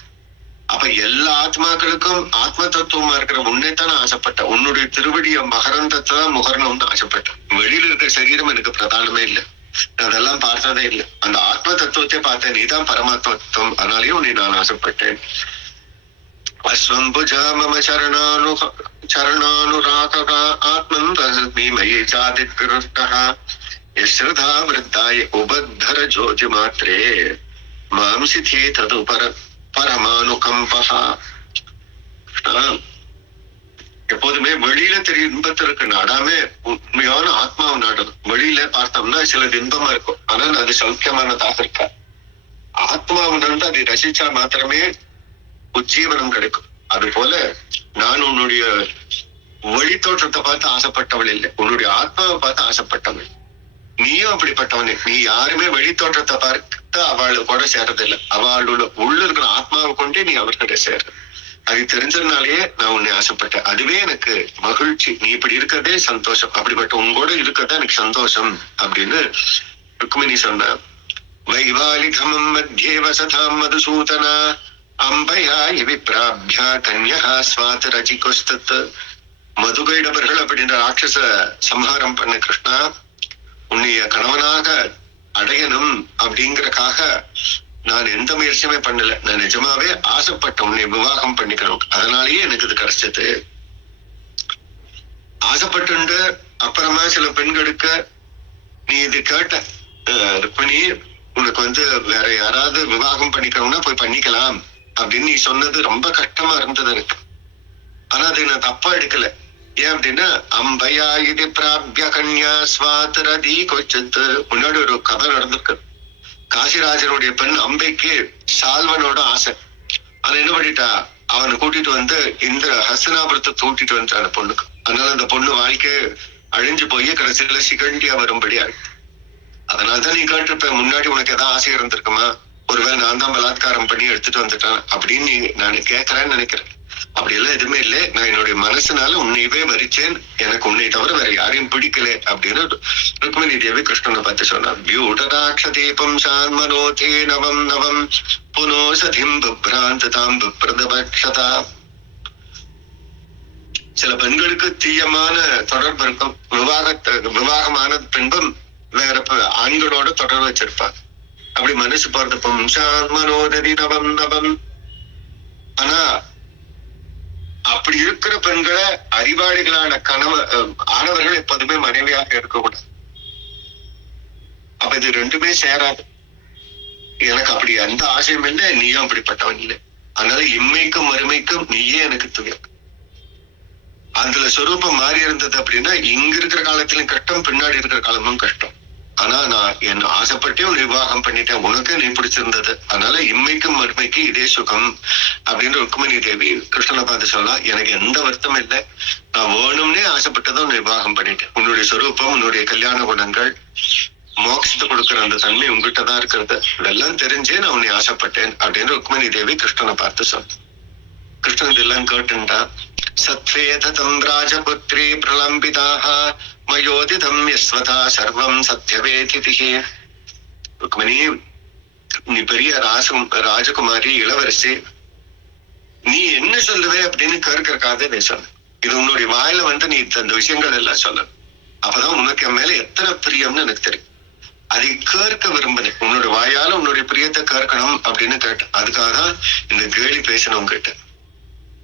அப்ப எல்லா ஆத்மாக்களுக்கும் ஆத்ம தத்துவமா இருக்கிற உன்னைத்தான் ஆசைப்பட்ட. உன்னுடைய திருவடிய மகரந்தத்தை தான் முகரணும்னு ஆசைப்பட்டேன். வெளியில இருக்கிற சரீரம் எனக்கு பிரதானமே இல்லை. அதெல்லாம் பார்த்ததே இல்லை. அந்த ஆத்ம தத்துவத்தை பார்த்தேன். நீதான் பரமாத்மத்துவம். அதனாலேயும் உன்னை நான் ஆசைப்பட்டேன். அஸ்வம் புஜா மம சரணானுராக ஆத்மன் ரசமி மயே சாதித்கிருஷ்டஹ யஸ்ரதா விருத்தாய உபத்தர ஜோதி மாத்ரே மாம்சிதே தது பரமானுகம்பஹா. எப்போதுமே வெளியில தெரியும் இன்பத்திற்கு நாடாம உண்மையான ஆத்மாவை நாடணும். வெளியில பார்த்தோம்னா சிலது இன்பமா இருக்கும், ஆனால் அது சௌக்கியமானதாக இருக்கா. ஆத்மாவை நடந்து அதை ரசிச்சா மாத்திரமே உஜ்ஜீவனம் கிடைக்கும். அது போல நான் உன்னுடைய வழி தோற்றத்தை பார்த்து ஆசைப்பட்டவள் இல்லை, உன்னுடைய ஆத்மாவை பார்த்து ஆசைப்பட்டவள். நீயும் அப்படிப்பட்டவனே. நீ யாருமே வெளி தோற்றத்தை பார்த்து அவளை கூட சேரதில்லை. அவளோட உள்ள இருக்கிற ஆத்மாவை கொண்டே நீ அவர்கிட்ட சேர. அது தெரிஞ்சதுனாலேயே நான் உன்னை ஆசைப்பட்டேன். அதுவே எனக்கு மகிழ்ச்சி. நீ இப்படி இருக்கிறதே சந்தோஷம். அப்படிப்பட்ட உங்களோட இருக்கிறதா எனக்கு சந்தோஷம் அப்படின்னு ருக்மிணி சொன்ன. வைவாலிகமம் மத்தியே வசதாம் மதுசூதனா அம்பயா விப்ராப்யா கன்யா ஸ்வாத ரஜிகோஸ்தத். மதுகைடவர்கள் அப்படின்ற ராட்சச சம்ஹாரம் பண்ண கிருஷ்ணா, உன்னைய கணவனாக அடையணும் அப்படிங்கறக்காக நான் எந்த முயற்சியுமே பண்ணல. நான் நிஜமாவே ஆசைப்பட்ட உன்னை விவாகம் பண்ணிக்கணும். அதனாலேயே எனக்கு இது கிடைச்சது. ஆசைப்பட்டு அப்புறமா சில பெண்களுக்கு நீ இது கேட்ட ருக்மிணி, உனக்கு வேற யாராவது விவாகம் பண்ணிக்கணும்னா போய் பண்ணிக்கலாம் அப்படின்னு நீ சொன்னது ரொம்ப கஷ்டமா இருந்தது எனக்கு. ஆனா அதை நான் தப்பா எடுக்கல. ஏன் அப்படின்னா, அம்பயா இது பிராபிய கன்யா ஸ்வாதரதி கொச்சத்து. முன்னாடி ஒரு கதை நடந்திருக்கு. காசிராஜனுடைய பெண் அம்பைக்கு சால்வனோட ஆசை. அதை என்ன பண்ணிட்டா, அவனை கூட்டிட்டு இந்த ஹஸ்தினாபுரத்தை கூட்டிட்டு வந்துட்டான் அந்த பொண்ணுக்கு. அதனால அந்த பொண்ணு வாழ்க்கை அழிஞ்சு போய் கடைசியில சிகண்டியா வரும்படி ஆயிடுச்சு. அதனாலதான் நீ கேட்டிருப்ப, முன்னாடி உனக்கு ஏதாவது ஆசை இருந்திருக்குமா, ஒருவேளை நான் தான் பலாத்காரம் பண்ணி எடுத்துட்டு வந்துட்டேன் அப்படின்னு நான் கேட்கறேன்னு நினைக்கிறேன். அப்படி எல்லாம் எதுவுமே இல்லை. நான் என்னுடைய மனசுனால உன்னையவே வரிச்சேன். எனக்கு உன்னை தவிர வேற யாரையும் பிடிக்கல அப்படின்னு ருக்மிணி தேவி கிருஷ்ணனை பார்த்து சொன்னார். வியூடராட்சதீபம் சான்மனோதே நவம் நவம் புனோசதிம் பிப்ராந்ததாம் பிப்ரதபக்ஷதா. சில பெண்களுக்கு தீயமான தொடர்பு இருக்கும். விவாகமான பின்பும் வேற ஆண்களோட தொடர்பு வச்சிருப்பாங்க. அப்படி மனசு போறது மனோதரி நவம் நவம். ஆனா அப்படி இருக்கிற பெண்களை அறிவாளிகளான ஆடவர்கள் எப்போதுமே மனைவியாக இருக்கக்கூடாது. அப்ப இது ரெண்டுமே சேராது. எனக்கு அப்படி எந்த ஆசையும் இல்லை, நீயும் அப்படிப்பட்டவன் இல்லை. அதனால இம்மைக்கும் மறுமைக்கும் நீயே எனக்கு துணை. அதுல சொரூபம் மாறி இருந்தது அப்படின்னா இங்க இருக்கிற காலத்திலும் கஷ்டம், பின்னாடி இருக்கிற காலமும் கஷ்டம். ஆனா நான் என்ன ஆசைப்பட்டே நிர்வாகம் பண்ணிட்டேன், உனக்கு நீ பிடிச்சிருந்தது, அதனால இம்மைக்கும் மறுமைக்கு இதே சுகம் அப்படின்னு ருக்மிணி தேவி கிருஷ்ணனை பார்த்து சொல்லலாம். எனக்கு எந்த வருத்தம் இல்லை, நான் வேணும்னே ஆசைப்பட்டதும் நிர்வாகம் பண்ணிட்டேன். உன்னுடைய சொரூபம், உன்னுடைய கல்யாண குணங்கள், மோட்சத்தை கொடுக்கிற அந்த தன்மை உங்ககிட்ட தான் இருக்கிறது, இதெல்லாம் தெரிஞ்சே நான் உன்னை ஆசைப்பட்டேன் அப்படின்னு ருக்மிணி தேவி கிருஷ்ணனை பார்த்து சொன்ன. கிருஷ்ணன் இதெல்லாம் கேட்டுண்டா. சத்வேதம் ராஜபுத்ரி பிரலம்பிதாக மயோதிதம் யஸ்வதா சர்வம் சத்யவேதிதிஹி. ருக்மிணி, நீ பெரிய ராஜகுமாரி, இளவரசி, நீ என்ன சொல்லுவே அப்படின்னு கேட்கறக்காக நீ சொல்ல. இது உன்னுடைய வாயில நீ இந்த விஷயங்கள் எல்லாம் சொல்லணும். அப்பதான் உனக்கு என் மேல எத்தனை பிரியம்னு எனக்கு தெரியும். அதை கேட்க விரும்பினேன். உன்னோட வாயால உன்னுடைய பிரியத்தை கேட்கணும் அப்படின்னு கேட்டேன். அதுக்காக தான் இந்த கேலி பேசணும் கேட்டேன்.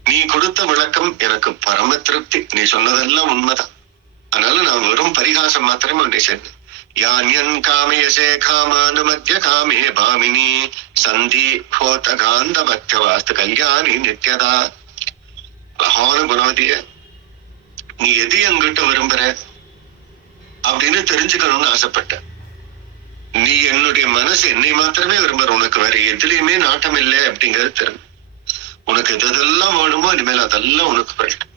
நீ கொடுத்த விளக்கம் எனக்கு பரம திருப்தி. நீ சொன்னதெல்லாம் உண்மைதான். அதனால நான் வெறும் பரிகாசம் மாத்திரமே உன்னை சேர்ந்தேன். யான்யன் காமயசே காமானு மத்திய காமே பாமினி சந்தி ஹோத காந்த பக்தவாஸ்து கல்யாணி நித்யதா. அழகான குணவதிய, நீ எது என்கிட்ட விரும்புற அப்படின்னு தெரிஞ்சுக்கணும்னு ஆசைப்பட்ட. நீ என்னுடைய மனசு என்னை மாத்திரமே விரும்புற, உனக்கு வேற எதுலையுமே நாட்டம் இல்லை அப்படிங்கிறது தெரியும். உனக்கு எதெல்லாம் வேணுமோ இனிமேல் அதெல்லாம் உனக்கு கிடைக்கும்.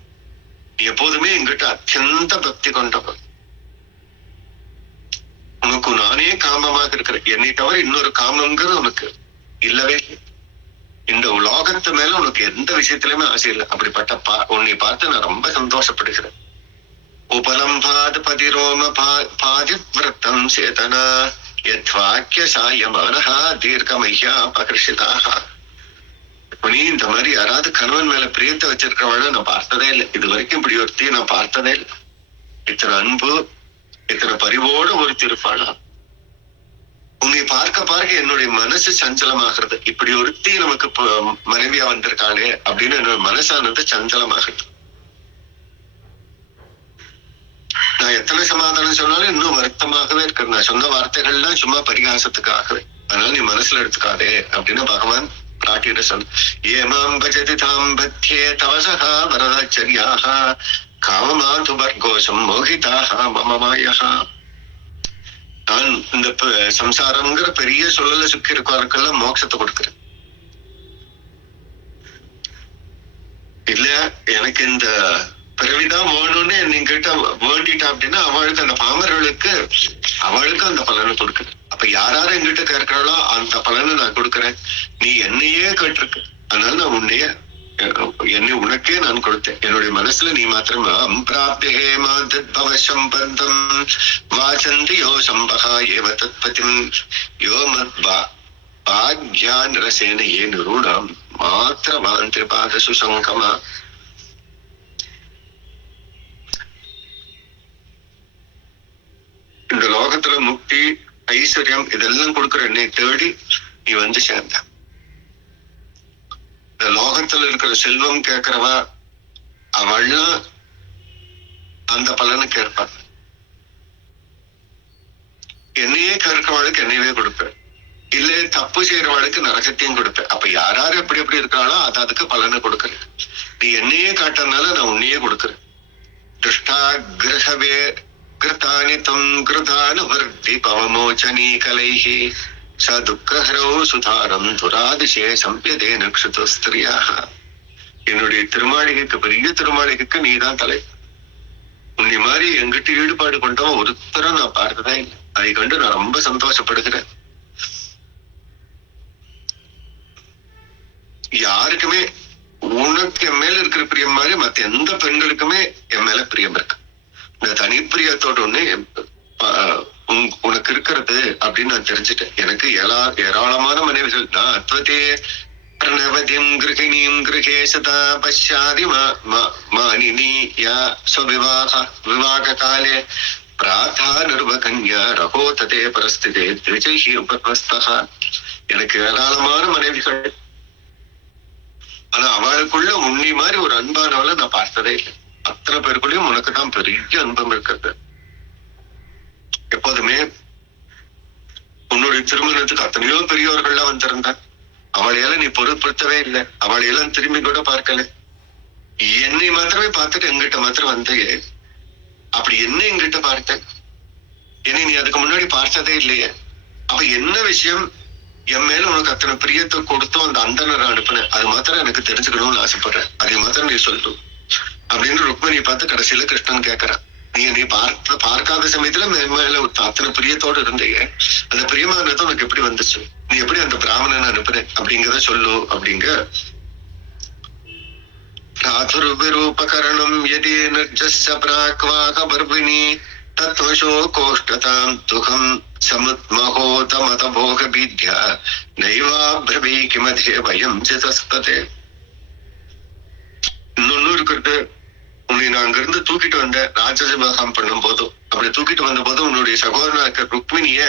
நீ எப்போதுமே என்கிட்ட அத்தியந்த பக்தி கொண்டவன். உனக்கு நானே காமமாக இருக்கிறேன். என்னை தவிர இன்னொரு காமங்கிறது உனக்கு இல்லவே இல்லை. இந்த உலோகத்து மேல உனக்கு எந்த விஷயத்திலுமே ஆசை இல்லை. அப்படிப்பட்ட உன்னை பார்த்து நான் ரொம்ப சந்தோஷப்படுகிறேன். உபலம்பாத் பதிரோம பாதிவிரத்தம் சேதனா யத்வாக்கிய சாயமானஹா தீர்க்கமையா அபகிருஷிதாக. நீ இந்த மாதிரி யாராவது கணவன் மேல பிரியத்தை வச்சிருக்கிறவள நான் பார்த்ததே இல்லை. இது வரைக்கும் இப்படி ஒருத்தி நான் பார்த்ததே இல்லை. இத்தனை அன்பு, இத்தனை பரிவோடு ஒருத்தி இருப்பாளா? உன்னை பார்க்க பார்க்க என்னுடைய மனசு சஞ்சலமாகிறது. இப்படி ஒருத்தி நமக்கு மனைவியா வந்திருக்காளே அப்படின்னு என்னோட மனசானது சஞ்சலமாகிறது. நான் எத்தனை சமாதானம் சொன்னாலும் இன்னும் வருத்தமாகவே இருக்கிறேன். நான் சொன்ன வார்த்தைகள்லாம் சும்மா பரிகாசத்துக்காகவே. அதனால நீ மனசுல எடுத்துக்காதே அப்படின்னு பகவான் பிராட்டியிட சொன்ன. ஏமாம் பஜதி தாம் பத்யே தவசகா வரதாச்சரியாக காமமாது வர்கோஷம் மோகிதாக மமமாயகா. நான் இந்த சம்சாரம்ங்கிற பெரிய சொல்லல சுக்கி இருக்கவருக்கெல்லாம் மோட்சத்தை கொடுக்கிறேன். இல்ல எனக்கு இந்த பிறவிதான் வேணும்னு நீங்க கிட்ட வேண்டிட்டா அப்படின்னா அவளுக்கு, அந்த பாமர்களுக்கு அவளுக்கு அந்த பலனை கொடுக்குறேன். அப்ப யாராரு எங்கிட்ட கேட்கிறாளோ அந்த பலனை நான் கொடுக்குறேன். நீ என்னையே கேட்டிருக்க, அதனால நான் என்னை உனக்கே நான் கொடுத்தேன். என்னுடைய மனசுல நீ மாத்திரமா அம்பிராப்தே மாதம் பந்தம் வாசந்தி யோ சம்பகா ஏவ தத்பதிம் யோ மத் பாக்யான் ரசேன ஏ நிரூணாம் மாத்திர வாந்திரிபாத சுசங்கமா. இந்த லோகத்துல முக்தி, ஐஸ்வர்யம் இதெல்லாம் கொடுக்குற என்னை தேடி நீ வந்து சேர்ந்த. இந்த லோகத்துல இருக்கிற செல்வம் கேட்கிறவா அவள்லாம் அந்த பலனை கேட்பா. என்னையே கேட்கிறவாளுக்கு என்னையவே கொடுப்பேன். இல்ல தப்பு செய்யறவாளுக்கு நரகத்தையும் கொடுப்பேன். அப்ப யாராரு எப்படி எப்படி இருக்கிறாளோ அது அதுக்கு பலனை கொடுக்குறேன். நீ என்னையே காட்டுறதுனால நான் உன்னையே கொடுக்குறேன். திருஷ்டா கிரகவே கிருதானி தம் கிருதான வர்த்தி பவமோச்சனீ கலைஹி ச துக்கஹரோ சுதாரம் துராதிசே சம்பியதே நக்ஷுத ஸ்திரியாக. என்னுடைய திருமாளிகைக்கு, பெரிய திருமாளிகைக்கு நீதான் தலை. உன்னை மாதிரி எங்கிட்ட ஈடுபாடு கொண்டவன் ஒருத்தரும் நான் பார்த்ததே இல்லை. அதை கண்டு நான் ரொம்ப சந்தோஷப்படுகிறேன். யாருக்குமே உனக்கு என் மேல இருக்கிற பிரியம் மாதிரி மத்த எந்த பெண்களுக்குமே என் மேல பிரியம் இருக்கு. இந்த தனிப்பிரியத்தோட ஒண்ணு உனக்கு இருக்கிறது அப்படின்னு நான் தெரிஞ்சுட்டேன். எனக்கு ஏராளமான மனைவிகள். நான் அத்வதே பிரணவதிம் கிருகிணீம் கிருகே சதா பஷ்யாதி மானினி யா விவாக காலே பிரார்த்தா நிர்வகன்யா ரகோததே பரஸ்திதே திரிஜைஹி உபத்வஸ்தஹ. எனக்கு ஏராளமான மனைவிகள், ஆனா அவளுக்குள்ள உன்னை மாதிரி ஒரு அன்பானவளை நான் பார்த்ததே இல்லை. அத்தனை பேருக்குள்ளயும் உனக்கு தான் பெரிய அன்பம் இருக்கிறது. எப்போதுமே உன்னுடைய திருமணத்துக்கு அத்தனையோ பெரியவர்கள்லாம் வந்திருந்தா அவளையெல்லாம் நீ பொருட்படுத்தவே இல்லை. அவளையெல்லாம் திரும்பி கூட பார்க்கல. என்னை மாத்திரமே பார்த்துட்டு எங்கிட்ட மாத்திரம் வந்தையே. அப்படி என்ன எங்கிட்ட பார்த்த? என்னை நீ அதுக்கு முன்னாடி பார்த்ததே இல்லையே. அப்ப என்ன விஷயம் என் மேல உனக்கு அத்தனை பிரியத்தை கொடுத்தோம் அந்த அந்தனரை அனுப்புனேன், அது மாத்திரம் எனக்கு தெரிஞ்சுக்கணும்னு ஆசைப்படுறேன், அதை மாத்திரம் நீ சொல்லணும் அப்படின்னு ருக்மணியை பார்த்து கடைசியில கிருஷ்ணன் கேட்கறான். நீ பார்க்காத சமயத்துல மேல அத்தனை பிரியத்தோடு இருந்தீங்க, அந்த பிரியமானது உனக்கு எப்படி வந்துச்சு? நீ எப்படி அந்த பிராமணனை அனுப்புற அப்படிங்கிறத சொல்லு அப்படிங்க. ராதுருபகரணம் யதி நிர்ஜஸ்ய பிராக்வாக பர்வினி தத்வசோ கோஷ்டதாம் துகம் சமுத்மஹோதமத போக பீத்யா நைவாப்ரவி கிமதே வயம் சிதஸ்ததே. இன்னொன்னு இருக்கிறது, உன்னை நான் அங்கிருந்து தூக்கிட்டு வந்த ராட்சச விவாகம் பண்ணும் போதும், அப்படி தூக்கிட்டு வந்த போதும் உன்னுடைய சகோதரனாக்க ருக்மிணிய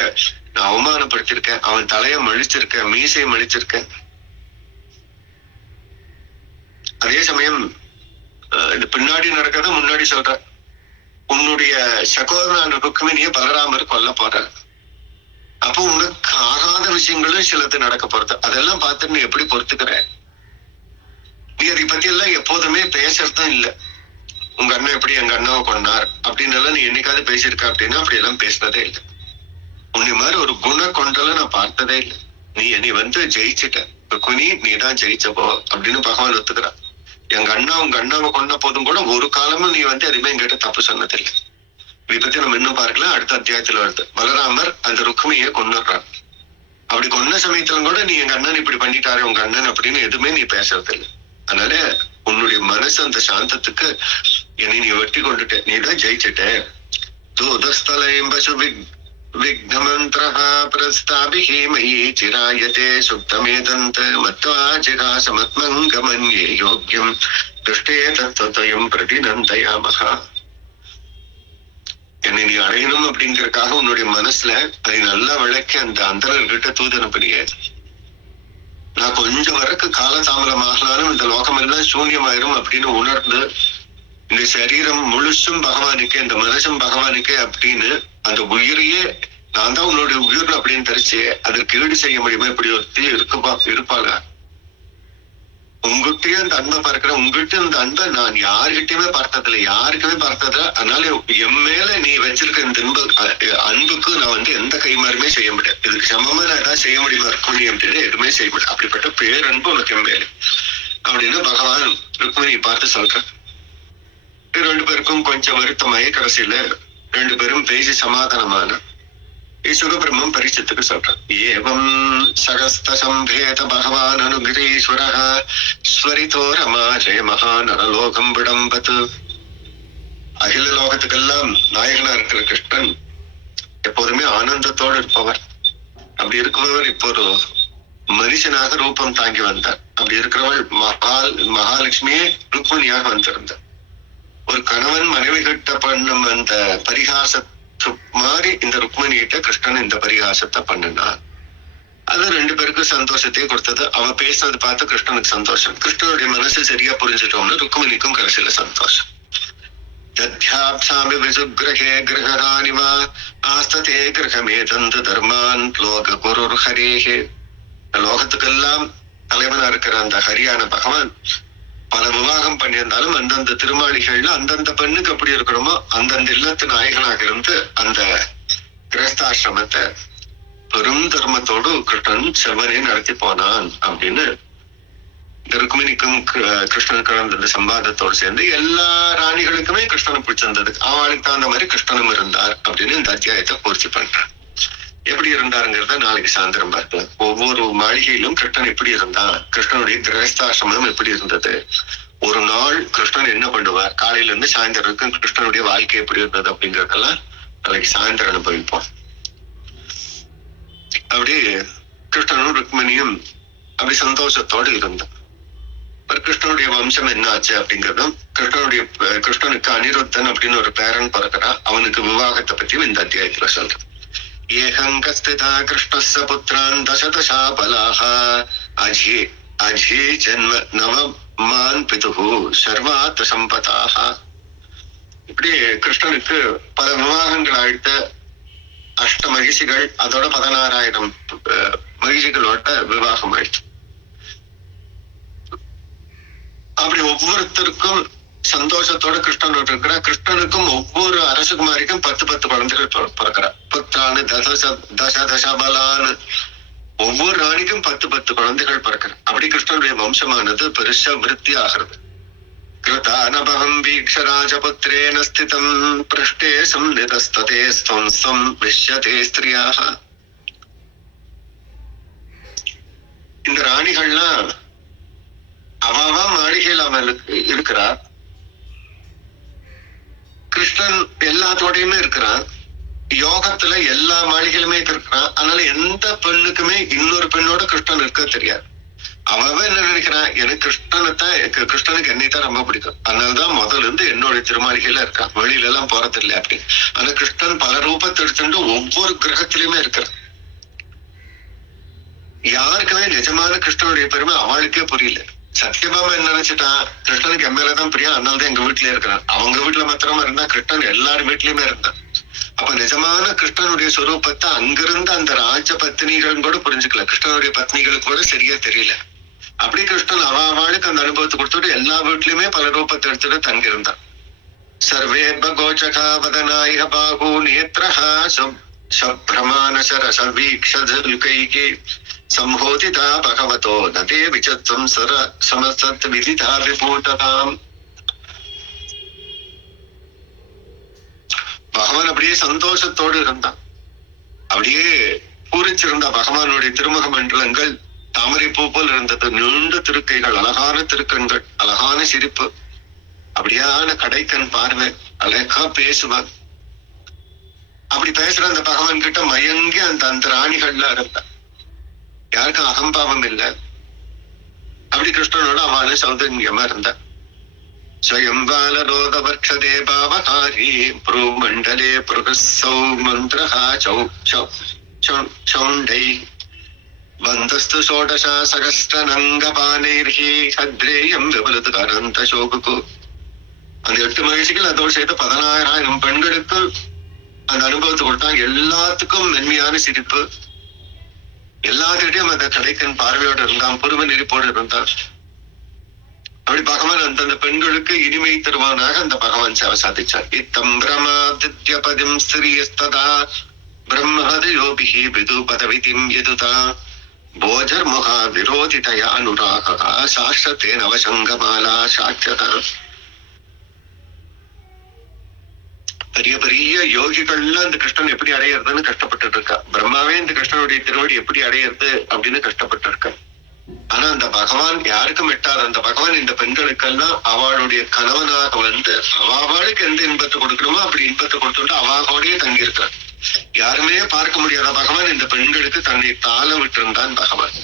நான் அவமானப்படுத்திருக்கேன். அவன் தலையை மழிச்சிருக்கேன், மீசையை மழிச்சிருக்கேன். அதே சமயம் இது பின்னாடி நடக்கிறத முன்னாடி சொல்ற, உன்னுடைய சகோதரனான ருக்மிணிய பலராமர் கொல்ல போற. அப்போ உனக்கு ஆகாத விஷயங்களும் சிலது நடக்க போறது. அதெல்லாம் பார்த்து நீ எப்படி பொறுத்துக்கிற? நீ அதை பத்தி எல்லாம் எப்போதுமே பேசுறதும் இல்லை. உங்க அண்ணன் எப்படி எங்க அண்ணாவை கொண்டார் அப்படின்னு எல்லாம் நீ என்னைக்காவது பேசியிருக்க அப்படின்னா அப்படி எல்லாம் பேசினதே இல்லை. உன்னை மாதிரி ஒரு குண கொண்டல நான் பார்த்ததே இல்லை. நீ வந்து ஜெயிச்சுட்ட ருக்மிணி, நீ தான் ஜெயிச்சப்போ அப்படின்னு பகவான் ஒத்துக்கிறான். எங்க அண்ணா உங்க அண்ணாவை கொண்ட போதும் கூட ஒரு காலமும் நீ வந்து எதுவுமே எங்கிட்ட தப்பு சொன்னதில்லை. இதை பத்தி நம்ம இன்னும் பார்க்கலாம், அடுத்த அத்தியாயத்துல வருது. பலராமர் அந்த ருக்மிணியை கொண்டுடுறான். அப்படி கொன்ன சமயத்துல கூட நீ எங்க அண்ணன் இப்படி பண்ணிட்டாரு உங்க அண்ணன் அப்படின்னு எதுவுமே நீ பேசுறது இல்லை. அதனால உன்னுடைய மனசு அந்த சாந்தத்துக்கு என்னை நீ வெட்டி கொண்டுட்ட, நீ தான் ஜெயிச்சுட்ட. தூதஸ்தலைம்பசு விக்னமந்திரஹ பிரஸ்தாபிஹி மயி சிராயதே சுப்தமேதந்த மத்வா ஜிகாசமத்மங்கமன்யே யோக்யம் துஷ்டே தத்வதயம் பிரதிநந்தயாமஹ. என்னை நீ அடையணும் அப்படிங்கறதுக்காக உன்னுடைய மனசுல அதை நல்லா விளக்கி அந்த அந்தரர்கிட்ட தூதனுப்படியே. நான் கொஞ்சம் வரைக்கும் காலதாமதமாகலாலும் இந்த லோகம் எல்லாம் சூன்யமாயிரும் அப்படின்னு உணர்ந்து இந்த சரீரம் முழுசும் பகவானுக்கு, இந்த மனசும் பகவானுக்கு அப்படின்னு அந்த உயிரையே நான் தான் உன்னுடைய உயிர் அப்படின்னு தெரிச்சு அதற்கு ஈடு செய்ய முடியுமா? இப்படி ஒருத்தி இருப்பாள? உங்ககிட்டயே அந்த அன்பை பார்க்கிற, உங்ககிட்ட இந்த அன்பை நான் யாருகிட்டயுமே பார்த்ததில்லை, யாருக்குமே பார்த்ததில்ல. அதனால என் மேல நீ வச்சிருக்க இந்த அன்புக்கு நான் வந்து எந்த கைமாறுமே செய்ய முடியாது. இதுக்கு சமமா நான் ஏதாவது செய்ய முடியுமா ருக்மிணி அப்படின்னு எதுவுமே செய்ய முடியாது. அப்படிப்பட்ட பேரன்பு உனக்கு என் மேல அப்படின்னு பகவான் ருக்மிணி பார்த்து சொல்றேன். ரெண்டு பேருக்கும் கொஞ்சம் வருத்தமாயி கடைசியில ரெண்டு பேரும் பேசி சமாதானமான சுகபிரம்மம் பரிச்சத்துக்கு சொல்றான். ஏவம் சகஸ்த சம்பேத பகவான் அனுகிரீஸ்வர ஸ்வரிதோ ரமாஜய மகாநரலோகம் விடம்பது. அகில லோகத்துக்கெல்லாம் நாயகனா இருக்கிற கிருஷ்ணன் எப்போதுமே ஆனந்தத்தோடு இருப்பவர். அப்படி இருக்கிறவர் இப்போ ஒரு மனுஷனாக ரூபம் தாங்கி வந்தார். அப்படி இருக்கிறவள் மகாலட்சுமியே ருக்மிணியாக வந்திருந்தார். ஒரு கணவன் மனைவி கிட்ட பண்ணும் அந்த பரிகாசத்து மாதிரி இந்த ருக்மிணி கிட்ட கிருஷ்ணன் இந்த பரிகாசத்தை பண்ணினான். அது ரெண்டு பேருக்கும் சந்தோஷத்தையே கொடுத்தது. அவ பேசுறது பார்த்து கிருஷ்ணனுக்கு சந்தோஷம். கிருஷ்ணனுடைய மனசு சரியா புரிஞ்சுட்டோம்னு ருக்மிணிக்கும் கடைசியில சந்தோஷம். தத்யாப்சாமி விசுக்ரஹே கிரகானிவா ஆஸ்ததே கிரகமே தந்த தர்மான் லோக குருர் ஹரேஹே. லோகத்துக்கெல்லாம் தலைவனா இருக்கிற அந்த ஹரியான பகவான் பல விவாகம் பண்ணியிருந்தாலும் அந்தந்த திருமாளிகள்ல அந்தந்த பெண்ணுக்கு எப்படி இருக்கணுமோ அந்தந்த இல்லத்து நாயகனாக இருந்து அந்த கிரஸ்தாசிரமத்தை பெரும் தர்மத்தோடு கிருஷ்ணன் செவ்வனே நடத்தி போனான் அப்படின்னு இந்த ருக்மிணிக்கும் கிருஷ்ணனுக்கு அந்த சம்பாதத்தோடு சேர்ந்து எல்லா ராணிகளுக்குமே கிருஷ்ணனை பிடிச்சிருந்தது. அவளுக்கு தகுந்த மாதிரி கிருஷ்ணனும் இருந்தார் அப்படின்னு இந்த அத்தியாயத்தை பூர்த்தி பண்றான். எப்படி இருந்தாருங்கிறத நாளைக்கு சாயந்தரம் பார்க்கலாம். ஒவ்வொரு மாளிகையிலும் கிருஷ்ணன் எப்படி இருந்தான், கிருஷ்ணனுடைய கிரகஸ்தாசிரமம் எப்படி இருந்தது, ஒரு நாள் கிருஷ்ணன் என்ன பண்ணுவார், காலையில இருந்து சாயந்தரம் வரைக்கும் கிருஷ்ணனுடைய வாழ்க்கை எப்படி இருந்தது அப்படிங்கறதெல்லாம் நாளைக்கு சாயந்தரம் அனுபவிப்போம். அப்படி கிருஷ்ணனும் ருக்மிணியும் அப்படி சந்தோஷத்தோடு இருந்தான். கிருஷ்ணனுடைய வம்சம் என்ன ஆச்சு அப்படிங்கறதும், கிருஷ்ணனுக்கு அனிருத்தன் அப்படின்னு ஒரு பேரன் பிறக்கிறான். அவனுக்கு விவாகத்தை பற்றியும் இந்த அத்தியாயத்துல சொல்றேன். ஏகங்கஸ்திதா கிருஷ்ணஸ்ய புத்திரான் தசதசா பலாஹ அஜி அஜி ஜன்ம நவமான் பிதுஹு சர்வாத் சம்பதாக. இப்படி கிருஷ்ணனுக்கு பல விவாகங்கள் ஆயிட்ட அஷ்ட மகிழ்ச்சிகள், அதோட 16,000 மகிழ்ச்சிகளோட விவாகம் ஆயிடுச்சு. அப்படி ஒவ்வொருத்தருக்கும் சந்தோஷத்தோட கிருஷ்ணனோட இருக்கிற, கிருஷ்ணனுக்கும் ஒவ்வொரு அரசகுமாரிக்கும் 10 குழந்தைகள் பிறக்கிறா. புத்தானு தசபலான்னு ஒவ்வொரு ராணிக்கும் 10 குழந்தைகள் பிறக்கிற. அப்படி கிருஷ்ணனுடைய வம்சமானது பெருசா விருத்தி ஆகிறது. கிருதானபகம் வீக்ஷராஜபுத்திரேன ஸ்திதம் பிருஷ்டே சம்நிதஸ்ததே ஸ்வம் விஷ்யதே ஸ்திரியாக. இந்த ராணிகள்லாம் அவா மாளிகையில் அவளுக்கு இருக்கிறா. கிருஷ்ணன் எல்லாத்தோடையுமே இருக்கிறான். யோகத்துல எல்லா மாளிகையிலுமே இருக்கிறான். அதனால எந்த பெண்ணுக்குமே இன்னொரு பெண்ணோட கிருஷ்ணன் இருக்க தெரியாது. அவன் என்ன நினைக்கிறான், எனக்கு கிருஷ்ணனுக்கு என்னைத்தான் ரொம்ப பிடிக்கும், அதனாலதான் முதல்ல இருந்து என்னோட திருமாளிகையில இருக்கான், வெளியில எல்லாம் போறது இல்லை அப்படி. ஆனா கிருஷ்ணன் பல ரூபத்தை எடுத்துட்டு ஒவ்வொரு கிரகத்திலுமே இருக்கிறான். யாருக்குமே நிஜமான கிருஷ்ணனுடைய பெருமை அவளுக்கே புரியல. சத்யபாமா என்ன நினைச்சிட்டான், கிருஷ்ணனுக்கு எம்எல்ஏதான் பிரியா, அதனாலதான் எங்க வீட்டுல இருக்கிறான். அவங்க வீட்டுல மாத்திரமா இருந்தா கிருஷ்ணன் எல்லார் வீட்லயுமே இருந்தான். அப்ப நிஜமான கிருஷ்ணனுடைய சொரூபத்தை அங்கிருந்து அந்த ராஜ பத்னிகள் கூட புரிஞ்சுக்கல, கிருஷ்ணனுடைய பத்னிகளுக்கு கூட சரியா தெரியல. அப்படி கிருஷ்ணன் அவளுக்கு அந்த அனுபவத்தை கொடுத்துட்டு எல்லா வீட்லயுமே பல ரூபத்தை எடுத்துட்டு தங்கியிருந்தான். சர்வே பகோச்சகா வதனாய பாகு நேத்ரஹா சப்ரமானசர சர்வீக்ஷல்கைகி சம்போதிதா பகவதோ நதே விசத்வம் சர சமசத் விதிதா விபூததாம். பகவான் அப்படியே சந்தோஷத்தோடு இருந்தான். அப்படியே பூரிச்சிருந்த பகவானுடைய திருமுக மண்டலங்கள் தாமரை பூ போல் இருந்தது. நீண்ட திருக்கைகள், அழகான திருக்கண்கள், அழகான சிரிப்பு, அப்படியான கடைக்கண் பார்வை, அழகா பேசுவான். அப்படி பேசுற அந்த பகவான் கிட்ட மயங்கி அந்த ராணிகள்ல இருந்தா. யாருக்கும் அகம்பாவம் இல்லை. அப்படி கிருஷ்ணனோட அவளு சௌந்தர்யமா இருந்தா. ஸ்வயம்பாலரோதவர்ஷதே பாவகாரி ப்ரூமண்டலே புருகசௌ மந்திரஹா சௌண்டை வந்தஸ்து ஷோடசா சகஸ்டநங்கபானைர்ஹி ஹத்ரேயம் விபலது கரந்த சோகுகு. அந்த 8 மகிழ்ச்சிகள் அதோடு சேர்த்து 16,000 பெண்களுக்கு அந்த அனுபவத்தை கொடுத்தாங்க. எல்லாத்துக்கும் மென்மையான சிரிப்பு, எல்லாத்திட்டையும் அந்த கடைக்கன் பார்வையோடு இருந்தான், புருவ நெறிப்போடு இருந்தான். அப்படி பகவான் அந்தந்த பெண்களுக்கு இனிமை தருவானாக அந்த பகவான் சேவை சாதிச்சார். இத்தம் பிரமாதித்யபதிம் ஸ்திரியஸ்ததா பிரம்மஹதயோபிஹி விது பதவிதிம் யதுதா போஜர் முகா விரோதிதயா அனுராகா சாஸ்திரத்தே நவசங்கமாலா சாட்சதா. பெரிய பெரிய யோகிகள்ல அந்த கிருஷ்ணன் எப்படி அடையிறதுன்னு கஷ்டப்பட்டு இருக்கா. பிரம்மாவே இந்த கிருஷ்ணனுடைய திருவடி எப்படி அடையிறது அப்படின்னு கஷ்டப்பட்டு இருக்க. ஆனா அந்த பகவான் யாருக்கும் எட்டாத அந்த பகவான் இந்த பெண்களுக்கெல்லாம் அவளுடைய கணவனாக வந்து அவளுக்கு எந்த இன்பத்தை கொடுக்கணுமோ அப்படி இன்பத்தை கொடுத்துட்டு அவாவோடய தங்கி இருக்கான். யாருமே பார்க்க முடியாத பகவான் இந்த பெண்களுக்கு தன்னை தாள விட்டிருந்தான் பகவான்.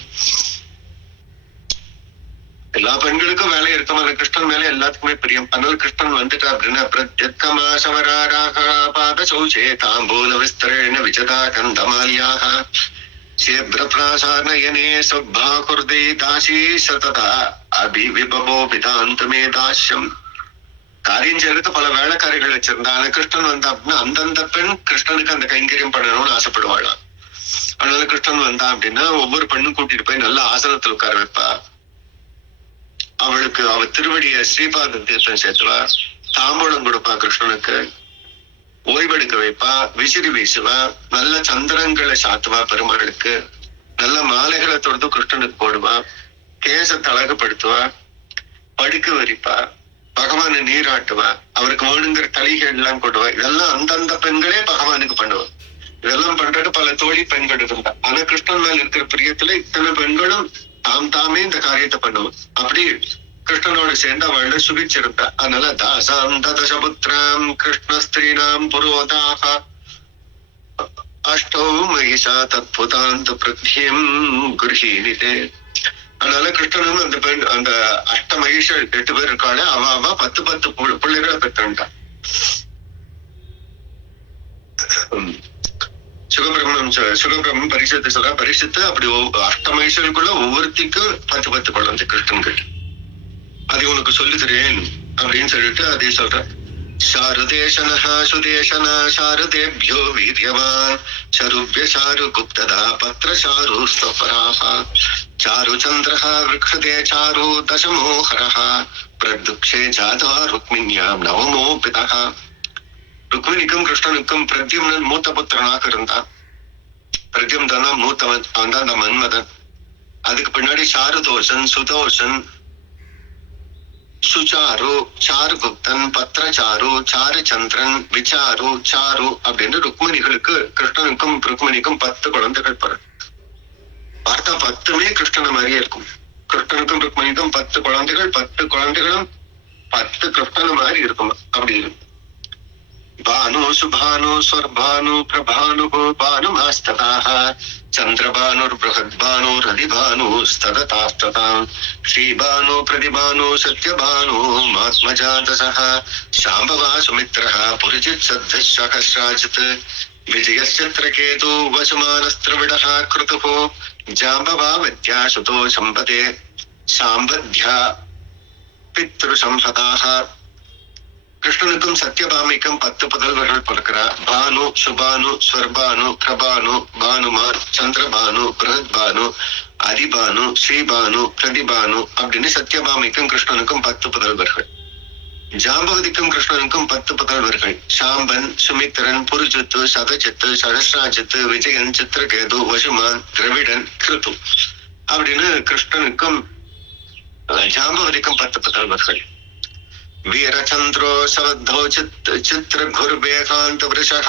எல்லா பெண்களுக்கும் வேலை இருக்கமான கிருஷ்ணன் மேல எல்லாத்துக்குமே பிரியம். அதனால கிருஷ்ணன் வந்துட்டா அப்படின்னா பிரத்யக்கமாசவராராக பாத சௌச்சே தாம்பூல விஸ்தரேண விஜதா கந்தமாலியாக சேப்ரப்ராசானயனே சுப்பாகுர்தை தாசி சததா அபிவிபவோ விதாந்தமே தாஸ்யம். காரியம் செய்யறதுக்கு பல வேலைக்காரிகள் வச்சிருந்தா. ஆனா கிருஷ்ணன் வந்தா அப்படின்னா அந்தந்த பெண் கிருஷ்ணனுக்கு அந்த கைங்கரியம் பண்ணணும்னு ஆசைப்படுவாளாம். அதனால கிருஷ்ணன் வந்தா அப்படின்னா ஒவ்வொரு பெண்ணும் கூட்டிட்டு போய் நல்ல ஆசனத்துல உட்கார வைப்பா. அவளுக்கு அவ திருவடிய ஸ்ரீபாத தீர்த்தம் சேர்த்துவா, தாம்பூலம் கொடுப்பா, கிருஷ்ணனுக்கு ஓய்வெடுக்க வைப்பா, விசிறி வீசுவா, நல்ல சந்திரங்களை சாத்துவா, பெருமாளுக்கு நல்ல மாலைகளை தொடுத்து கிருஷ்ணனுக்கு போடுவா, கேசத்தை அழகுபடுத்துவா, படுக்க வரிப்பா, பகவானை நீராட்டுவா, அவருக்கு வேணுங்கிற தலிகள் எல்லாம் கொடுவா. இதெல்லாம் அந்தந்த பெண்களே பகவானுக்கு பண்ணுவா. இதெல்லாம் பண்றது பல தோழி பெண்கள் இருந்தா. ஆனா கிருஷ்ணன் மேல இருக்கிற பிரியத்துல இத்தனை பெண்களும் தாமே இந்த காரியத்தை பண்ணுவோம். அப்படி கிருஷ்ணனோட சேர்ந்து அவள சுகிச்சிருந்தா. அதனால தாசாந்த தசபுத்திராம் கிருஷ்ணஸ்திரீனாம் புரோதாக அஷ்டௌ மகிஷா தத்புதாந்த பிரத்யம் குருஹீனிதே அதனால கிருஷ்ணனும் அந்த பெண் அந்த அஷ்ட மகிஷர் 8 பேர் இருக்காளே அவ 10 பிள்ளைகளை பெற்றான். சுகபிரம்மன் பரிசத்தை சொல்ற பரிசத்து அப்படி அஷ்டமகிஷருக்குள்ள ஒவ்வொருத்திக்கும் 10 குழந்தை கிருஷ்ணன் கிட்ட அதை உனக்கு சொல்லுகிறேன் அப்படின்னு சொல்லிட்டு அதே சொல்ற. சாருதேசனஹ சுதேசன சாருதேபியோ வீரியவான் சருப்ய சாரு குப்ததா பத்ர சாரு ஸ்வபராஹ சாரு சந்திரஹ விருக்ஷதே சாரு தசமோஹரஹ பிரதுக்ஷே ஜாதா ருக்மிண்யாம் நவமோ பிதஹ. ருக்மிணிக்கும் கிருஷ்ணனுக்கும் பிரத்யும்னன் மூத்த புத்திரனாக இருந்தான். பிரத்யும்னா மூத்தவன், அவன் தான் அந்த மன்மதன். அதுக்கு பின்னாடி சாருதோஷன், சுதோஷன், சுச்சாரு, சாருகுப்தன், பத்ரச்சாரு, சாருச்சந்திரன், விசாரு, சாரு அப்படின்னு ருக்மிணிகளுக்கு கிருஷ்ணனுக்கும் ருக்மிணிக்கும் 10 குழந்தைகள் பிறகு பார்த்தா 10மே கிருஷ்ணன மாதிரியே இருக்கும். கிருஷ்ணனுக்கும் ருக்மிணிக்கும் 10 குழந்தைகள், 10 குழந்தைகளும் 10 கிருஷ்ணன மாதிரி இருக்கும். அப்படி இருக்கும். भानु सुभानु स्वर्भानु प्रभानु भानुमास्तताः चन्द्रभानुर्बृहद्भानुरधिभानुस्तदतास्ततां श्रीभानु प्रतिभानु सत्यभानु मात्मजातसः शाम्भवा सुमित्रः पुरजित् सद्धः सहस्राजित् विजयश्चित्रकेतु वसुमानस्त्रविडः कृतुः जाम्बवा विद्यासुतो सम्पते साम्बध्या पितृसंहताः. கிருஷ்ணனுக்கும் சத்யபாமிக்கும் 10 புதல்வர்கள் பிறக்கிறார். பானு, சுபானு, ஸ்வர்பானு, பிரபானு, பானுமார், சந்திரபானு, பிரஹத்பானு, அதிபானு, ஸ்ரீபானு, பிரதிபானு அப்படின்னு சத்யபாமிக்கும் கிருஷ்ணனுக்கும் 10 புதல்வர்கள். ஜாம்பவதிக்கும் கிருஷ்ணனுக்கும் 10 புதல்வர்கள். சாம்பன், சுமித்திரன், புருஜித்து, சதஜித்து, சகஸ்ராஜித்து, விஜயன், சித்திரகேது, வசுமான், திரவிடன், கிருத்து அப்படின்னு கிருஷ்ணனுக்கும் ஜாம்பவதிக்கும் 10 புதல்வர்கள். வீரச்சந்திரோ சவத்தோ சித்திரகுர்வேகாந்த விருஷः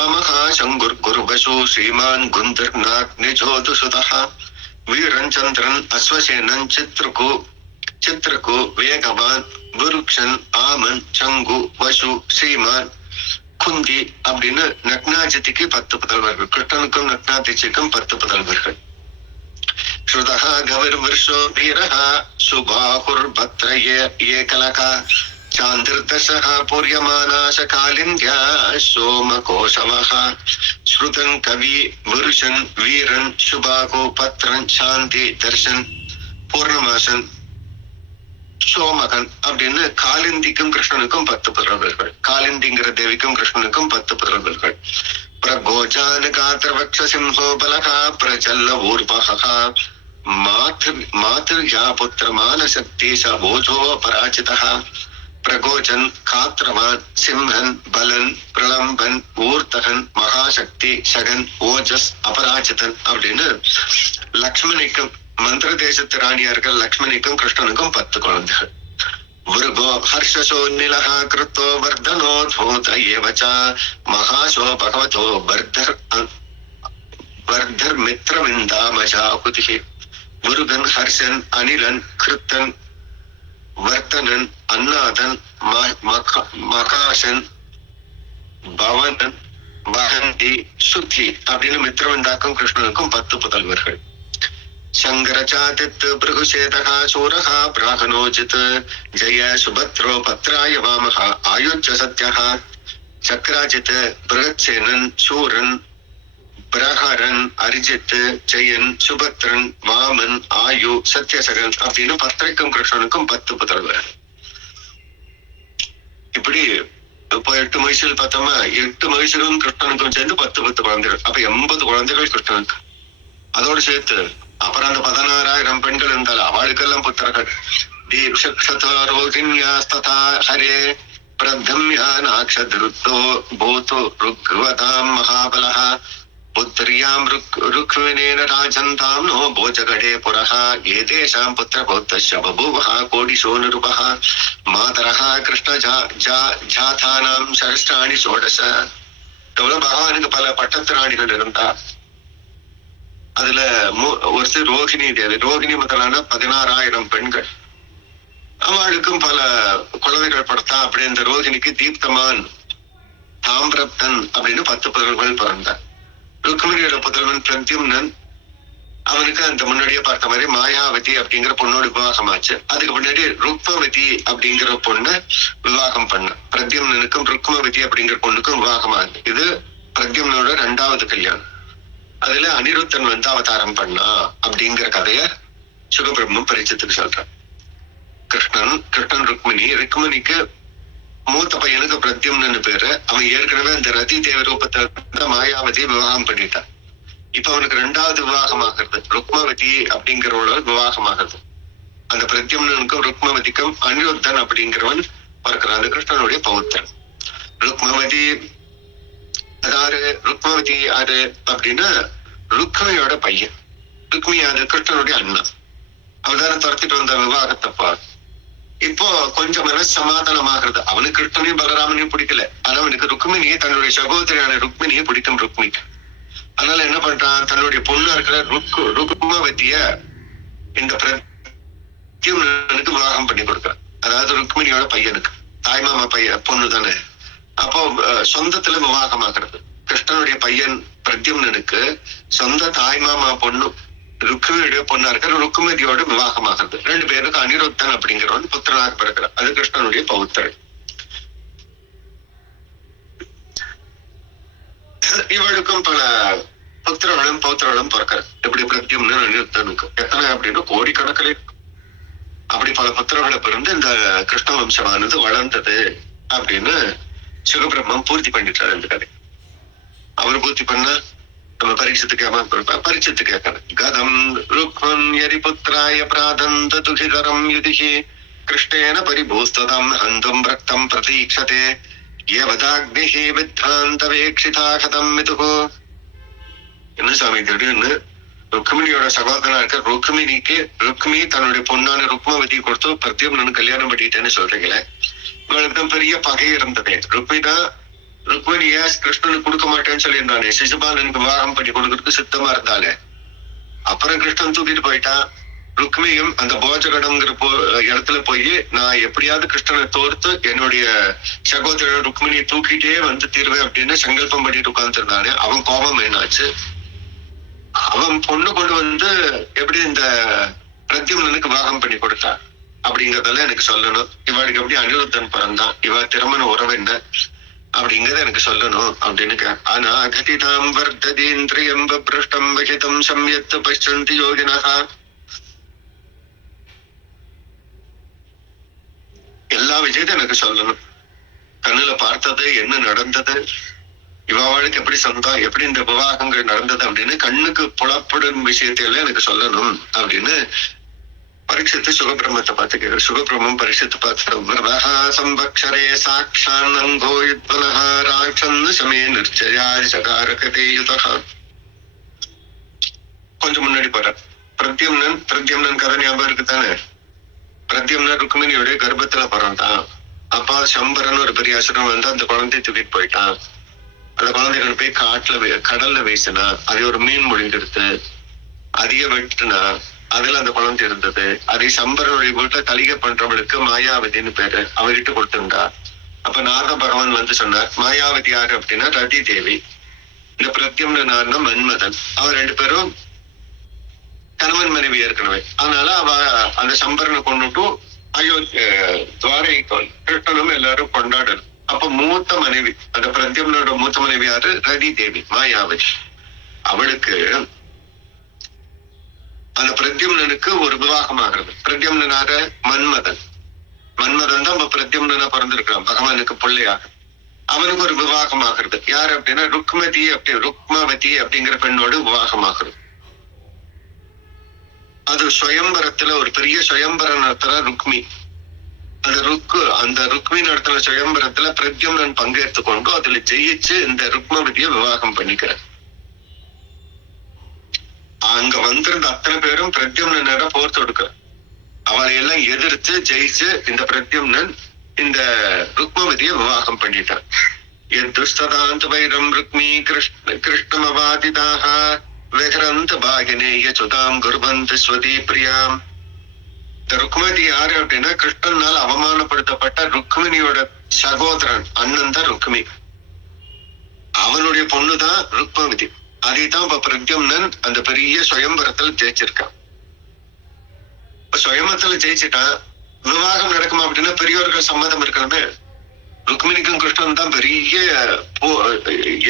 ஆமஹா சங்குர்குர்வசு ஸ்ரீமான் குந்தர்நாத் நிஜோது சுதः. வீரன் சந்திரன், அஸ்வசேனன், சித்ரகு, வேகவான், விருக்ஷன், ஆமன், சங்கு, வசு, ஸ்ரீமான், குந்தி அப்படின்னு நக்னாஜித்திக்கு 10 புதல்வர்கள். கிருஷ்ணனுக்கும் நக்னாதிச்சிக்கும் 10 புதல்வர்கள். श्रुतः गविर्वृषो वीरः सुबाहुर्भद्र एकलका चान्द्रदशः पूर्यमानाश कालिन्द्या सोमकोशमः. श्रुतन् कवि विरुषन् वीरन् सुबाहु पत्रन् சாந்தி தர்ஷன் பூர்ணமாசன் சோமகன் அப்படின்னு காலிந்திக்கும் கிருஷ்ணனுக்கும் 10 புதல்வர்கள். காலிந்திங்கிற தேவிக்கும் கிருஷ்ணனுக்கும் 10 புதல்வர்கள். பிரகோஜான காத்திரவக்ஷ சிம்ஹோ பலகா பிரச்சல்ல ஊர்வஹ மாத்ருயா புத்திரமான சக்தி சோஜோ பராஜிதः. பிரகோஜன், காத்திரவான், சிம்ஹன், பலன், பிரலம்பன், ஊர்த்தகன், மகாசக்தி, சகன், ஓஜஸ், அபராஜிதன் அப்படின்னு லக்ஷ்மணிக்கும் மந்திர தேசத்து ராணியார்கள் லக்ஷ்மணிக்கும் கிருஷ்ணனுக்கும் 10 குழந்தைகள். விருகோ ஹர்ஷசோன்னிலஹ கிருத்தோ வர்தனோ தூத ஏவச மகாசோ பகவதோ வர்தர் மித்ரவிந்தாமஜாகுதிஹி. முருகன், ஹர்ஷன், அனிலன், கிருத்தன், வர்த்தனன், அன்னாதன், மகாசன், பவனன், வகந்தி, சுத்தி அப்படின்னு மித்ரவிந்தாக்கும் கிருஷ்ணனுக்கும் 10 புதல்வர்கள். சங்கரச்சாதித் பிருகுசேதக சூரஹ பிராகனோஜித் ஜய சுபத்ரோ பத்ராய வாமஹ ஆயுஜ்ஜ சத்யஹ. சக்ராஜித், பிருகத்சேனன், சூரன், பிரஹரன், அரிஜித், ஜெயன், சுபத்ரன், வாமன், ஆயு, சத்யசகன் அப்படின்னு பத்ரைக்கும் கிருஷ்ணனுக்கும் 10 புதல்வர்கள். இப்படி இப்போ 8 மகிழ்ச்சிகள் பார்த்தோம்னா 8 மகிழ்ச்சிகளும் கிருஷ்ணனுக்கும் சேர்ந்து 10 குழந்தைகள். அப்ப 80 குழந்தைகள் கிருஷ்ணனுக்கு. அதோடு சேர்த்து அப்புறம் அந்த 16,000 பெண்கள் இருந்தாலும் அவளுக்கெல்லாம் புத்திரர்கள். தீப்ஷரோகின்யாஸ்ததா ஹரே பிரதம்யா நாக்ஷத்ருத்தோ பூது ருக்வதாம் மகாபலஹ புத்திரியாம் ருக்மிணேன ராஜந்தாம் நோ போஜகடே புரஹ ஏதேஷாம் புத்திரபௌத்தஸ்ய பபூவஹ கோடிசோ நிருபஹ மாதரஹ கிருஷ்ண ஜாதானாம் சஹஸ்ராணி ஷோடச. எவ்வளவு பகவானுக்கு பல பட்டத்து ராணிகள் இருந்தா. அதுல ஒரு ரோகிணி தேவி, ரோகிணி முதலான 16,000 பெண்கள். அவளுக்கும் பல குழந்தைகள் படுத்தா. அப்படி இந்த ரோகிணிக்கு தீப்தமான், தாம்பிரப்தன் அப்படின்னு 10 புதல்வர்கள் பிறந்தார். ருக்மிணியோட புதல்வன் பிரத்யும்னன், அவனுக்கு அந்த முன்னாடியே பார்த்த மாதிரி மாயாவதி அப்படிங்கிற பொண்ணோட விவாகமாச்சு. அதுக்கு முன்னாடி ருக்மவதி அப்படிங்கிற பொண்ணு விவாகம் பண்ண. பிரத்யும்னனுக்கும் ருக்மவதி அப்படிங்கிற பொண்ணுக்கும் விவாகமாகுது. இது பிரத்யும்னோட 2வது கல்யாணம். அதுல அனிருத்தன் வந்து அவதாரம் பண்ணா அப்படிங்கிற கதைய சுகபிரம்மம் பரிச்சயத்துக்கு சொல்றான். கிருஷ்ணன் ருக்மிணிக்கு மூத்த பையனுக்கு பிரத்யும்னு பேரு. அவன் ஏற்கனவே அந்த ரதி தேவ ரூபத்தை மாயாவதி விவாகம் பண்ணிட்டான். இப்ப அவனுக்கு 2வது விவாகம் ஆகிறது. ருக்மவதி அப்படிங்கிறவளோட விவாகம் ஆகிறது. அந்த பிரத்யும்னனுக்கும் ருக்மவதிக்கும் அனிருத்தன் அப்படிங்கிறவன் பார்க்கிறான். அந்த கிருஷ்ணனுடைய பௌத்திரன். ருக்மவதி யாரு அப்படின்னா ருக்மியோட பையன். ருக்மி அது கிருஷ்ணனுடைய அண்ணா. அவதான துரத்திட்டு வந்த விவாகத்தை பார். இப்போ கொஞ்சம் சமாதானமாகிறது. அவனுக்கு கிருஷ்ணனையும் பலராமனையும் பிடிக்கல. ஆனா அவனுக்கு ருக்மிணியை, தன்னுடைய சகோதரியான ருக்மிணியை பிடிக்கும் ருக்மிக்கு. அதனால என்ன பண்றான், தன்னுடைய பொண்ணா இருக்கிற ருக்மவதிய இந்த பிரத்யும்னனுக்கு விவாகம் பண்ணி கொடுக்கிறான். அதாவது ருக்மிணியோட பையனுக்கு, தாய்மாமா பையன் பொண்ணு தானே. அப்போ சொந்தத்துல விவாகம் ஆகிறது. கிருஷ்ணனுடைய பையன் பிரத்யும்னனுக்கு சொந்த தாய்மாமா பொண்ணு ருக்மிணியுடைய பொண்ணா இருக்கிற ருக்மதியோட விவாகம் ஆகிறது. 2 பேருக்கு அனிருத்தன் அப்படிங்கிறவன் புத்திரனாக பிறக்கிறான். அது கிருஷ்ணனுடைய பௌத்திரன். இவளுக்கும் பல புத்திரர்களும் பௌத்திரர்களும் பிறக்கிறார். எப்படி பிரத்யும்னன் அனிருத்தனுக்கு எத்தனை அப்படின்னா கோடிக்கணக்கில் அப்படி பல புத்திரர்களை பிறந்து இந்த கிருஷ்ண வம்சமானது வளர்ந்தது அப்படின்னு சுகபிரம்மம் பூர்த்தி பண்ணிட்டாரு இந்த கதை. அவர் பூர்த்தி பண்ண நம்ம பரீட்சத்து கேட்கணும். கதம் ருக்மன் யரிபுத்திராய பிராதந்த துகிதரம் யுதிஹி கிருஷ்ணேன பரிபூஸ்ததம் ஹந்தும் ரக்தம் பிரதீக்ஷதே யவதாக்னிஹி வித்ராந்தவேக்ஷிதா கதம் மிதுஹு. என்ன சாமி திடீர்னு ருக்மிணியோட சகோதரனா இருக்க ருக்மி தன்னுடைய பொண்ணான ருக்மவதி கொடுத்து பிரத்யும்னன் கல்யாணம் பண்ணிட்டேன்னு சொல்றீங்களே, இவளுக்கு பெரிய பகை இருந்ததே. ருக்மிணிய கிருஷ்ணனுக்கு கொடுக்க மாட்டேன்னு சொல்லியிருந்தானே, சிசுபாலனுக்கு விவாகம் பண்ணி கொடுக்கறதுக்கு சித்தமா இருந்தாலே. அப்புறம் கிருஷ்ணன் தூக்கிட்டு போயிட்டான். ருக்மியும் அந்த போஜகடம்ங்கிற இடத்துல போய் நான் எப்படியாவது கிருஷ்ணனை தோர்த்து என்னுடைய சகோதரன் ருக்மிணியை தூக்கிட்டே வந்து தீர்வேன் அப்படின்னு சங்கல்பம் பண்ணிட்டு உட்கார்ந்துருந்தானே. அவன் கோபம் என்னாச்சு, அவன் பொண்ணு கொண்டு வந்து எப்படி இந்த பிரத்யும்னனுக்கு விவாகம் பண்ணி கொடுத்தான் அப்படிங்கறதெல்லாம் எனக்கு சொல்லணும். இவளுக்கு எப்படி அனிருத்தன் பிறந்தான், இவ திருமண உறவு என்ன அப்படிங்கறத எனக்கு சொல்லணும் அப்படின்னு. ஆனா கதிதாம் வர்த்ததீந்திரியம் பிரஷ்டம் வகிதம் சம்யத்து பஷ்யந்தி யோகினஹா. எல்லா விஷயத்தையும் எனக்கு சொல்லணும். கண்ணுல பார்த்தது, என்ன நடந்தது, இவாளுக்கு எப்படி சொந்தம், எப்படி இந்த விவாகங்கள் நடந்தது அப்படின்னு கண்ணுக்கு புலப்படும் விஷயத்தை எல்லாம் எனக்கு சொல்லணும் அப்படின்னு பரீட்சித்து சுகபிரம்மத்தை பார்த்து கேட்க. சுகபிரம்மம் பரீட்சித்து பார்த்து சம்பக்ஷரே சாட்சான் அங்கோ யுத்வலஹ ராட்சன் சமே நிர்ச்சயா சகாரகதேயுதா. கொஞ்சம் முன்னாடி போற பிரத்யும்னன் கதை ஞாபகம் இருக்குதானே. பிரத்யும்னன் ருக்மிணியோட கர்ப்பத்துல பிறந்தான். அப்பா சம்பரன் ஒரு பெரிய அசுரன் வந்து அந்த குழந்தைய தூக்கிட்டு போயிட்டான். அந்த குழந்தைகள் போய் கடல்ல வீசினா, அது ஒரு மீன் மொழிந்தெடுத்து அதிக வெட்டுனா, அதுல அந்த குழந்தை இருந்தது. அதை சம்பரனுடைய வீட்டுல தலிகை பண்றவளுக்கு மாயாவதினு பேரு அவர்கிட்ட கொடுத்திருந்தா. அப்ப நாத பகவான் வந்து சொன்னார், மாயாவதி யாரு அப்படின்னா ரதி தேவி, இந்த பிரத்யும்னன் மன்மதன். அவன் 2 பேரும் கணவன் மனைவி ஏற்கனவே. அதனால அவ அந்த சம்பரனை கொண்டுட்டு துவாரைக்கு கிருஷ்ணனும் எல்லாரும் கொண்டாடணும். அப்ப மூத்த மனைவி, அந்த பிரத்யும்னோட மூத்த மனைவி யாரு, ரதி தேவி மாயாவதி. அவளுக்கு அந்த பிரத்யும்னனுக்கு ஒரு விவாகம் ஆகிறது. பிரத்யும்னன் யாரு, மன்மதன் தான் பிரத்யும்னனா பிறந்திருக்கிறான், பகவானுக்கு பிள்ளையாக. அவனுக்கு ஒரு விவாகம் ஆகிறது. யாரு அப்படின்னா ருக்மவதி அப்படிங்கிற பெண்ணோடு விவாகம் ஆகிறது. அது சுயம்பரத்துல ஒரு பெரிய சுயம்பர நடத்துற ருக்மி. அந்த ருக்மி நடத்துற சுயம்பரத்துல பிரத்யும்னன் பங்கேற்று கொண்டு அதுல ஜெயிச்சு இந்த ருக்மவதியை விவாகம் பண்ணிக்கிறார். அங்க வந்திருந்த அத்தனை பேரும் பிரத்யும்னனோட போர் தொடுக்கிற. அவளை எல்லாம் எதிர்த்து ஜெயிச்சு இந்த பிரத்யும்னன் இந்த ருக்மவதியை விவாகம் பண்ணிட்டான். எதுஸ்ததாந்த வைரம் ருக்மி கிருஷ்ணமவாதிதாக வெகரந்த பாகினேய சுதாம் குர்வந்த ஸ்வதி பிரியாம். இந்த ருக்மதி யாரு அப்படின்னா கிருஷ்ணனால் அவமானப்படுத்தப்பட்ட ருக்மிணியோட சகோதரன், அண்ணன் தான் ருக்மி. அவனுடைய பொண்ணுதான் ருக்மவதி. அதைத்தான் இப்ப பிரத்யும்னன் அந்த பெரிய சுயம்பரத்துல ஜெயிச்சிருக்கான். சுயம்பரத்துல ஜெயிச்சுட்டான். விவாகம் நடக்குமா அப்படின்னா பெரியோர்கள் சம்மதம் இருக்கணுமே. ருக்மிணிக்கும் கிருஷ்ணன் தான் பெரிய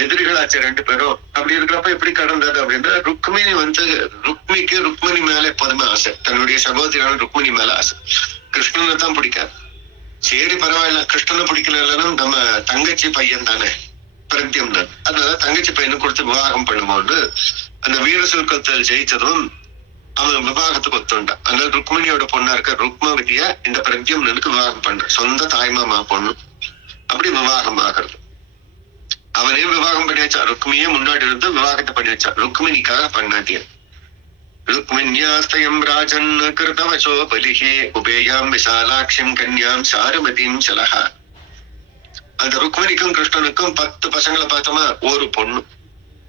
எதிரிகளாச்சு ரெண்டு பேரும். அப்படி இருக்கிறப்ப எப்படி கடந்தது அப்படின்னா, ருக்மிணி மேல எப்போதுமே ஆசை, தன்னுடைய சகோதரியான ருக்மிணி மேல ஆசை. கிருஷ்ணனை தான் பிடிக்காது. சரி பரவாயில்ல, கிருஷ்ணனை பிடிக்கலன்னு நம்ம தங்கச்சி பையன் தானே பிரத்யும்னன், அதனால தங்கச்சி பையனை கொடுத்து விவாகம் பண்ணும்போது அந்த வீர சுல்கத்தில் ஜெயிச்சதும் அவன் விவாகத்துக்கு ஒத்துண்டான். அதனால ருக்மிணியோட பொண்ணா இருக்க ருக்மவதிய இந்த பிரத்யும்னனுக்கு விவாகம் பண்ற, சொந்த தாய்மாமா பொண்ணு. அப்படி விவாகம் ஆகிறது. அவனே விவாகம் பண்ணி வச்சா, ருக்மியே முன்னாடி இருந்து விவாகத்தை பண்ணி வச்சா, ருக்மிணிக்காக பண்ணாட்டிய. ருக்மிண்யாஸ்தயம் ராஜன் கிருதவசோ பலிஹே உபேயாம் விசாலாட்சிம் கன்யாம் சாருமதிம் சலஹா. அந்த ருக்மிணிக்கும் கிருஷ்ணனுக்கும் 10 பசங்களை பார்த்தோமா, ஒரு பொண்ணு.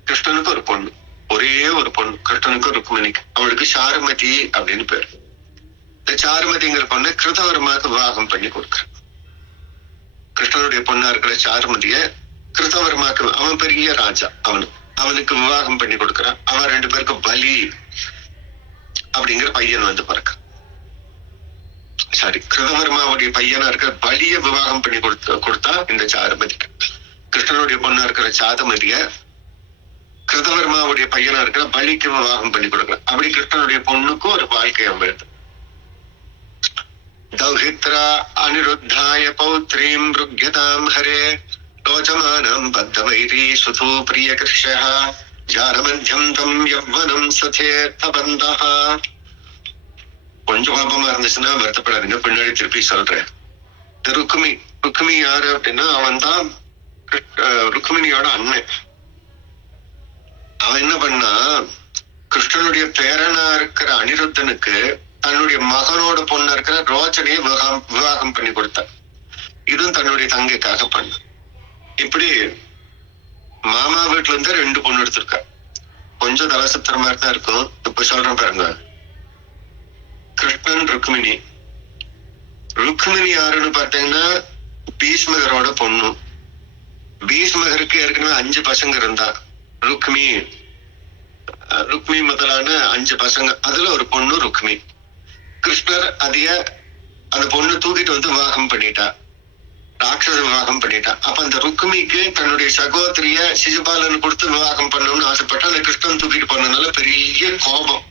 கிருஷ்ணனுக்கு ஒரு பொண்ணு, ஒரே ஒரு பொண்ணு கிருஷ்ணனுக்கும் ருக்மிணிக்கு. அவளுக்கு சாருமதி அப்படின்னு பேரு. இந்த சாருமதிங்கிற பொண்ணு கிருதவர்மாவுக்கு விவாகம் பண்ணி கொடுக்குற. கிருஷ்ணனுடைய பொண்ணா இருக்கிற சாருமதிய கிருதவர்மாக்கு, அவன் பெரிய ராஜா, அவனுக்கு விவாகம் பண்ணி கொடுக்குறான். அவன் 2 பேருக்கு பலி அப்படிங்கிற பையன் வந்து பிறக்க. சாரி, கிருதவர்மாவுடைய பையனா இருக்கிற பலிய விவாகம் பண்ணி கொடுத்தா இந்த சாருமதிக்கு. கிருஷ்ணனுடைய பொண்ணா இருக்கிற சாருமதிய கிருதவர்மாவுடைய பையனா இருக்கிற பலிக்கு விவாகம் பண்ணி கொடுக்குறான். அப்படி கிருஷ்ணனுடைய பொண்ணுக்கும் ஒரு வாழ்க்கை அமைது. தௌஹித்ரா அனிருத்தாய பௌத்ரீம் ருக்யதாம் ஹரே லோச்சமானம் பத்தவைரீ சுதூ பிரிய கிருஷ்யஹ ஜாரமத்யம் தம் யவ்வனம் சதேர்த்தபந்தஹ. கொஞ்சம் பாப்பமா இருந்துச்சுன்னா வருத்தப்படாதீங்க, பின்னாடி திருப்பி சொல்றேன். இந்த ருக்மி யாரு அப்படின்னா, அவன் தான் ருக்மிணியோட அண்ணன். அவன் என்ன பண்ணா, கிருஷ்ணனுடைய பேரனா இருக்கிற அனிருத்தனுக்கு தன்னுடைய மகனோட பொண்ணு இருக்கிற ரோச்சனையை விவாகம் பண்ணி கொடுத்தான். இதுவும் தன்னுடைய தங்கைக்காக பண்ண. இப்படி மாமா வீட்டுல இருந்து 2 பொண்ணு எடுத்திருக்கா. கொஞ்சம் தலசத்திர மாதிரி தான் இருக்கும். இப்ப சொல்றேன் பாருங்க. கிருஷ்ணன் ருக்மிணி. ருக்மிணி யாருன்னு பார்த்தீங்கன்னா பீஷ்மகரோட பொண்ணு. பீஷ்மகருக்கு ஏற்கனவே 5 பசங்க இருந்தா. ருக்மி முதலான 5 பசங்க, அதுல ஒரு பொண்ணு ருக்மி. கிருஷ்ணர் அந்த பொண்ணு தூக்கிட்டு வந்து விவாகம் பண்ணிட்டா, ராட்சச விவாகம் பண்ணிட்டா. அப்ப அந்த ருக்மிக்கு தன்னுடைய சகோதரிய சிசுபாலன் கொடுத்து விவாகம் பண்ணணும்னு ஆசைப்பட்டா. அந்த கிருஷ்ணன் தூக்கிட்டு போனதுனால பெரிய கோபம்.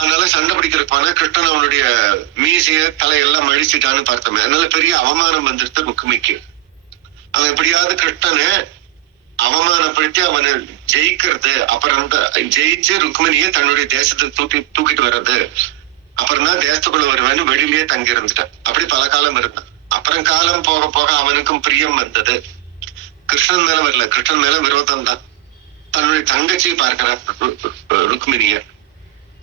அதனால சண்டை பிடிக்கிறப்பான கிருஷ்ணன் அவனுடைய மீசைய தலையெல்லாம் மழிச்சிட்டான்னு பார்த்தோமே. அதனால பெரிய அவமானம் வந்துருது ருக்மிக்கு. அவன் எப்படியாவது கிருஷ்ணனை அவமானப்படுத்தி அவனை ஜெயிக்கிறது, அப்புறம் ஜெயிச்சு ருக்மிணியை தன்னுடைய தேசத்துக்கு தூக்கிட்டு வர்றது, அப்புறம் தான் தேசத்துக்குள்ள வருவேன்னு வெளியிலேயே தங்கி இருந்துட்டான். அப்படி பல காலம் இருந்தான். அப்புறம் காலம் போக போக அவனுக்கும் பிரியம் வந்தது. கிருஷ்ணன் மேல வரல, கிருஷ்ணன் மேல விரோதம் தான். தன்னுடைய தங்கச்சி பார்க்கிறார் ருக்மிணிய.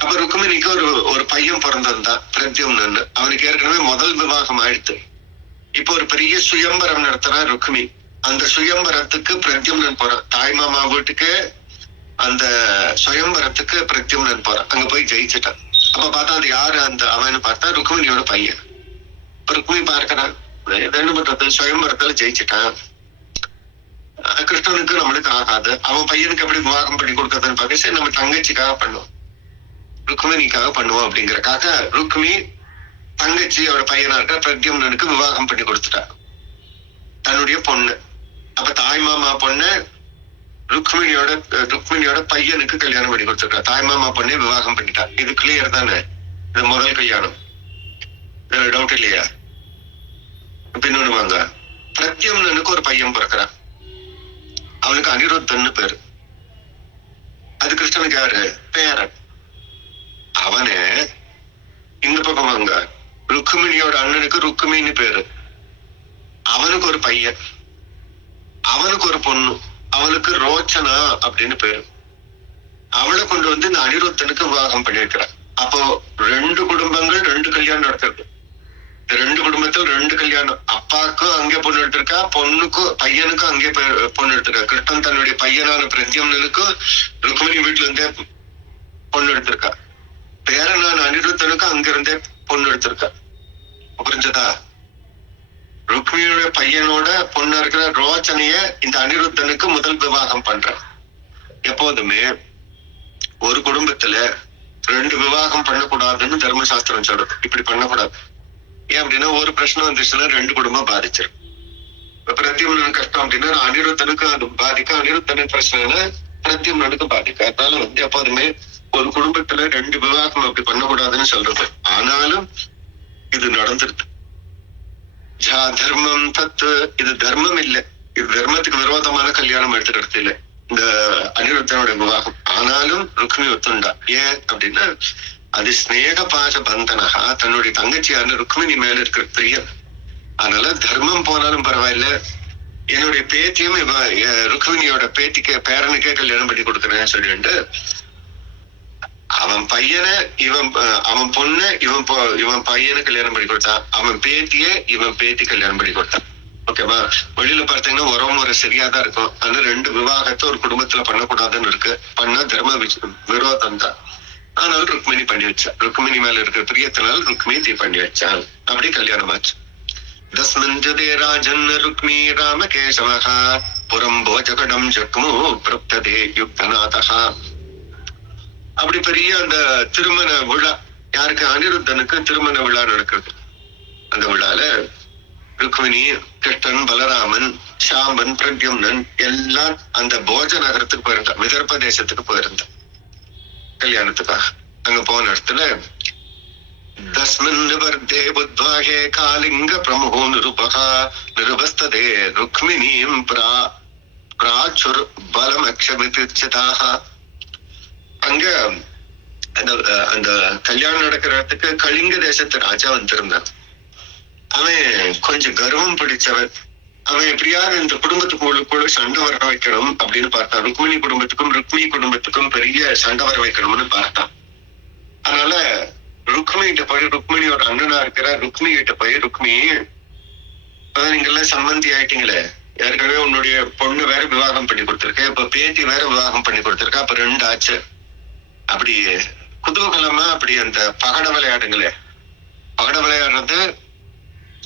அப்ப ருக்மிணிக்கு ஒரு பையன் பிறந்திருந்தான், பிரத்யும்னன். அவனுக்கு ஏற்கனவே முதல் விவாகம் ஆயிடுத்து. இப்போ ஒரு பெரிய சுயம்பரம் நடத்துறான் ருக்மி. அந்த சுயம்பரத்துக்கு பிரத்யும்னன் போறான். தாய்மாமா வீட்டுக்கு அந்த சுயம்பரத்துக்கு பிரத்யும்னன் போறான். அங்க போய் ஜெயிச்சுட்டான். அப்ப பார்த்தா அது யாரு அவன்னு பார்த்தா ருக்மிணியோட பையன். ருக்மி பார்க்கிறான், என்ன பண்றது, சுயம்பரத்துல ஜெயிச்சுட்டான், கிருஷ்ணனுக்கு நம்மளுக்கு ஆகாது, அவன் பையனுக்கு எப்படி விவாகம் பண்ணி கொடுக்கறதுன்னு பார்க்க, சரி நம்ம தங்கச்சிக்காக பண்ணுவோம், ருக்மிணிக்காக பண்ணுவோம் அப்படிங்கறக்காக ருக்மி தங்கச்சியோட பையனா இருக்க பிரத்யும்னனுக்கு விவாகம் பண்ணி கொடுத்துட்டா, தன்னுடைய பொண்ணு. அப்ப தாய்மாமா பொண்ணு ருக்மிணியோட பையனுக்கு கல்யாணம் பண்ணி கொடுத்துருக்கா. தாய்மாமா பொண்ணே விவாகம் பண்ணிட்டா. இது கிளியர் தானே? இது முதல் கல்யாணம், இதுல டவுட் இல்லையா? இன்னொன்னு வாங்க, பிரத்யும்னனுக்கு ஒரு பையன் பிறக்கிறான். அவனுக்கு அனிருத்தன்னு பேரு. அது கிருஷ்ணனுக்கு யாரு? பேரன். அவனு இந்த பக்கம் வாங்க, ருக்மிணியோட அண்ணனுக்கு ருக்மின்னு பேரு. அவனுக்கு ஒரு பையன், அவனுக்கு ஒரு பொண்ணு, அவளுக்கு ரோச்சனா அப்படின்னு பேரு. அவளை கொண்டு வந்து இந்த அனிருத்தனுக்கு விவாகம் பண்ணிருக்கிறான். அப்போ 2 குடும்பங்கள் 2 கல்யாணம் நடத்திருக்கு. 2 குடும்பத்தில் 2 கல்யாணம். அப்பாவுக்கும் அங்கே பொண்ணு எடுத்திருக்கா, பையனுக்கும் அங்கே பொண்ணு எடுத்திருக்கா. கிருஷ்ணன் தன்னுடைய பையனான பிரத்யும்னனுக்கும் ருக்மிணி வீட்டுல இருந்தே பொண்ணு எடுத்திருக்கா. பேரனான அனிருத்தனுக்கும் அங்கிருந்தே பொண்ணு எடுத்திருக்கா. புரிஞ்சதா? ருக்மிணியோட பையனோட பொண்ணு இருக்கிற ரோச்சனைய இந்த அனிருத்தனுக்கு முதல் விவாகம் பண்றான். எப்போதுமே ஒரு குடும்பத்துல 2 விவாகம் பண்ணக்கூடாதுன்னு தர்மசாஸ்திரம் சொல்றது. இப்படி பண்ணக்கூடாது. ஏன் அப்படின்னா ஒரு பிரச்சனை வந்துச்சுன்னா 2 குடும்பம் பாதிச்சிடும். இப்ப பிரத்யும்னனுக்கு கஷ்டம் அப்படின்னா அனிருத்தனுக்கு அது பாதிக்கும், அனிருத்தனுக்கு பிரச்சனைனா பிரத்யும்னனுக்கு பாதிக்கும். அதனால எப்போதுமே ஒரு குடும்பத்துல 2 விவாகம் அப்படி பண்ணக்கூடாதுன்னு சொல்றது. ஆனாலும் இது நடந்துருது. தர்மம் தத்து, இது தர்மம் இல்லை, இது தர்மத்துக்கு விரோதமான கல்யாணம் எடுத்துக்கிறது இல்லை இந்த அனிருத்தனோட விவாகம். ஆனாலும் ருக்மி ஒத்துண்டா. ஏன் அப்படின்னா அது ஸ்நேக பாச பந்தனகா, தன்னுடைய தங்கச்சியான ருக்மிணி மேல இருக்கிற பிரியம். அதனால தர்மம் போனாலும் பரவாயில்ல, என்னுடைய பேத்தியும் ருக்மிணியோட பேத்திக்கு பேரனுக்கே கல்யாணம் பண்ணி கொடுக்குறேன்னு சொல்லிட்டு அவன் பையனை அவன் பொண்ண இவன் பையனை கல்யாணம் பண்ணி கொடுத்தான், அவன் பேத்திய இவன் பேத்தி கல்யாணம் பண்ணி கொடுத்தான். ஓகேவா? வெளியில பார்த்தீங்கன்னா உறவு முறை சரியாதான் இருக்கும். ஆனா 2 விவாகத்தை ஒரு குடும்பத்துல பண்ணக்கூடாதுன்னு இருக்கு. பண்ணா தர்ம விரோதம் தான். ஆனாலும் ருக்மிணி பண்ணி வச்சா. ருக்மிணி மேல இருக்கிற பிரியத்தினால ருக்மிணி பண்ணி வச்சான். அப்படி கல்யாணம் ஆச்சு. தஸ்மஞ்சதே ராஜன் ருக்மி ராம கேசவஹா புரம் போஜகடம் ஜக்மு பிரப்ததே யுக்தநாதஹா. அப்படி பெரிய அந்த திருமண விழா, யாருக்கு? அனிருத்தனுக்கு திருமண விழா நடக்கிறது. அந்த விழால ருக்மிணி, கிருஷ்ணன், பலராமன், சாம்பன், பிரத்யும்னன் எல்லாம் அந்த போஜ நகரத்துக்கு போயிருந்தான். விதர்ப தேசத்துக்கு போயிருந்தான் கல்யாணத்துக்காக. அங்க போன இடத்துல தஸ்மின் நிவர்தே புத்வாஹே காலிங்க பிரமுகோ நிருபகா நிருபஸ்ததே ருக்மிணீம் பிராச்சுர் பலம் அக்ஷமித்சிதாக. அங்க அந்த கல்யாணம் நடக்கிற இடத்துக்கு கலிங்க தேசத்து ராஜா வந்திருந்தான். அவன் கொஞ்சம் கர்வம் பிடிச்சவன். அவன் எப்படியாவது இந்த குடும்பத்துக்குள்ள சண்டை வர வைக்கணும் அப்படின்னு பார்த்தான். ருக்மிணி குடும்பத்துக்கும் பெரிய சண்டை வர வைக்கணும்னு பார்த்தான். அதனால ருக்மிணியோட அண்ணனா இருக்கிற ருக்மி கிட்ட போய், ருக்மி, நீங்க எல்லாம் சம்பந்தி ஆயிட்டீங்களே, ஏற்கனவே உன்னுடைய பொண்ணு வேற விவாகம் பண்ணி கொடுத்திருக்க, இப்ப பேத்தி வேற விவாகம் பண்ணி கொடுத்திருக்க, அப்ப 2 ஆச்சு. அப்படி குதூகலமா அப்படி அந்த பகட விளையாடுங்களே, பகட விளையாடுறது,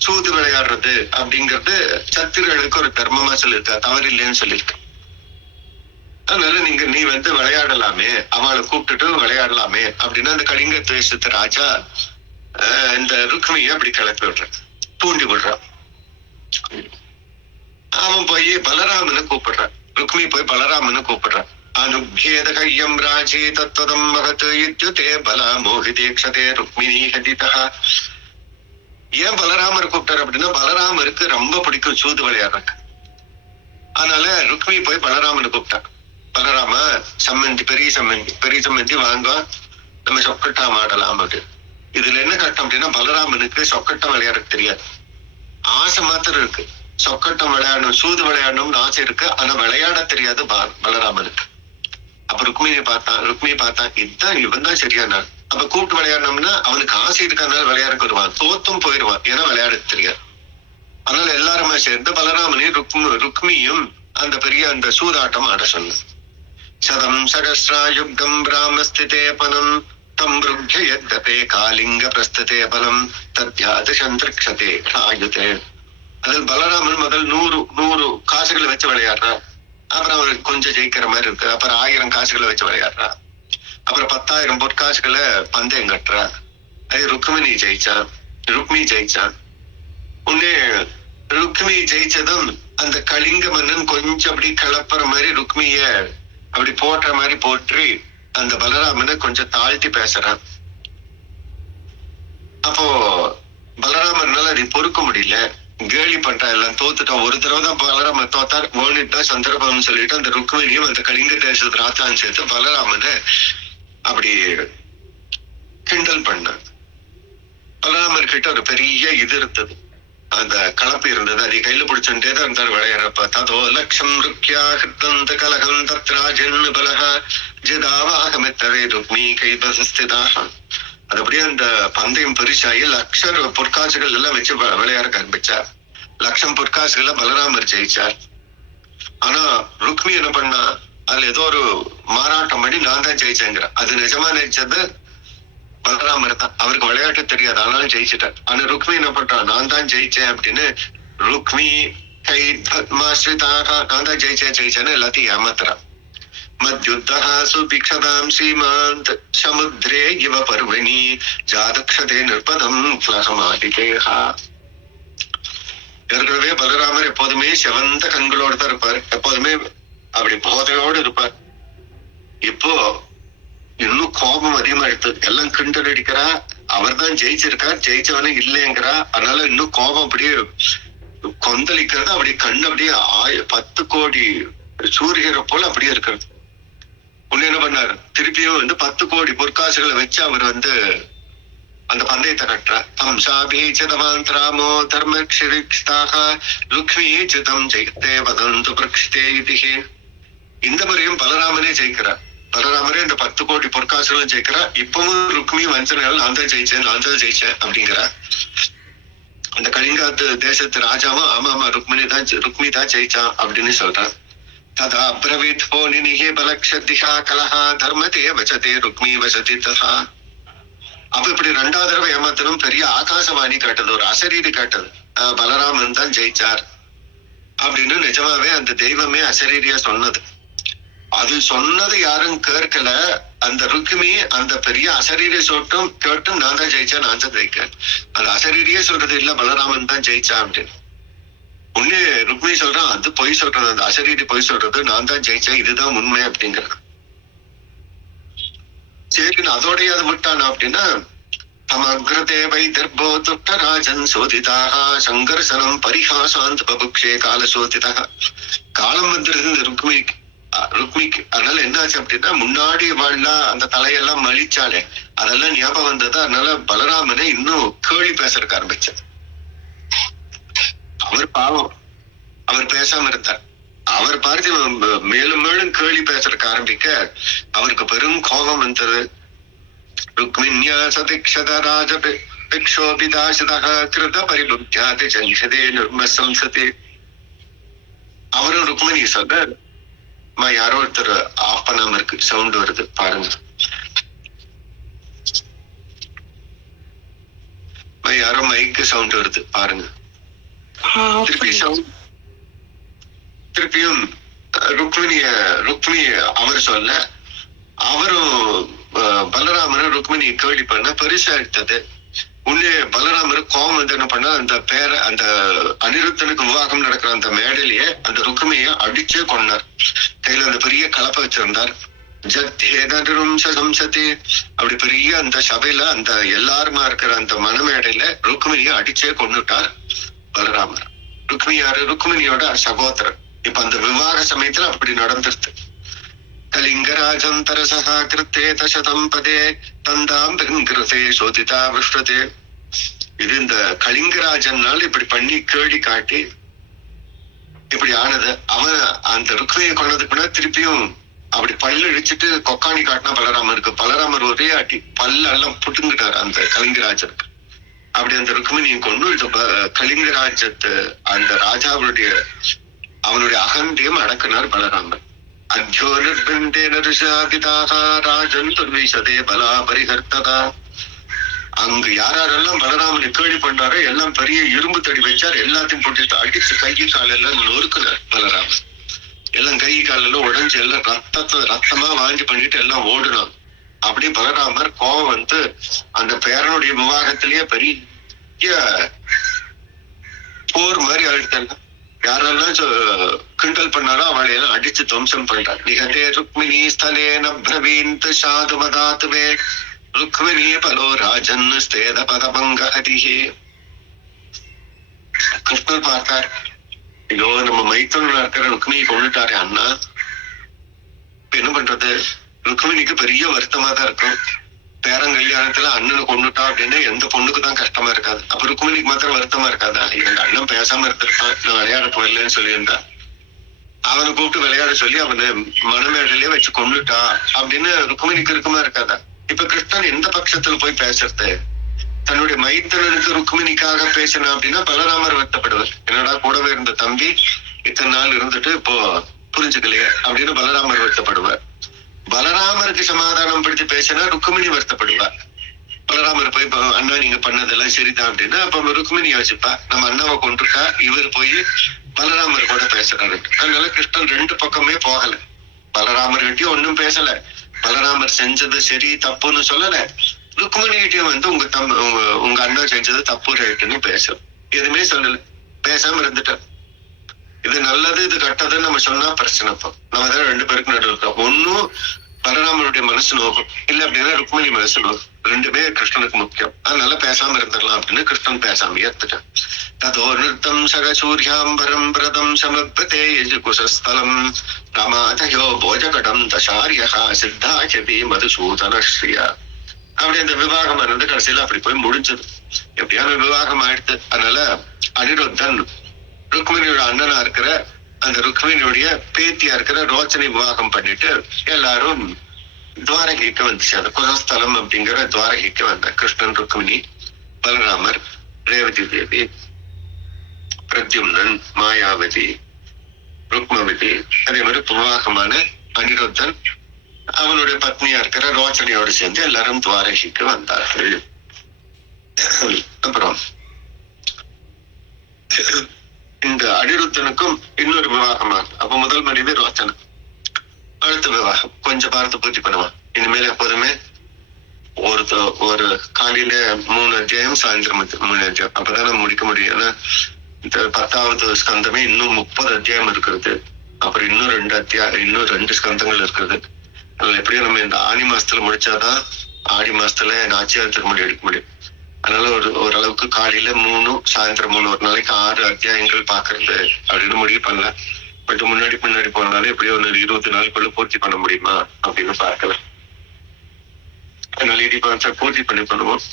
சூது விளையாடுறது அப்படிங்கிறது சத்திரர்களுக்கு ஒரு தர்மமா சொல்லியிருக்கா, தவறு இல்லைன்னு சொல்லியிருக்க. அதனால நீ விளையாடலாமே, அவளை கூப்பிட்டுட்டு விளையாடலாமே அப்படின்னு அந்த கலிங்க தேசத்து ராஜா இந்த ருக்மியை அப்படி கிளப்பி விடுறான், தூண்டி விடுறான். அவன் போய் பலராமனை கூப்பிடுறான். ருக்மி போய் பலராமனை கூப்பிடுறான். அனுபேத கையம் ராஜே தத்வதம் மகத் யுத்யுதே பலா மோகிதேக்ஷதே ருக்மிணி ஹதிதா. ஏன் பலராமர் கூப்பிட்டாரு அப்படின்னா பலராமருக்கு ரொம்ப பிடிக்கும் சூது விளையாடுறக்கு. அதனால ருக்மி போய் பலராமனை கூப்பிட்டான். பலராம, பெரிய சம்மந்தி வாங்க, நம்ம சொக்கட்டம் ஆடலாம். இதுல என்ன கட்டம் அப்படின்னா பலராமனுக்கு சொக்கட்டம் விளையாட தெரியாது, ஆசை மாத்திரம் இருக்கு. சொக்கட்டம் விளையாடணும், சூது விளையாடணும்னு ஆசை இருக்கு, ஆனா விளையாட தெரியாது பலராமனுக்கு. அப்ப ருக்மியை பார்த்தான், இவன் தான் சரியான. அப்ப கூப்பிட்டு விளையாடணும்னா அவனுக்கு ஆசை இருக்கிறதுனால விளையாடுக்கு வருவான், தோத்தும் போயிடுவான், ஏன்னா விளையாட தெரியாது. அதனால எல்லாருமே சேர்ந்து பலராமனையும் ருக்மியும் அந்த பெரிய அந்த சூதாட்டம் ஆட சொன்ன. சதம் சகஸ்ராயுக்தம் பிராமஸ்திதே பலம் தம் ருக்யதே காலிங்க பிரஸ்ததே பலம் தத்யாது சந்திரக்ஷதே ஆயுதே. அதில் பலராமன் முதல் 100 காசுகளை வச்சு விளையாடுறான். அப்புறம் அவருக்கு கொஞ்சம் ஜெயிக்கிற மாதிரி இருக்கு. அப்புறம் 1000 காசுகளை வச்சு விளையாடுறான். அப்புறம் 10,000 பொற்காசுகளை பந்தயம் கட்டுறா. அது ருக்மிணி ஜெயிச்சான். உடனே ருக்மி ஜெயிச்சதும் அந்த கலிங்க மன்னன் கொஞ்சம் அப்படி கிளப்புற மாதிரி ருக்மிய அப்படி போட்டுற மாதிரி போற்றி அந்த பலராமனை கொஞ்சம் தாழ்த்தி பேசுறான். அப்போ பலராமனால அதை பொறுக்க முடியல, கேலி பண்றா, எல்லாம் தோத்துட்டான். ஒரு தடவை தான் பலராமன் தோத்தார், ஓனிட்டா சந்தர்ப்பம்னு சொல்லிட்டு அந்த ருக்மிணியும் அந்த கலிங்க தேசத்து ராஜான்னு சேர்த்து பலராமனை அப்படி கிண்டல் பண்ண. பலராமர் கிட்ட ஒரு பெரிய இது இருந்தது, அந்த கலப்பு இருந்தது. அதை கையில பிடிச்சுட்டே தான் இருந்தார் விளையாடுறப்ப. ததோ லட்சம் ருக்கியா ஹிருதந்த கலகம் தத்ராஜன் பலஹ ஜிதாவாகமெத்தவே ருக்மி கைபஸ்திதாக. அது அப்படியே அந்த பந்தயம் பெருசாகி லட்சம் பொற்காசுகள் எல்லாம் வச்சு விளையாட ஆரம்பிச்சார். 1,00,000 பொற்காசுகளை பலராமர் ஜெயிச்சார். ஆனா ருக்மி என்ன பண்ணா, அதுல ஏதோ ஒரு மாறாட்டம் பண்ணி நான் தான் ஜெயிச்சேங்கிற. அது நிஜமா நினைச்சது பலராமர் தான். அவருக்கு விளையாட்டு தெரியாது, ஆனாலும் ஜெயிச்சுட்டார். ஆனா ருக்மி என்ன பண்றான், நான் தான் ஜெயிச்சேன் அப்படின்னு ருக்மி கை பத்மாஸ்ரிதாக நான் தான் ஜெயிச்சேன்னு எல்லாத்தையும் ஏமாத்துறான். மத்யுத்தः சுபிக்ஷதாம் ஸ்ரீமாந்த் சமுத்ரே இவ பர்வணி ஜாதக்ஷதே நிர்பதம் கிளகமாதிகேஹா. ஏற்கனவே பலராமர் எப்போதுமே செவந்த கண்களோடு தான் இருப்பார், எப்போதுமே அப்படி போதையோடு இருப்பார். இப்போ இன்னும் கோபம் அதிகமா எடுத்து எல்லாம் கிண்டல் அடிக்கிறா. அவர் தான் ஜெயிச்சிருக்கார், ஜெயிச்சவனே இல்லைங்கிறா. அதனால இன்னும் கோபம் அப்படியே கொந்தளிக்கிறது. அப்படி கண் அப்படியே 10 கோடி சூரியரை போல அப்படியே இருக்கிறது. ஒண்ணு என்ன பண்ணாரு, திருப்பியும் 10 கோடி பொற்காசுகளை வச்சு அவர் அந்த பந்தயத்தை கட்டுறார். ராமோ தர்மக்ஷிரிக்ஷதாக ருக்மீச்சிதம் ஜெயித்தே வதந்து பிரக்ஷிதே இதிஹி. இந்த முறையும் பலராமனே ஜெயிக்கிறார். பலராமரே இந்த 10 கோடி பொற்காசுகளும் ஜெயிக்கிறார். இப்பவும் ருக்மி வஞ்சனையால் நான் தான் ஜெயிச்சேன் அப்படிங்கிற அந்த கலிங்காத்து தேசத்து ராஜாவும் ஆமா ருக்மி தான் ஜெயிச்சான் அப்படின்னு சொல்றான். ததா அப்ரவீத் போனினிஹி பலக்ஷதிஹா கலஹா தர்மதே வசதே ருக்மி வசதி ததா. அப்ப இப்படி 2வது தடவை ஏமாத்தனும் பெரிய ஆகாசவாணி காட்டுது, ஒரு அசரீரி காட்டுது, பலராமன் தான் ஜெயிச்சார் அப்படின்னு. நிஜமாவே அந்த தெய்வமே அசரீரியா சொன்னது. அது சொன்னது யாரும் கேட்கல. அந்த ருக்மி அந்த பெரிய அசரீரிய சொட்டும் கேட்டும் நான் தான் ஜெயிச்சேன், நான் தான் ஜெயிக்கிறேன். அந்த அசரீரியே சொல்றது இல்ல பலராமன் தான் ஜெயிச்சான் அப்படின்னு. உன்னே ருக்மி சொல்றான் அது பொய் சொல்றது, அந்த அசரீரி பொய் சொல்றது, நான் தான் ஜெயிச்சேன், இதுதான் உண்மை அப்படிங்கிறான். சரி அதோடைய அது விட்டானா அப்படின்னா தமக்ரதேவை தர்போ துட்டராஜன் சோதிதாக சங்கர்சனம் பரிகாசாந்த் பபுக்ஷே கால சோதிதாக. காலம் வந்துருது இந்த ருக்மிக்கு. அதனால என்னாச்சு அப்படின்னா முன்னாடி வாழ அந்த தலையெல்லாம் மலிச்சாலே அதெல்லாம் ஞாபகம் வந்தது. அதனால பலராமனை இன்னும் கேள்வி பேசறதுக்கு ஆரம்பிச்சார். அவர் பாவம், அவர் பேசாம இருந்தார். அவர் பார்த்து மேலும் மேலும் கேள்வி பேசறதுக்கு ஆரம்பிக்க அவருக்கு பெரும் கோபம் வந்தது. ருக்மிண்யா சதிக்ஷத ராஜ பிக்ஷோபிதாசிதः கிருத பரிலுப்யாதி ஜன்ஷதே நிர்மசம்சதே. அவரும் ருக்மிணி சொல்றார். யாரோ ஒருத்தர் ஆஃப் பண்ணாம இருக்கு, சவுண்ட் வருது பாருங்க. யாரோ மைக்கு சவுண்ட் வருது பாருங்க. திருப்பியும் ருக்மிணி அவர் சொல்ல அவரும் பலராமரும் ருக்மிணி கேள்வி பண்ண பெருசா எடுத்தது. உன்னே பலராமர் கோபம் என்ன பண்ணா அந்த அனிருத்தனுக்கு விவாகம் நடக்கிற அந்த மேடையிலேயே அந்த ருக்மியை அடிச்சே கொண்டார். கையில அந்த பெரிய கலப்பை வச்சிருந்தார். அப்படி பெரிய அந்த சபையில அந்த எல்லாருமா இருக்கிற அந்த மனமேடையில ருக்மிணியை அடிச்சே கொண்டுட்டார் பலராமர். ருக்மி யாரு, ருக்மிணியோட சகோதரர். இப்ப அந்த விவாக சமயத்துல அப்படி நடந்துருது. கலிங்கராஜம் தரசா கிருத்தே தசதம் பதே தந்தாம் கிருதே சோதிதா விஷ்டதே. இது இந்த கலிங்கராஜனால் இப்படி பண்ணி கேள்வி காட்டி இப்படி ஆனது. அவன் அந்த ருக்மியை கொண்டதுக்குன்னா திருப்பியும் அப்படி பல்லு இடிச்சிட்டு கொக்காணி காட்டினா பலராமருக்கு. பலராமர் ஒரே அடி பல்லெல்லாம் புட்டுங்கிட்டார் அந்த கலிங்கராஜனுக்கு. அப்படி அந்த ருக்மிணியை கொண்டு இந்த கலிங்கராஜத்தை அந்த ராஜாவுடைய அவனுடைய அகண்டையும் அடக்கினார் பலராமர். அத்யோ நிர்பந்தேன ரிஷாதிதாக ராஜன் துர்விஷதே பலா பரிகர்த்ததா. அங்கு யாரெல்லாம் பலராமனை கேள்வி பண்ணாரோ எல்லாம் பெரிய இரும்பு தடி வச்சார். எல்லாத்தையும் போட்டு அடிச்சு கை கால எல்லாம் நொறுக்குனார் பலராமன். எல்லாம் கை காலெல்லாம் உடைஞ்சு எல்லாம் ரத்தமா வாங்கி பண்ணிட்டு எல்லாம் ஓடுனாங்க. அப்படி பலராமர் கோபம் அந்த பேரனுடைய விவாகத்திலேயே பெரிய போர் மாதிரி ஆயிடுத்தாங்க. யாரெல்லாம் கிண்டல் பண்ணாலும் அவளை எல்லாம் அடிச்சு துவம்சம் பண்றார். நிகதே ருக்மிணி ஸ்தலேன பிரவீந்த் சாதுமதாத்துவே ருக்மிணி பலோ ராஜன் ஸ்தேத பதபங்க அதிகே. கிருஷ்ணர் பார்த்தார், இதோ நம்ம மைத்தூர்ல இருக்கிற ருக்மிணியை கொண்டுட்டாரு அண்ணா. இப்ப என்ன பண்றது? ருக்மிணிக்கு பெரிய வருத்தமா தான் இருக்கும். பேரங்கல்யாணத்துல அண்ணனை கொண்டுட்டா அப்படின்னு எந்த பொண்ணுக்கு தான் கஷ்டமா இருக்காது. அப்ப ருக்மிணிக்கு மாத்திரம் வருத்தமா இருக்காதா? எங்க அண்ணன் பேசாம இருந்திருப்பான், நான் விளையாட போயிடலன்னு சொல்லியிருந்தா. அவனை கூப்பிட்டு விளையாட சொல்லி அவனை மனமேடையிலே வச்சு கொண்டுட்டா அப்படின்னு ருக்மிணிக்கு இருக்குமா இருக்காதா? இப்ப கிருஷ்ணன் எந்த பட்சத்துல போய் பேசுறது? தன்னுடைய மைத்தனனுக்கு ருக்மிணிக்காக பேசினா அப்படின்னா பலராமர் வருத்தப்படுவார். என்னடா கூடவே இருந்த தம்பி இத்தனை நாள் இருந்துட்டு இப்போ புரிஞ்சுக்கலையே அப்படின்னு பலராமர் வருத்தப்படுவார். பலராமருக்கு சமாதானம் படுத்தி பேசினா ருக்மிணி வருத்தப்படுவார். பலராமர் போய் அண்ணா நீங்க பண்ணதெல்லாம் சரிதான் அப்படின்னா அப்ப ருக்மிணி யோசிப்பா, நம்ம அண்ணாவை கொண்டிருக்கா, இவர் போய் பலராமர் கூட பேசுறாரு. அதனால கிருஷ்ணன் 2 பக்கமே போகல. பலராமர்கிட்டயும் ஒண்ணும் பேசல, பலராமர் செஞ்சது சரி தப்புன்னு சொல்லல, ருக்மணி கிட்டயும் வந்து உங்க அண்ணன் செஞ்சது தப்பு ரைட்டுன்னு பேசல, எதுவுமே சொல்லல, பேசாம இருந்துட்டார். இது நல்லது இது கெட்டதுன்னு நம்ம சொன்னா பிரச்சனை. நம்ம தான் ரெண்டு பேருக்கு நடுவில் இருக்கோம். ஒன்னும் பலராமனுடைய மனசு நோக்கும், இல்ல அப்படின்னா ருக்மணி மனசு நோக்கும். ரெண்டுமே கிருஷ்ணனுக்கு முக்கியம். அதனால பேசாம இருந்துடலாம் அப்படின்னு கிருஷ்ணன் பேசாம ஏத்துட்டான். ததோ நிறுத்தம் சக சூரியாம்பரம் பிரதம் சமர்ப்பதே குசஸ்தலம் ராமாதயோ போஜகடம் தசாரியகா சித்தாச்சதி மதுசூதன ஸ்ரீயா. அப்படி அந்த விவாகம் ஆனது கடைசியில அப்படி போய் முடிஞ்சது. எப்படியான விவாகம் ஆயிடுத்து. அதனால அனிருத்தன் ருக்மிணியோட அண்ணனா இருக்கிற அந்த ருக்மிணியுடைய பேத்தியா இருக்கிற ரோச்சனை விவாகம் பண்ணிட்டு எல்லாரும் துவாரகைக்கு வந்துச்சு. அந்த குலஸ்தலம் அப்படிங்கிற துவாரகைக்கு வந்த கிருஷ்ணன், ருக்மிணி, பலராமர், ரேவதி தேவி, பிரத்யும்னன், மாயாவதி, ருக்மவதி, அதே மாதிரி விவாகமான அனிருத்தன் அவனுடைய பத்னியா இருக்கிற ரோச்சனையோடு சேர்ந்து எல்லாரும் துவாரகைக்கு வந்தார்கள். அப்புறம் இந்த அனிருத்தனுக்கும் இன்னொரு விவாகமா. அப்ப முதல் மனைவி ரோச்சனை, அடுத்த விவாகம் கொஞ்சம் பார்த்து பூர்த்தி பண்ணுவான். இனிமேல் எப்போதுமே ஒரு காலையில 3 அத்தியாயம், சாயந்தரம் 3 அத்தியாயம், அப்பதானே முடிக்க முடியும். ஏன்னா இந்த 10வது ஸ்கந்தமே இன்னும் 30 அத்தியாயம் இருக்கிறது. அப்புறம் இன்னும் 2 ஸ்கந்தங்கள் இருக்கிறது. அதனால எப்படியும் நம்ம இந்த ஆனி மாசத்துல முடிச்சாதான் ஆடி மாசத்துல நாச்சியார் திருமணி எடுக்க முடியும். அதனால ஓரளவுக்கு காலையில 3, சாயந்தரம் 3, ஒரு நாளைக்கு 6 அத்தியாயங்கள் பாக்குறது அப்படின்னு முடிவு பண்ணல. பட் முன்னாடி போனாலும் எப்படியோ ஒரு 20 நாளுக்குள்ள பூர்த்தி பண்ண முடியுமா அப்படின்னு பார்க்கல. அதனால இது பூர்த்தி பண்ணுவோம்.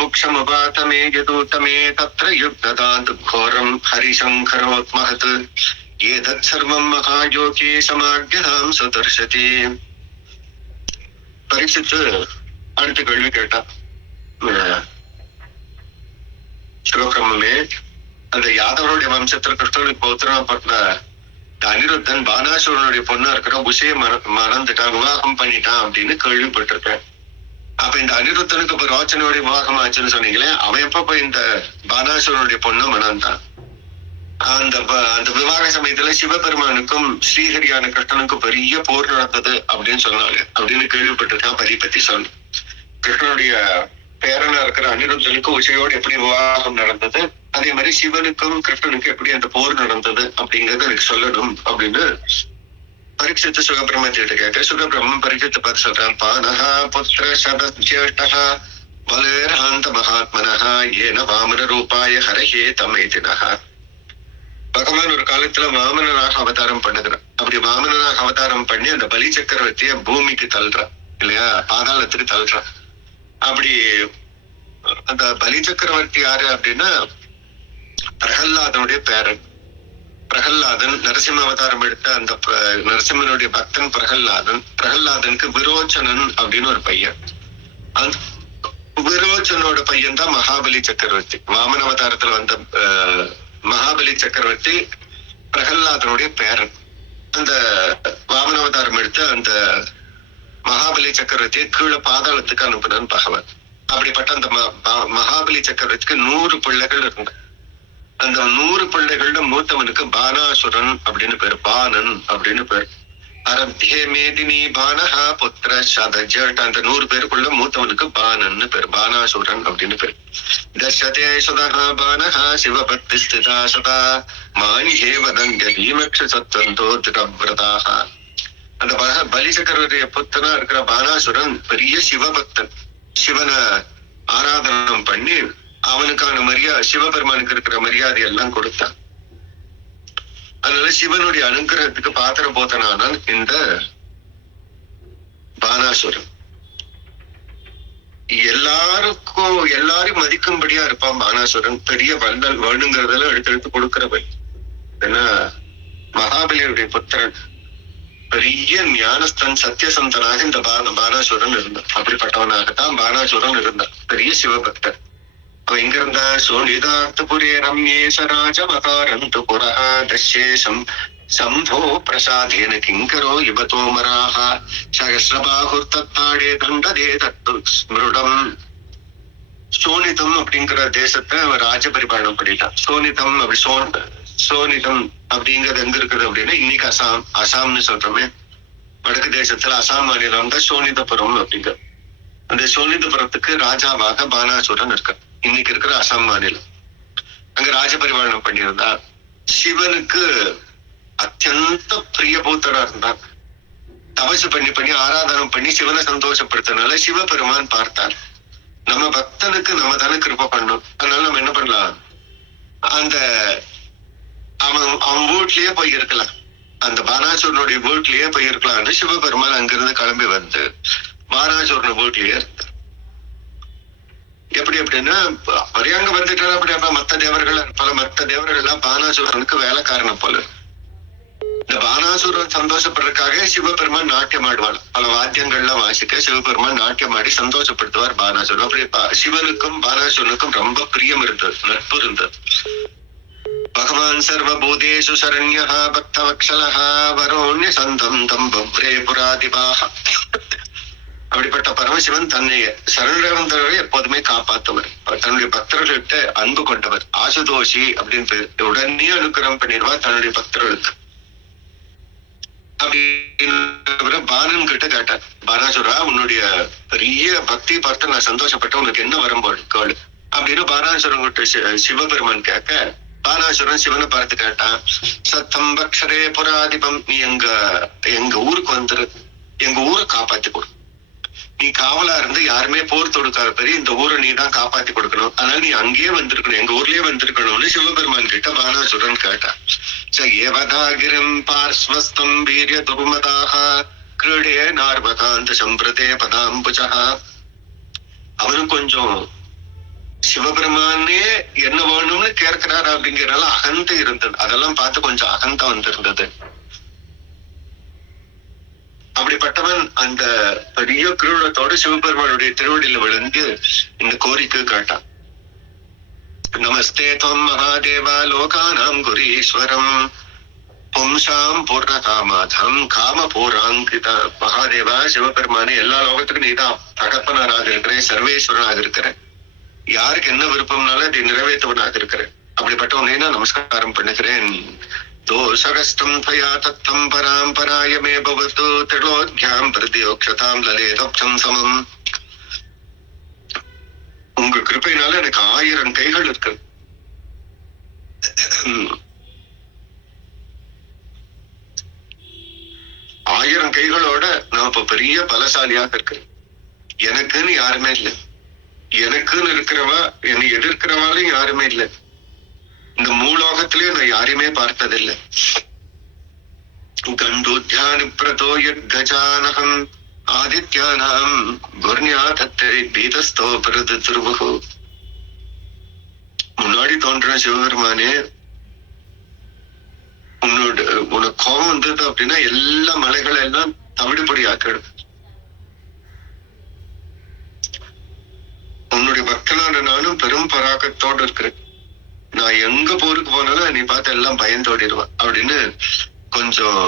முக்ஷமபாதமே யதூதமே தத்ர யுக்ததாத் கோரம் ஹரிசங்கரோத் மஹத் ஏதத் சர்வம் மகாயோகி சமாக்யதாம் சுதர்சதி. பரீட்சித்து அடுத்த கேள்வி கேட்டா, சிவபிரம்மே அந்த யாதவருடைய வம்சத்துல கிருஷ்ணனுக்கு பௌத்திரமா பண்ண அனிருத்தன் பானாசுரனுடைய பொண்ணா இருக்கிற உசைய மறந்துட்டான், விவாகம் பண்ணிட்டான் அப்படின்னு கேள்விப்பட்டிருக்கேன். அப்ப இந்த அனிருத்தனுக்கு இப்ப ரோச்சனுடைய விவாகம் ஆச்சுன்னு சொன்னீங்களே, அவன் எப்ப போய் இந்த பானாசுரனுடைய பொண்ணை மணந்தான்? அந்த விவாக சமயத்துல சிவபெருமானுக்கும் ஸ்ரீஹரியான கிருஷ்ணனுக்கும் பெரிய போர் நடந்தது அப்படின்னு சொன்னாங்க அப்படின்னு கேள்விப்பட்டிருக்கான். பத்தி சொன்ன கிருஷ்ணனுடைய பேரனா இருக்கிற அனிருத்தனுக்கும் உசையோடு எப்படி விவாகம் நடந்தது, அதே மாதிரி சிவனுக்கும் கிருஷ்ணனுக்கும் எப்படி அந்த போர் நடந்தது அப்படிங்கறத எனக்கு சொல்லணும் அப்படின்னு பரீட்சித்து சுகபிரம்மத்திட்ட கேட்க, சுகபிரம்மன் பரீட்சித்து பார்த்து சொல்றான். பானஹா புத்திர சதஜேஷ்டஹா வலேராந்த மகாத்மனஹா ஏன வாமன ரூபாய ஹரஹே தமேதினஹா. பகவான் ஒரு காலத்துல வாமனனாக அவதாரம் பண்ணுகிறான். அப்படி வாமனனாக அவதாரம் பண்ணி அந்த பலி சக்கரவர்த்திய பூமிக்கு தள்ளுறான் இல்லையா, பாதாளத்துக்கு தள்ளுறான். அப்படி அந்த பலி சக்கரவர்த்தி யாரு அப்படின்னா பிரகல்லாதனுடைய பேரன். பிரகல்லாதன் நரசிம்ம அவதாரம் எடுத்த அந்த நரசிம்மனுடைய பக்தன் பிரகல்லாதனுக்கு விரோச்சனன் அப்படின்னு ஒரு பையன். அந்த விரோச்சனோட பையன் தான் மகாபலி சக்கரவர்த்தி. வாமன அவதாரத்துல வந்த மகாபலி சக்கரவர்த்தி பிரகல்லாதனுடைய பேரன். அந்த வாமன அவதாரம் எடுத்த அந்த மகாபலி சக்கரவர்த்தியை கீழே பாதாளத்துக்கு அனுப்புனான் பகவான். அப்படிப்பட்ட அந்த மகாபலி சக்கரவர்த்திக்கு 100 பிள்ளைகள் இருந்தாங்க. அந்த 100 பிள்ளைகள்ல மூத்தவனுக்கு பானாசுரன் அப்படின்னு பேர், பானன் அப்படின்னு பேர். அரப்தியே மேதினி பானஹா புத்திர சதஜட். அந்த 100 பேருக்குள்ள மூத்தவனுக்கு பானன்னு பேர், பானாசுரன் அப்படின்னு பேர். தசதே சுதஹா பானஹா சிவபக்தி ஸ்திதா சதா மானிஹே வதங்க பீமக்ஷ சத்வந்தோ திருவ்ரதாக. அந்த பலி சக்கரவர்த்திய புத்தனா இருக்கிற பானாசுரன் பெரிய சிவபக்தன். சிவனை ஆராதனம் பண்ணி அவனுக்கான மரியாதை, சிவபெருமானுக்கு இருக்கிற மரியாதை எல்லாம் கொடுத்தான். அதனால சிவனுடைய அனுகிரகத்துக்கு பாத்திர போத்தனானால் இந்த பானாசுரன். எல்லாரும் மதிக்கும்படியா இருப்பான் பானாசுரன். பெரிய வல்லல் வேணுங்கிறதெல்லாம் எடுத்து கொடுக்கிறவன். ஏன்னா மகாபலியுடைய புத்திரன், பெரிய ஞானஸ்தன், சத்தியசந்தனாக இந்த பானாசுரன் இருந்தான். அப்படிப்பட்டவனாகத்தான் பானாசுரன் இருந்தான், பெரிய சிவபக்தன். அவன் எங்க இருந்தா, சோனிதார்த்தபுரே ரம்யேச ராஜமகாரந்து புரஹ தஸ்யேசம் சம்போ பிரசாதேன கிங்கரோ யுவதோமராஹ சகஸ்ரபாகுர் தத்தாடே தண்டதே தத்து ஸ்மிருடம். சோனிதம் அப்படிங்கிற தேசத்தை அவன் ராஜ பரிபாலனம் பண்ணிட்டான். சோனிதம் அப்படி சோனிதம் அப்படிங்கிறது எங்க இருக்குது அப்படின்னா இன்னைக்கு அசாம்னு சொல்றோமே, வடக்கு தேசத்துல அசாம் மாநிலம் தான் சோனிதபுரம் அப்படிங்கிறது. அந்த சோனிதபுரத்துக்கு ராஜாவாக பானாசுரன் இருக்க இன்னைக்கு இருக்கிற அசாம் மாநிலம். அங்க ராஜ பரிபாலனம் பண்ணியிருந்தா. சிவனுக்கு அத்தியந்த பிரியபூத்தரா இருந்தார். தபசு பண்ணி பண்ணி ஆராதனம் பண்ணி சிவனை சந்தோஷப்படுத்தினால சிவபெருமான் பார்த்தார், நம்ம பக்தனுக்கு நம்ம தானே கிருபை பண்ணணும், அதனால நம்ம என்ன பண்ணலாம், அந்த அவன் வீட்லயே போய் இருக்கலாம், அந்த பானாசுரனுடைய வீட்லயே போய் இருக்கலாம்னு சிவபெருமான் அங்கிருந்து கிளம்பி வந்து பானாசுரன் வீட்லயே இருந்தார். எப்படி அப்படின்னா அவரே அங்க வந்துட்டாரு. அப்படி அப்ப மத்த தேவர்கள் எல்லாம் பானாசுரனுக்கு வேலைக்காரன போல. இந்த பானாசுரன் சந்தோஷப்படுறதுக்காக சிவபெருமான் நாட்டியம் ஆடுவார். பல வாத்தியங்கள்லாம் வாசிக்க சிவபெருமான் நாட்டியம் ஆடி சந்தோஷப்படுத்துவார் பானாசுரன். அப்படி சிவனுக்கும் பானாசுரனுக்கும் ரொம்ப பிரியம் இருந்தது, நட்பு இருந்தது. பகவான் சர்வபூதேஷு சரண்யः பக்தவத்சலः வரோண்ய சந்தம் தம் பவ்ரே புராதிபாஹ. அப்படிப்பட்ட பரமசிவன் தன்னை சரணடைந்தவரை எப்போதுமே காப்பாற்றுவர். தன்னுடைய பக்தர்கள்கிட்ட அன்பு கொண்டவர். ஆசுதோஷி அப்படின்னு பேர். உடனே அனுக்கிரகம் பண்ணிடுவார் தன்னுடைய பக்தர்களுக்கு. அப்படின்னு பானன் கிட்ட கேட்டார், பானாசுரா உன்னுடைய பெரிய பக்தி பார்த்து நான் சந்தோஷப்பட்ட, உனக்கு என்ன வரும்போது கேளு அப்படின்னு பானாசுரன் கிட்ட சிவபெருமான் கேட்க, பானாசுரன் சிவனை பார்த்து கேட்டான், சத்தம் பக்ஷரே புராதிபம், நீ எங்க ஊருக்கு வந்துரு, எங்க ஊரை காப்பாத்தி கொடு. நீ காவலா இருந்து யாருமே போர் தொடுக்காத பெரிய இந்த ஊரை நீ தான் காப்பாத்தி கொடுக்கணும், அதனால நீ அங்கேயே வந்திருக்கணும், எங்க ஊர்லயே வந்திருக்கணும்னு சிவபெருமான் கிட்ட பானாசுரன் கேட்டான். ஏவதாகிரம் பார்ஸ்வஸ்தம் வீரிய துர்மதாக கிரீடே நார்வகாந்த சம்பிரதே பதாம்புஜா. அவனும் கொஞ்சம் சிவபெருமானே என்ன வேணும்னு கேட்கிறாரு அப்படிங்கிறனால அகந்தை இருந்தது. அதெல்லாம் பார்த்து கொஞ்சம் அகந்தா வந்திருந்தது. அப்படிப்பட்டவன் அந்த பெரிய கிரீடத்தோடு சிவபெருமானுடைய திருவடியில விழுந்து இந்த கோரிக்கை கேட்டான். நமஸ்தே துவம் மகாதேவா லோகானாம் குரீஸ்வரம் பும்சாம் பூர்ணகாமாதம் காம பூராங்கித. மகாதேவா சிவபெருமானே, எல்லா லோகத்துக்கும் நீதான் தகப்பனராக இருக்கிறேன், சர்வேஸ்வரனாக இருக்கிறேன், யாருக்கு என்ன விருப்பம்னாலும் அதை நிறைவேற்றவனாக இருக்கிறேன். அப்படிப்பட்ட உன்னை நான் நமஸ்காரம் பண்ணுகிறேன். தோஷகஸ்டம் தயா தத்தம் பராம்பராயமே பவது திரிலோக்யாம் பிரதியோக்ஷதாம் லலேதப்சம் சமம். உங்க கிருப்பையினால எனக்கு 1000 கைகள் இருக்கு. ஆயிரம் கைகளோட நான் இப்ப பெரிய பலசாலியாக இருக்கிறேன். எனக்குன்னு யாருமே இல்லை. எனக்குன்னு இருக்கிறவா, என்னை எதிர்க்கிறவாலும் யாருமே இல்லை. இந்த மூலோகத்திலேயே நான் யாரையுமே பார்த்ததில்லை. கண்டூத்யானி பிரதோ யத்கஜானகம் ஆதித்யானாம் குர்ஞாதத்தை பீதஸ்தோ பிரது திருவுகு. முன்னாடி தோன்ற சிவபெருமானே, உனக்கு கோபம் வந்தது அப்படின்னா எல்லா மலைகளை எல்லாம் தவிடுபடி ஆக்கிடும். உன்னுடைய பக்தனான நானும் பெரும் பராக்கத்தோடு இருக்கிறேன். நான் எங்க போருக்கு போனாலும் நீ பார்த்து எல்லாம் பயந்தோடிடுவேன் அப்படின்னு கொஞ்சம்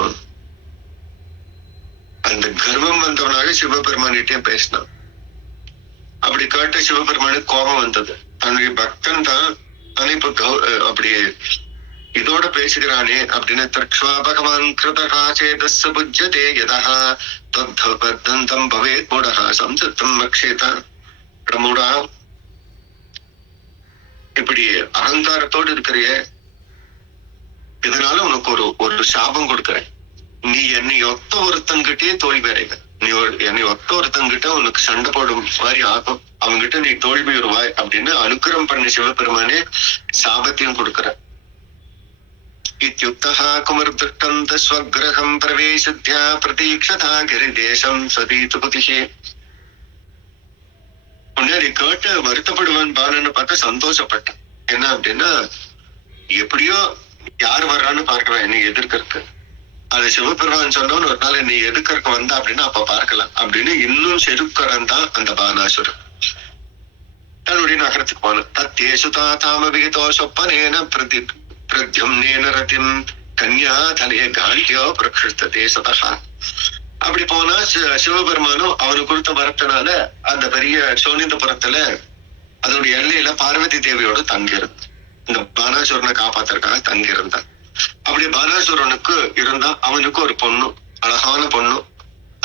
அந்த கர்வம் வந்தவனாக சிவபெருமானிட்டே பேசினான். அப்படி கேட்ட சிவபெருமானுக்கு கோபம் வந்தது. தன்னுடைய பக்தன் தான், ஆனா இப்ப அப்படி இதோட பேசுகிறானே அப்படின்னு தக்ஷ்வா பகவான் கிருதகா சேதஸ் புஜ்யதே யதா தத்தம் பவேத் மூடஹா சம்சத்தம் மக்ஷேதா. மூடா, இப்படி அகங்காரத்தோடு இருக்கிறிய, இதனால உனக்கு ஒரு சாபம் கொடுக்கிறேன். நீ என்னை ஒத்த ஒருத்தங்கிட்டே தோல்வி அடைவ. நீ என்னை ஒத்த ஒருத்தங்கிட்ட உனக்கு சண்டை போடும் மாதிரி ஆகும், அவங்கிட்ட நீ தோல்வி வருவாய் அப்படின்னு அனுக்கிரம் பண்ண சிவபெருமானே சாபத்தையும் கொடுக்கிற. இத்யுக்தஹ குமர்திஷ்டந்த ஸ்வக்ரஹம் பிரவேசித்யா பிரதீக்ஷதா கிரிதேசம் சதீதுபதிஹே. முன்னாடி கேட்டு வருத்தப்படுவான் பாலன்னு பார்த்து சந்தோஷப்பட்டேன். என்ன அப்படின்னா, எப்படியோ யார் வர்றான்னு பார்க்கலாம் என்னை எதிர்க்கிறதுக்கு. அது சிவபெருமான் சொன்னவன் ஒரு நாள் என்னை எதிர்க்கிறதுக்கு வந்தா அப்படின்னா அப்ப பார்க்கலாம் அப்படின்னு இன்னும் செருக்கரன் தான் அந்த பானாசுரன். தன்னுடைய நகரத்துக்கு போன தத்தேசுதா தாமவிகிதோ சொப்பனேன பிரத்யும்னேன ரதிம் கன்யா தலைய காண்டியோ பிரகிருத்ததே சதா. அப்படி போனா சிவபெருமானும் அவனுக்கு கொடுத்த வரத்தினால அந்த பெரிய சோனிதபுரத்துல அதனுடைய எல்லையில பார்வதி தேவியோட தங்கியிருந்து இந்த பானாசுரனை காப்பாத்துறதுக்காக தங்கி இருந்தான். அப்படி பானாசுரனுக்கு இருந்தா அவனுக்கு ஒரு பொண்ணு, அழகான பொண்ணு.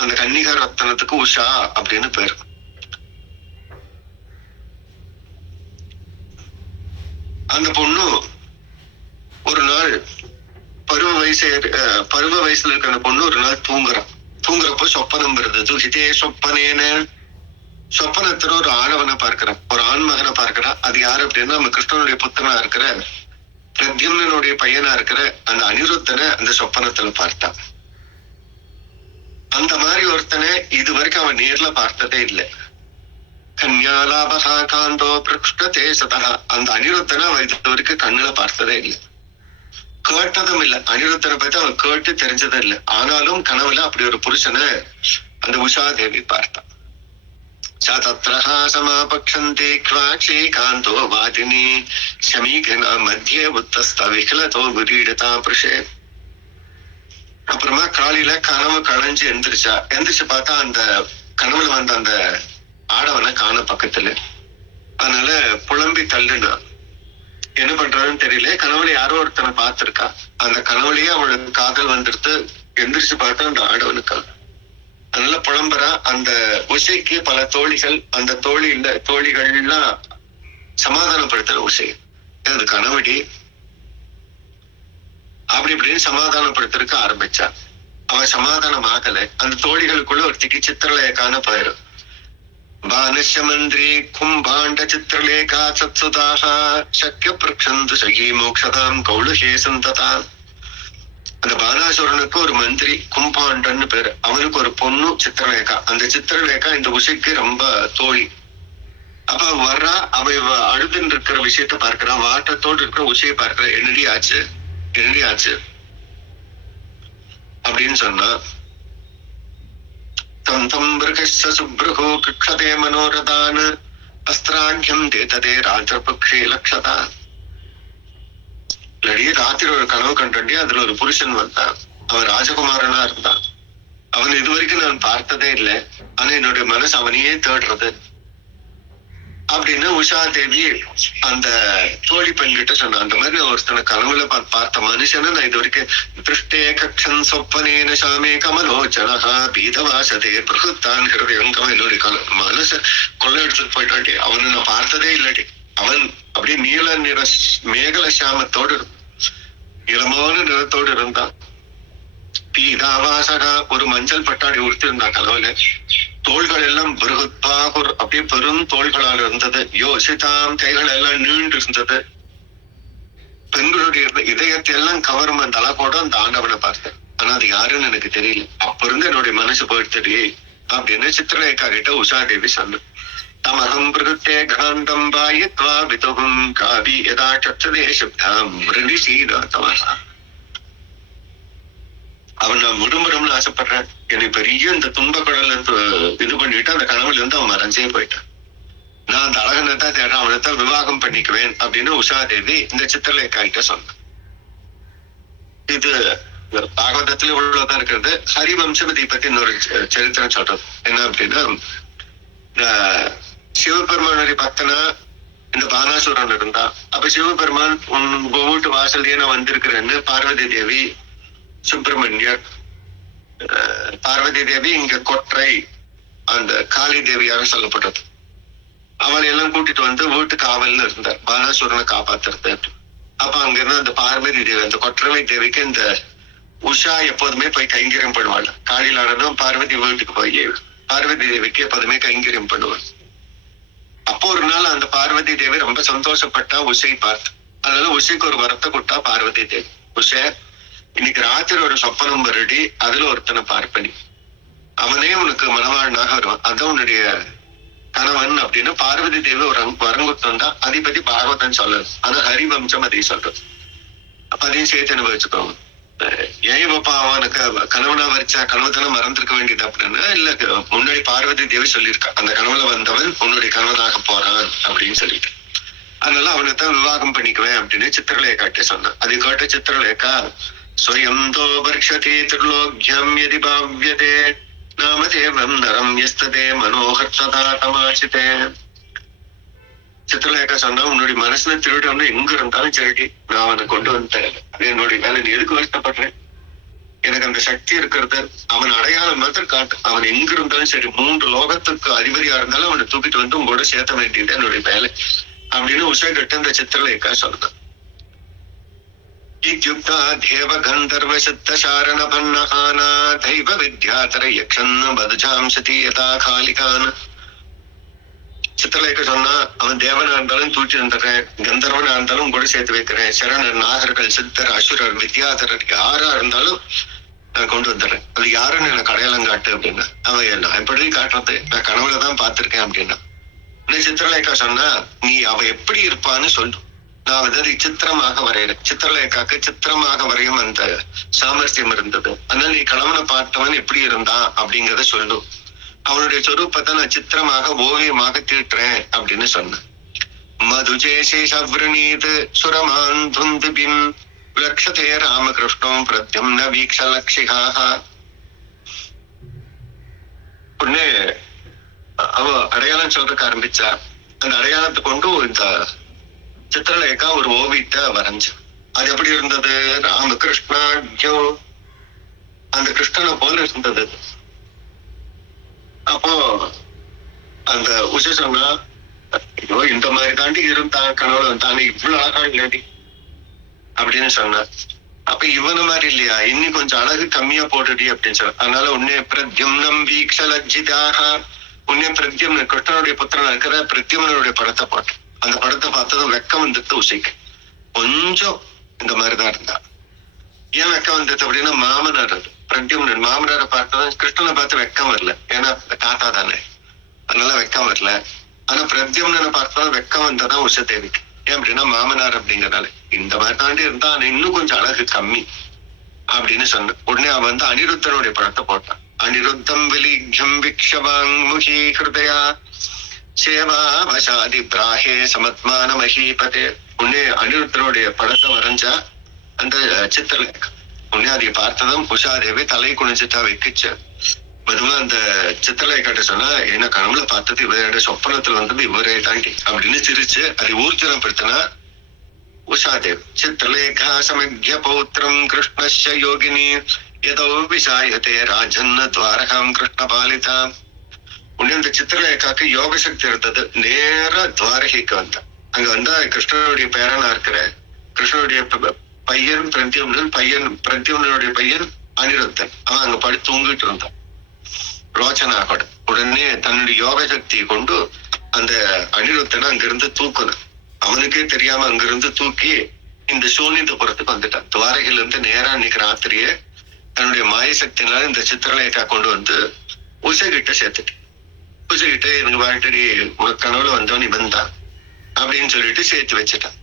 அந்த கன்னிகா ரத்தனத்துக்கு உஷா அப்படின்னு பேரு. அந்த பொண்ணு ஒரு நாள் பருவ வயசுல இருக்கிற அந்த பொண்ணு ஒரு நாள் தூங்குறப்ப சொப்பனம் வருது. ஹிதே சொப்பனேன்னு சொப்பனத்துல ஒரு ஆடவனை பார்க்கிறான், ஒரு ஆண்மகனை பார்க்கிறான். அது யாரு அப்படின்னா நம்ம கிருஷ்ணனுடைய புத்திரனா இருக்கிற பிரத்யும்னனுடைய பையனா இருக்கிற அந்த அனிருத்தனை அந்த சொப்பனத்துல பார்த்தான். அந்த மாதிரி ஒருத்தனை இது வரைக்கும் அவன் நேர்ல பார்த்ததே இல்லை. கன்யாலாபகா காந்தோ பிரக்ஷ்டதே சதா. அந்த அனிருத்தனை அவன் இது வரைக்கும் கண்ணுல பார்த்ததே இல்லை, கேட்டதும் இல்லை. அனிருத்தனை பத்தி அவன் கேட்டு தெரிஞ்சதும் இல்லை. ஆனாலும் கனவுல அப்படி ஒரு புருஷனை அந்த உஷா தேவி பார்த்தான். சமாபக்ஷந்தே க்வாக்ஷே காந்தோ வாதினி ஷமீகனா மத்தியே உத்தஸ்த விகலதோ விரீடதா புருஷே. அப்புறமா காலையில கனவு களைஞ்சு எந்திரிச்சு பார்த்தா அந்த கனவுல வந்த அந்த ஆடவனை காண பக்கத்துல. அதனால புலம்பி தள்ளுனா. என்ன பண்றான்னு தெரியல. கனவுல யாரோ ஒருத்தனை பார்த்திருக்கா. அந்த கனவுலயே அவளுக்கு காதல் வந்துடுத்து. எந்திரிச்சு பார்த்தா அந்த ஆடவனுக்கா. அதனால புலம்புறா. அந்த உஷைக்கு பல தோழிகள், அந்த தோழிகள்லாம் சமாதானப்படுத்துற உஷை, அது கனவடி அப்படி இப்படின்னு சமாதானப்படுத்துறதுக்கு ஆரம்பிச்சா. அவன் சமாதானம் ஆகல. அந்த தோழிகளுக்குள்ள ஒருத்திக்கு சித்திரலேகான பெயரு. பானசமந்திரி கும்பாண்ட சித்திரலேகா சத்சுதாக சக்கிய பிரக்ஷந்து சகி மோக்ஷதாம் கௌலுஹே சந்ததா. அந்த பானாசுரனுக்கு ஒரு மந்திரி கும்பாண்டன்னு பேரு. அவனுக்கு ஒரு பொண்ணு சித்திரலேகா. அந்த சித்திரலேகா இந்த உஷைக்கு ரொம்ப தோழி. அப்ப வர்றா. அவ அழுதுன்னு இருக்கிற விஷயத்த பார்க்கிறான். வாட்டத்தோடு இருக்கிற உஷையை பார்க்கிற. என்னடி ஆச்சு அப்படின்னு சொன்னா, தம் தம் மிருகஸ்ஸ சுப்ருஹோ கிக்ஷதே மனோரதான் அஸ்திராண்யம் தேததே ராத்திரபக்ஷே லக்ஷதா. இல்லடி, ராத்திரி ஒரு கனவு கண்டண்டி. அதுல ஒரு புருஷன் வந்தான். அவன் ராஜகுமாரனா இருந்தான். அவன் இதுவரைக்கும் நான் பார்த்ததே இல்லை. ஆனா என்னுடைய மனசு அவனையே தேடுறது அப்படின்னு உஷா தேவி அந்த தோழி பெண்கிட்ட சொன்னான். அந்த மாதிரி நான் ஒருத்தனை கனவுல பார்த்த மனுஷனை நான் இது வரைக்கும் திருஷ்டே கக்ஷன் சொப்பனேன சாமே கமலோச்சனஹா பீதவாசதே பிரகுத்தான் ஹிருதயங்கம். என்னுடைய மனச கொள்ளை எடுத்துட்டு போயிட்டாண்டி. அவனை நான் பார்த்ததே இல்லடி. அவன் அப்படியே நீல நிற மேகல சாமத்தோடு இளமான நிறத்தோடு இருந்தான். பீதாவாசகா ஒரு மஞ்சள் பட்டாடி உடுத்தி இருந்தான் கனவுல. தோள்கள் எல்லாம் பிருகுத்பாகுர் அப்படியே பெரும் தோள்களால் இருந்தது. யோசிதாம் கைகள் எல்லாம் நீண்டு இருந்தது. பெண்களுடைய இதயத்தை எல்லாம் கவரும் அந்த அழகோட அந்த ஆண்டவனை பார்த்தேன். ஆனா அது யாருன்னு எனக்கு தெரியல. அப்ப இருந்து என்னுடைய மனசு போயிடுத்தடி அப்படின்னு சித்திரலேகா கிட்ட உஷா தேவி சொன்ன. தமகம் பிரகுத்தே காந்தம் பாயித்வா விதுகும் காவி யதா சப்ததே சப்தாம் மிருதி சீதாதமஹா. அவன் நான் விடும்புறம்னு ஆசைப்படுறேன். எனக்கு பெரிய இந்த துன்ப கடல்ல இது பண்ணிட்டு அந்த கனவுல இருந்து அவன் மறைஞ்சே போயிட்டான். நான் அந்த அழகனை தான் தேடுறேன், அவனை தான் விவாகம் பண்ணிக்குவேன் அப்படின்னு உஷா தேவி இந்த சித்திரலேகா கிட்ட சொன்னான். இது பாகவதத்துல உள்ளதான் இருக்கிறது. ஹரிவம்சபதி பத்தி இன்னொரு சரித்திரம் சொல்றது என்ன அப்படின்னா, சிவபெருமானுடைய பக்தனா இந்த பானாசுரன் இருந்தா. அப்ப சிவபெருமான் உங்க வீட்டு வாசல்லையே நான் வந்திருக்கிறேன்னு பார்வதி தேவி, சுப்பிரமணியர், பார்வதி தேவி இங்க கொற்றை அந்த காளி தேவியாக சொல்லப்பட்டது. அவளை எல்லாம் கூட்டிட்டு வந்து வீட்டு காவல்னு இருந்தார், பானாசுரனை காப்பாத்துறது. அப்ப அங்க இருந்து அந்த பார்வதி தேவி, அந்த கொற்றவை தேவிக்கு இந்த உஷா எப்போதுமே போய் கைங்கரியம் பண்ணுவாள். காளிலானதும் பார்வதி வீட்டுக்கு போய் பார்வதி தேவிக்கு எப்போதுமே கைங்கரியம் பண்ணுவாள். அப்போ ஒரு நாள் அந்த பார்வதி தேவி ரொம்ப சந்தோஷப்பட்டா உஷை பார்த்து. அதனால உஷைக்கு ஒரு வரத்தை கொடுத்தா பார்வதி தேவி, உஷை இன்னைக்கு ராத்திரி ஒரு சொப்பனம் வருடி, அதுல ஒருத்தனை பார்ப்பனி, அவனே உனக்கு மனவாழனாக வருவான், அதான் உன்னுடைய கணவன் அப்படின்னு பார்வதி தேவி ஒரு வரங்குத்தம் தான். அதை பத்தி பாகவதன் சொல்லது. ஆனா ஹரிவம்சம் அதை சொல்றது. அப்ப அதையும் சேர்த்து அனுபவிச்சுக்கோங்க. ஏன் இப்ப அவனுக்கு கணவனா வரிச்சா கனவு தானே மறந்துருக்க வேண்டியது அப்படின்னா, இல்ல முன்னாடி பார்வதி தேவி சொல்லியிருக்கா அந்த கனவுல வந்தவன் உன்னுடைய கணவனாக போறான் அப்படின்னு சொல்லிட்டு. அதனால அவனைத்தான் விவாகம் பண்ணிக்குவேன் அப்படின்னு சித்திரலேகாட்டே சொன்னான். அதை கேட்ட சித்திரலேகா, ஸ்வயந்தோ பர்ஷதே திரிலோக்யம் யதி பாவ்யதே நாமதேவம் நரம் யஸ்ததே மனோஹர் சதா தமாசிதே. சித்திரலேகா சொன்னா, உன்னுடைய மனசுல திருடன்னு எங்க இருந்தாலும் சரி, நான் அவனை கொண்டு வந்துட்டேன். அது என்னுடைய வேலை. நீ எதுக்கு வருத்தப்படுறேன்? எனக்கு அந்த சக்தி இருக்கிறது. அவன் அடையாளம் மாத்திரம் காட்டு. அவன் எங்க இருந்தாலும் சரி, 3 லோகத்துக்கு அதிபதியா இருந்தாலும் அவனை தூக்கிட்டு வந்து உங்களோட சேர்த்த வேண்டியது என்னுடைய வேலை அப்படின்னு உஷகிட்ட இந்த சித்திரலேகா சொல்றான். இத்யுக்தா தேவ கந்தர்வ சித்த சாரண பன்னஹானா தெய்வ வித்யாதர யக்ஷன்ன பதுஜாம் சதி யதா காலிகான். சித்திரலேகா சொன்னா, அவன் தேவனா இருந்தாலும் தூக்கி வந்துடுறேன், கந்தர்வனா இருந்தாலும் கூட சேர்த்து வைக்கிறேன், சரணர், நாகர்கள், சித்தர், அசுரர், வித்யாதரர் யாரா இருந்தாலும் நான் கொண்டு வந்துடுறேன். அது யாருன்னு எனக்கு அடையாளம் காட்டு அப்படின்னா, அவன் நான் எப்படி காட்டுறது, நான் கனவுலதான் பார்த்திருக்கேன் அப்படின்னா. சித்திரலேகா சொன்னா, நீ அவ எப்படி இருப்பான்னு சொல்லு, நான் வந்து சித்திரமாக வரைகிறேன். சித்திரலேகாக்கு சித்திரமாக வரையும் அந்த சாமர்த்தியம் இருந்தது. அதனால நீ கணவனை பார்த்தவன் எப்படி இருந்தான் அப்படிங்கிறத சொல்லு. அவனுடைய சொரூபத்தை நான் சித்திரமாக ஓவியமாக தீட்டுறேன் அப்படின்னு சொன்னேன். மதுஜேஷேஷவ்ரணீத் சுரமான் துந்துபிம் லக்ஷதே ராமகிருஷ்ணம் பிரத்யும்ன வீக்ஷலக்ஷிகாஹ. உடனே அவ அடையாளம் சொல்றதுக்கு ஆரம்பிச்சா. அந்த அடையாளத்தை கொண்டு இந்த சித்திரலேகா ஒரு ஓவியத்தை வரைஞ்சு. அது எப்படி இருந்தது? ராமகிருஷ்ணாஜோ, அந்த கிருஷ்ணனை போல இருந்தது. அப்போ அந்த உஷ சொன்னா, ஐயோ இந்த மாதிரி தாண்டி இருந்தான் கனவுல தானே, இவ்வளவு அழகா இல்லடி அப்படின்னு சொன்ன. அப்ப இவன மாதிரி இல்லையா, இன்னும் கொஞ்சம் அழகு கம்மியா போட்டுடி அப்படின்னு சொன்ன. அதனால உன்னே பிரத்யும்னம் வீக்ஷலஜ்ஜிதாக, உன்னே பிரத்யும்ன கிருஷ்ணனுடைய புத்திரன் இருக்கிற பிரத்யும்னனுடைய படத்தை போட்டு. அந்த படத்தை பார்த்ததும் வெக்கம் வந்துட்டு உசைக்கு கொஞ்சம் இந்த மாதிரிதான் இருந்தா. ஏன் வெக்கம் வந்தது அப்படின்னா, மாமனார் அது பிரத்யும்னன். மாமனாரை பார்த்ததும் கிருஷ்ணனை பார்த்து வெக்கம் வரல, ஏன்னா தாத்தா தானே, அதனால வெக்கம் வரல. ஆனா பிரத்யும்னனை பார்த்ததும் வெக்கம் வந்ததான் உஷ தேவிக்கு. ஏன் அப்படின்னா மாமனார் அப்படிங்கறதால. இந்த மாதிரி தாண்டி இருந்தா இன்னும் கொஞ்சம் அழகு கம்மி அப்படின்னு சொன்ன. உடனே அவன் வந்து அனிருத்தனுடைய படத்தை போட்டான். அனிருத்தம் விலிக்யம் விக்ஷவாங்முகி ஹிருதயா சேவா வசாதி பிராஹே சமத்மான மஹீபதே. உடனே அனிருத்தனுடைய படத்தை வரைஞ்சா அந்த சித்திரலேகா. உடனே அதை பார்த்ததும் உஷாதேவி தலை குனிஞ்சிட்டா வைக்கிச்சு. மெதுவா அந்த சித்திரலேகாட்ட சொன்னா, என்ன கனவுல பார்த்தது இவரோட சொப்பனத்துல வந்தது இவரே தாண்டி அப்படின்னு சிரிச்சு அதை ஊர்ஜனப்படுத்தினா உஷாதேவி. சித்திரலேகா சமக்ய பௌத்திரம் கிருஷ்ணஸ்ய யோகினி ஏதோ விசாயத்தே ராஜன் துவாரகாம் கிருஷ்ண பாலிதா. உடனே அந்த சித்திரலேகாக்கு யோக சக்தி இருந்தது. நேர துவாரகைக்கு வந்தா. அங்க வந்தா கிருஷ்ணனுடைய பேரனா இருக்கிற கிருஷ்ணனுடைய பையன் பிரத்யும்னன், பிரத்யும்னனுடைய பையன் அனிருத்தன். அவன் அங்க படி தூங்கிட்டு இருந்தான் ரோச்சனாகோட. உடனே தன்னுடைய யோக சக்தியை கொண்டு அந்த அனிருத்தனை அங்கிருந்து தூக்கணும். அவனுக்கே தெரியாம அங்கிருந்து தூக்கி இந்த சூனிதபுரத்துக்கு வந்துட்டான். துவாரகையில இருந்து நேரா அன்னைக்கு ராத்திரியே தன்னுடைய மாய சக்தினால இந்த சித்திரலேகா கொண்டு வந்து உசகிட்ட சேர்த்துட்டு, உசகிட்ட எனக்கு வாழ்க்கை உனக்கு கனவுல வந்தவன் இவன் தான் அப்படின்னு சொல்லிட்டு சேர்த்து வச்சுட்டான்.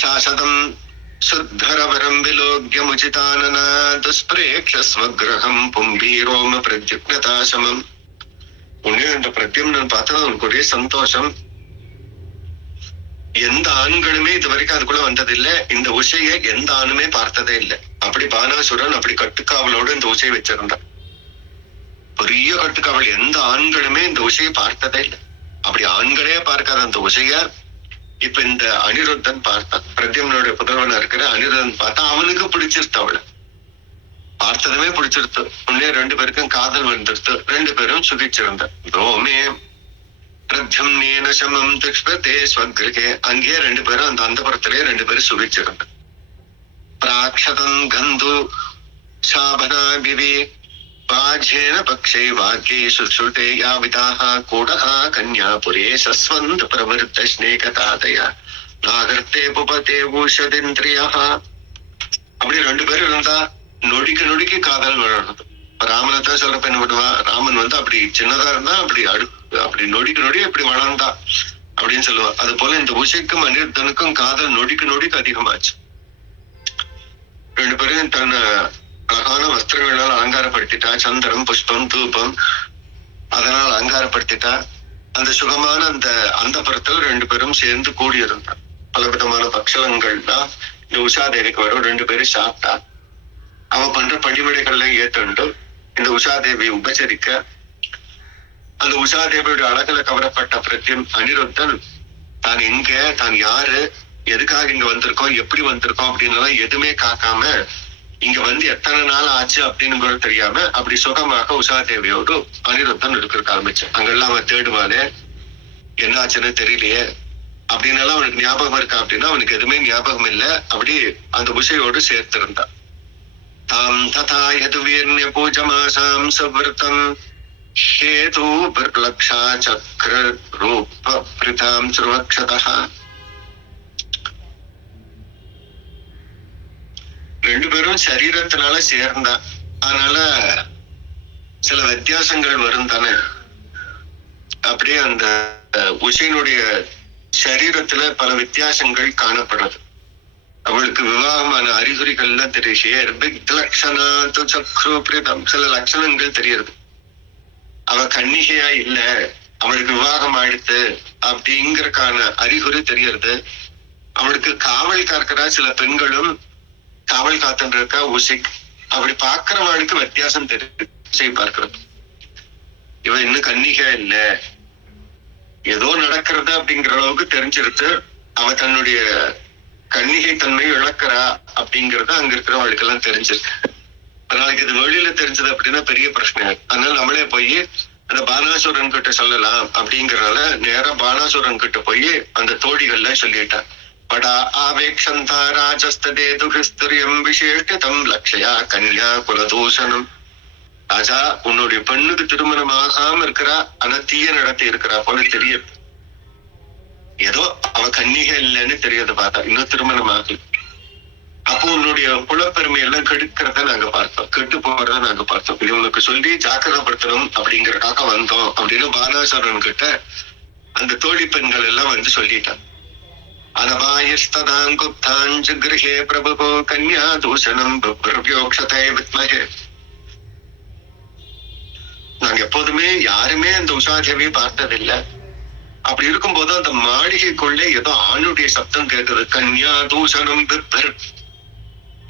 சாசதம் சுத்தரவரம் விலோக்யமுச்சிதானன துஸ்பிரேக்ஷஸ்வக்ரஹம் பும்பீரோம பிரத்யுக்னதாசமம். உடனே இந்த பிரத்யும்னன் பார்த்தா அவனுக்கு ஒரே சந்தோஷம். எந்த ஆண்களுமே இது வரைக்கும் அதுக்குள்ள வந்ததில்லை. இந்த உஷையை எந்த ஆணுமே பார்த்ததே இல்லை. அப்படி பானாசுரன் அப்படி கட்டுக்காவலோடு இந்த உஷையை வச்சிருந்தான். பெரிய கட்டுக்காவல். எந்த ஆண்களுமே இந்த உஷையை பார்த்ததே இல்லை. அப்படி ஆண்களே பார்க்காத அந்த உஷைய இப்ப இந்த அனிருத்தன் பார்த்தான். பிரத்யும்னனுடைய புதல்வனா இருக்கிற அனிருத்தன் பார்த்தா அவனுக்கு பிடிச்சிருத்து. அவளை பார்த்ததுமே பிடிச்சிருத்து. உடனே 2 பேருக்கும் காதல் வந்துருத்து. 2 பேரும் சுகிச்சிருந்த. ரோமே பிரத்யும்னேன சமம் திஷ்பதே ஸ்வக்ருஹே. அங்கேயே 2 பேரும் அந்த அந்தபுரத்திலேயே 2 பேரும் சுகிச்சிருந்த. பிராக்ஷதம் கந்து சாபனா விவே பாஜேன பக்ஷே வாக்கே சுஸ்ருதே யாவிதாக கூடஹ கன்யாபுரே சஸ்வந்த் பிரவருத்த ஸ்நேகதாதயா நாகர்த்தே புபதே பூஷதிந்திரியா. அப்படி 2 பேரும் இருந்தா நொடிக்கு நொடிக்கு காதல் வளர்றது. ராமனத்தான் சொல்றப்ப என்ன பண்ணுவா, ராமன் வந்து அப்படி சின்னதா இருந்தா அப்படி நொடிக்கு நொடி அப்படி வளர்ந்தா அப்படின்னு சொல்லுவா. அது போல இந்த உஷைக்கும் அனிருத்தனுக்கும் காதல் நொடிக்கு நொடிக்கு அதிகமாச்சு. 2 பேரும் தன்னை அழகான வஸ்திரங்களால் அலங்காரப்படுத்திட்டா. சந்திரம், புஷ்பம், தூபம் அதனால் அலங்காரப்படுத்திட்டா. அந்த சுகமான அந்த அந்தபுரத்துல 2 பேரும் சேர்ந்து கூடியிருந்தா. பலவிதமான பக்ஷலங்கள்லாம் இந்த உஷாதேவிக்கு வரும். 2 பேரும் சாப்பிட்டா. அவ பண்ற பணிவிடைகள்ல ஏற்றுண்டு இந்த உஷாதேவி உபச்சரிக்க அந்த உஷாதேவியோட அழகுல கவரப்பட்ட பிரத்யம் அனிருத்தன் தான் எங்க, தான் யாரு, எதுக்காக இங்க வந்திருக்கோம், எப்படி வந்திருக்கோம் அப்படின்னு எதுவுமே காக்காம இங்க வந்து எத்தனை நாள் ஆச்சு அப்படின்னு கூட தெரியாம அப்படி சுகமாக உஷாதேவியோடு அனிருத்தன் இருக்க ஆரம்பிச்சான். அங்கெல்லாம் அவன் தேடுவானே என்ன ஆச்சுன்னு தெரியலையே அப்படின்னு எல்லாம் அவனுக்கு ஞாபகம் இருக்கா அப்படின்னா அவனுக்கு எதுவுமே ஞாபகம் இல்லை. அப்படி அந்த உஷையோடு சேர்த்திருந்தான். தாம் ததா யதுவீர்ய பூஜமாசாம் சவ்ருதம் ஹேது பிரலக்ஷா சக்ர ரூப பிரிதாம் சுர்வக்ஷதா. ரெண்டு பேரும் சரீரத்தினால சேர்ந்தான். அதனால சில வித்தியாசங்கள் வரும் தானே. அப்படியே அந்த உஷையினுடைய சரீரத்துல பல வித்தியாசங்கள் காணப்படுறது. அவளுக்கு விவாகமான அறிகுறிகள்லாம் தெரியுது. சில லட்சணங்கள் தெரியுது. அவ கன்னிகையா இல்ல, அவளுக்கு விவாகம் ஆயிடுத்து அப்படிங்கறக்கான அறிகுறி தெரியறது. அவளுக்கு காவல் காக்கிறா சில பெண்களும் காவல் காத்துட்டு இருக்கா உஷை. அப்படி பாக்குறவளுக்கு வித்தியாசம் தெரியுது உஷை பார்க்கறது. இவ இன்னும் கன்னிகா இல்ல, ஏதோ நடக்கிறது அப்படிங்கிற அளவுக்கு தெரிஞ்சிருத்து. அவ தன்னுடைய கன்னிகை தன்மை இழக்கிறா அப்படிங்கறது அங்க இருக்கிறவளுக்கு எல்லாம் தெரிஞ்சிருக்கு. நாளைக்கு இது வெளியில தெரிஞ்சது அப்படின்னா பெரிய பிரச்சனை. அதனால நம்மளே போய் அந்த பானாசுரன் கிட்ட சொல்லலாம் அப்படிங்கறதால நேரம் பானாசுரன் கிட்ட போய் அந்த தோழிகள்ல சொல்லிட்டான். படா ஆவேக்ஷந்தா ராஜஸ்தேது கிறிஸ்தரியம் விசேஷம் லட்சயா கன்யா குலதூஷணம். ராஜா, உன்னுடைய பெண்ணுக்கு திருமணம் ஆகாம இருக்கிறா, ஆனா தீய நடத்தி இருக்கிறா போல தெரியுது. ஏதோ அவ கன்னிகை இல்லைன்னு தெரியாது. பார்த்தா இன்னும் திருமணம் ஆகல. அப்போ உன்னுடைய குலப்பெருமை எல்லாம் கெடுக்கிறத நாங்க பார்த்தோம், கெட்டு போறத நாங்க பார்த்தோம். இது உனக்கு சொல்லி ஜாக்கிரதைப்படுத்தணும் அப்படிங்கறதுக்காக வந்தோம் அப்படின்னு பானாசுரன் கிட்ட அந்த தோழி பெண்கள் எல்லாம் வந்து சொல்லிட்டான். அனபாயஸ்ததாங்குப்தாஞ்ச கிரஹே பிரபு கன்யா தூஷணம் பிரவ்யோக்ஷதே வித்மஹே. நாங்க எப்போதுமே யாருமே அந்த உஷாதேவியை பார்த்ததில்லை. அப்படி இருக்கும்போது அந்த மாளிகைக்குள்ளே ஏதோ ஆணுடைய சத்தம் கேட்குது. கன்யா தூஷணம்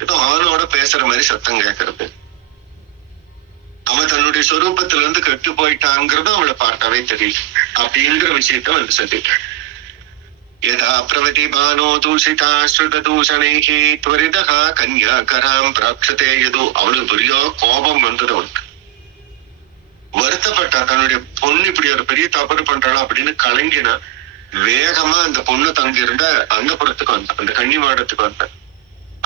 ஏதோ ஆணோட பேசுற மாதிரி சத்தம் கேட்கறது. அவன் தன்னுடைய சொரூபத்துல இருந்து கெட்டு போயிட்டாங்கிறது அவளை பார்த்தாவே தெரியும் அப்படிங்கிற விஷயத்த வந்து சொல்லிட்டான். யதா பிரவதிபானோ தூஷிதா ஸ்ருத தூஷணைஹி த்வரிதஹ கன்யாகராம் பிராக்ஷதே யது. அவளுக்கு பெரிய கோபம் வந்தது. அவனுக்கு வருத்தப்பட்டா. தன்னுடைய பொண்ணு இப்படி ஒரு பெரிய தவறு பண்றாளா அப்படின்னு கலங்கினா வேகமா அந்த பொண்ணு தங்கி இருந்த அந்த புறத்துக்கு வந்தான், அந்த கன்னிமாடத்துக்கு வந்தான்.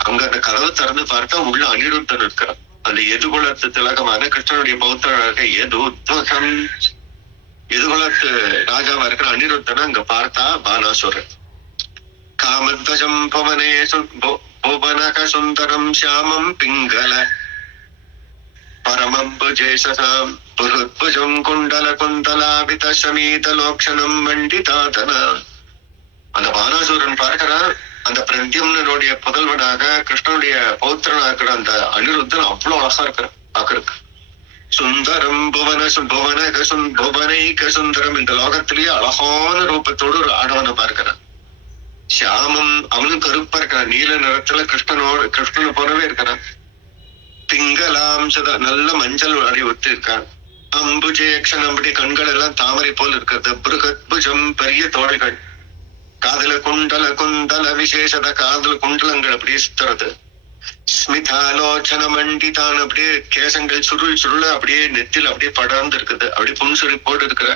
அங்க அந்த கதவை திறந்து பார்த்தா உள்ள அனிருத்தன் இருக்கிறான். அந்த எதுகுலத்து திலகமான கிருஷ்ணனுடைய பௌத்தராக எதுத்வகம் எதுகுலத்து ராஜாவா இருக்கிற அனிருத்தனை அங்க பார்த்தா பானாசுரன். காமத்வஜம் பவனே புவனக சுந்தரம் சியாமம் பிங்கள பரமம்புஜேஷசாம் புருத்புஜம் குண்டல குந்தலாபித சமீத லோக்ஷணம் மண்டிதாதன. அந்த பானாசுரன் பார்க்கிறான். அந்த பிரத்யும்னனுடைய புதல்வனாக கிருஷ்ணனுடைய பௌத்திரனாக இருக்கிற அந்த அனிருத்தன் அவ்வளவு அழகா இருக்கிற பாக்குறதுக்கு. சுந்தரம் புவனைக சுந்தரம். இந்த லோகத்திலேயே அழகான ரூபத்தோடு ஒரு ஆடவனை பார்க்கிறான். சியாமம், அவனும் கருப்பா இருக்கிறான், நீல நிறத்துல கிருஷ்ணனை போலவே இருக்கிறான். பிங்கலாம் நல்ல மஞ்சள் அடி ஒத்து இருக்கான். அம்புஜேக்ஷன், அப்படி கண்கள் எல்லாம் தாமரை போல் இருக்கிறது. புருகத்புஜம், பெரிய தோள்கள். காதல குண்டல குந்தல விசேஷத, காதல குண்டலங்கள் அப்படியே சுத்துறது. ஸ்மிதாலோச்சன மண்டிதான், அப்படியே கேசங்கள் சுருள் சுருள அப்படியே நெத்தில அப்படியே படர்ந்து இருக்குது. அப்படியே புன்சுரிப்போடு இருக்கிற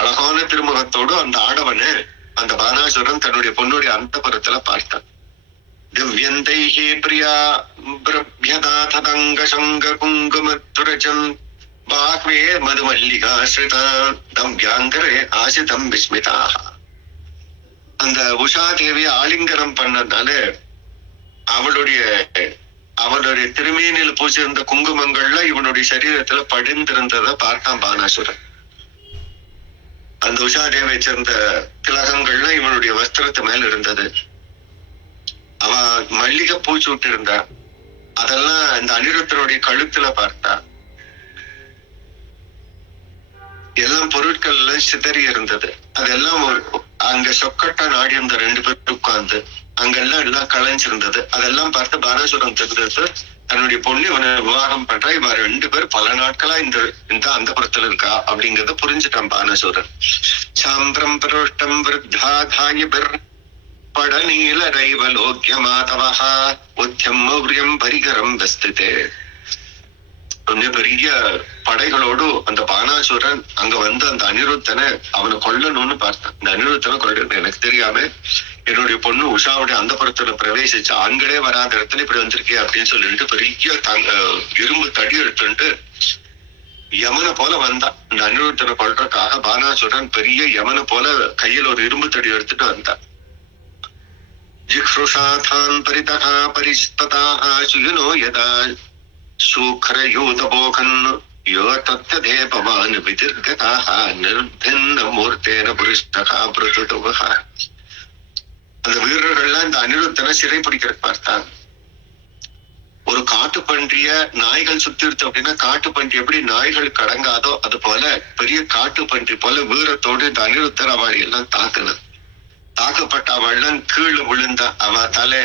அழகான திருமுகத்தோடு அந்த ஆடவனை அந்த பானாசுரன் தன்னுடைய பொண்ணுடைய அந்தபுரத்துல பார்த்தான். திவ்யந்தைஹி பிரியா பிரப்யதா ததங்க சங்க குங்குமத்துரஜம் பாக்வே மதுமல்லிகா ஸ்ரிதா தவ்யாங்கரே ஆசிதம் விஸ்மிதாக. அந்த உஷா தேவியை ஆலிங்கனம் பண்ணதுனால அவளுடைய திருமேனியில் பூசிருந்த குங்குமங்கள்ல இவனுடைய சரீரத்துல படிந்திருந்ததை பார்த்தான் பானாசுரன். அந்த உஷா தேவி சேர்ந்த திலகங்கள்ல இவனுடைய வஸ்திரத்து மேல இருந்தது. அவ மல்லிகை பூச்சி விட்டு இருந்தா. அதெல்லாம் அந்த அனிருத்தனுடைய கழுத்துல பார்த்தா. எல்லாம் பொருட்கள்ல சிதறி இருந்தது. அதெல்லாம் அங்க சொக்கட்டா நாடி அந்த ரெண்டு பேரும் உட்கார்ந்து அங்கெல்லாம் எல்லாம் களைஞ்சிருந்தது. அதெல்லாம் பார்த்து பானாசுரன் தெரிஞ்சது தன்னுடைய பொண்ணு இவனை விவாகம் பண்றா. இவ 2 பேர் பல நாட்களா இந்த அந்த புறத்துல இருக்கா அப்படிங்கறத புரிஞ்சுட்டான் பானாசுரன். சாம்பிரம் பரோஷ்டம் விருத்தாதாய படநீல ரைவலோக்கிய மாதவஹா உத்தியம் மௌரியம் பரிகரம் வஸ்திதே. கொஞ்சம் பெரிய படைகளோடு அந்த பானாசுரன் அங்க வந்து அந்த அனிருத்தனை அவனை கொல்லணும்னு பார்த்தான். இந்த அனிருத்தனை கொல்லணும் எனக்கு தெரியாம என்னுடைய பொண்ணு உஷாவுடைய அந்த புறத்துல பிரவேசிச்சு ஆண்களே வராத இடத்துல இப்படி வந்திருக்கே அப்படின்னு சொல்லிட்டு பெரிய இரும்பு தடி எடுத்துட்டு யமனை போல வந்தான். இந்த அனிருத்தனை கொல்றதுக்காக பானாசுரன் பெரிய யமனை போல கையில் ஒரு இரும்பு தடி எடுத்துட்டு வந்தான். ஜிக்ஷுஷாதான் பரிதஹா பரிஸ்ததாஹ சுயுனோ யதா சூக்கரயூதபோகன் யோ தத்ததே பவான் விதிர்கதாஹ நிர்பின்ன மூர்த்தேன புரிஷ்டகா பிரதுதுவஹ. அந்த வீரர்கள்லாம் இந்த அனிருத்தனை சிறை பிடிக்கிற பார்த்தாங்க. ஒரு காட்டு பன்றிய நாய்கள் சுத்திருச்சு அப்படின்னா காட்டு பன்றி எப்படி நாய்களுக்கு அடங்காதோ அது போல பெரிய காட்டு பன்றி போல வீரத்தோடு இந்த அனிருத்தர் அவள் எல்லாம் தாக்குனது. தாக்கப்பட்ட அவள்லாம் கீழே விழுந்தா. அவ தலை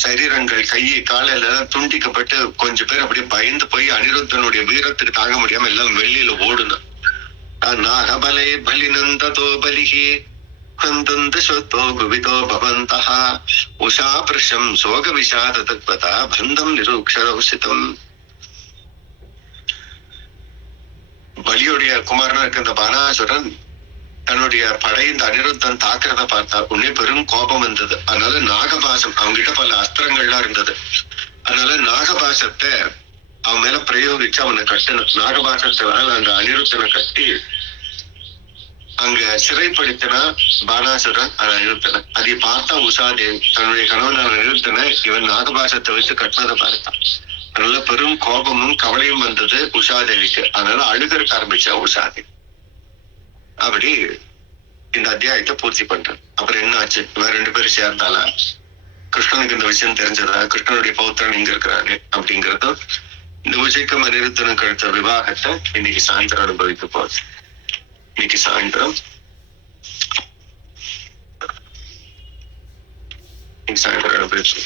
சரீரங்கள் கை காலையில துண்டிக்கப்பட்டு கொஞ்சம் பேர் அப்படியே பயந்து போய் அனிருத்தனுடைய வீரத்துக்கு தாங்க முடியாம எல்லாம் வெளியில ஓடுனான். நாகபலே பலினந்ததோ பலிஹி கந்தந்த சொத்தோ குவிதோ பவந்தஹ உஷா பிரஷம் சோக விஷாத தத்வதா பந்தம் நிரூக்ஷரௌசிதம். பலியுடைய குமாரனா இருக்க இந்த பானாசுரன் தன்னுடைய படை இந்த அனிருத்தன் தாக்குறத பார்த்தா உடனே பெரும் கோபம் வந்தது. அதனால நாகபாசம் அவங்கிட்ட பல அஸ்திரங்கள்லாம் இருந்தது. அதனால நாகபாசத்தை அவன் மேல பிரயோகிச்சு அவனை கட்டணும். நாகபாசத்தினால அந்த அனிருத்தனை கட்டி அங்க சிறைப்படுத்தினா பானாசுரன் அந்த அனிருத்தனை. அதை பார்த்தா உஷாதேவி தன்னுடைய கணவனான அனிருத்தனை இவன் நாகபாசத்தை வச்சு கட்டினதை பார்த்தான். அதனால பெரும் கோபமும் கவலையும் வந்தது உஷாதேவிக்கு. அதனால அழுகறக்க ஆரம்பிச்சா உஷாதேவி. அப்படி இந்த அத்தியாயத்தை பூர்த்தி பண்றேன். அப்புறம் என்ன ஆச்சு? இவன் 2 பேரும் சேர்ந்தாளா? கிருஷ்ணனுக்கு இந்த விஷயம் தெரிஞ்சதா? கிருஷ்ணனுடைய பௌத்திரன் இங்க இருக்கிறாரு அப்படிங்கறதும் இந்த விஜய்க்கும் அனிருத்தனுக்கு அடுத்த விவாகத்தை இன்னைக்கு சாயந்தரம் அனுபவிக்க போகுது. இன்னைக்கு சாயந்தரம் அனுபவிச்சு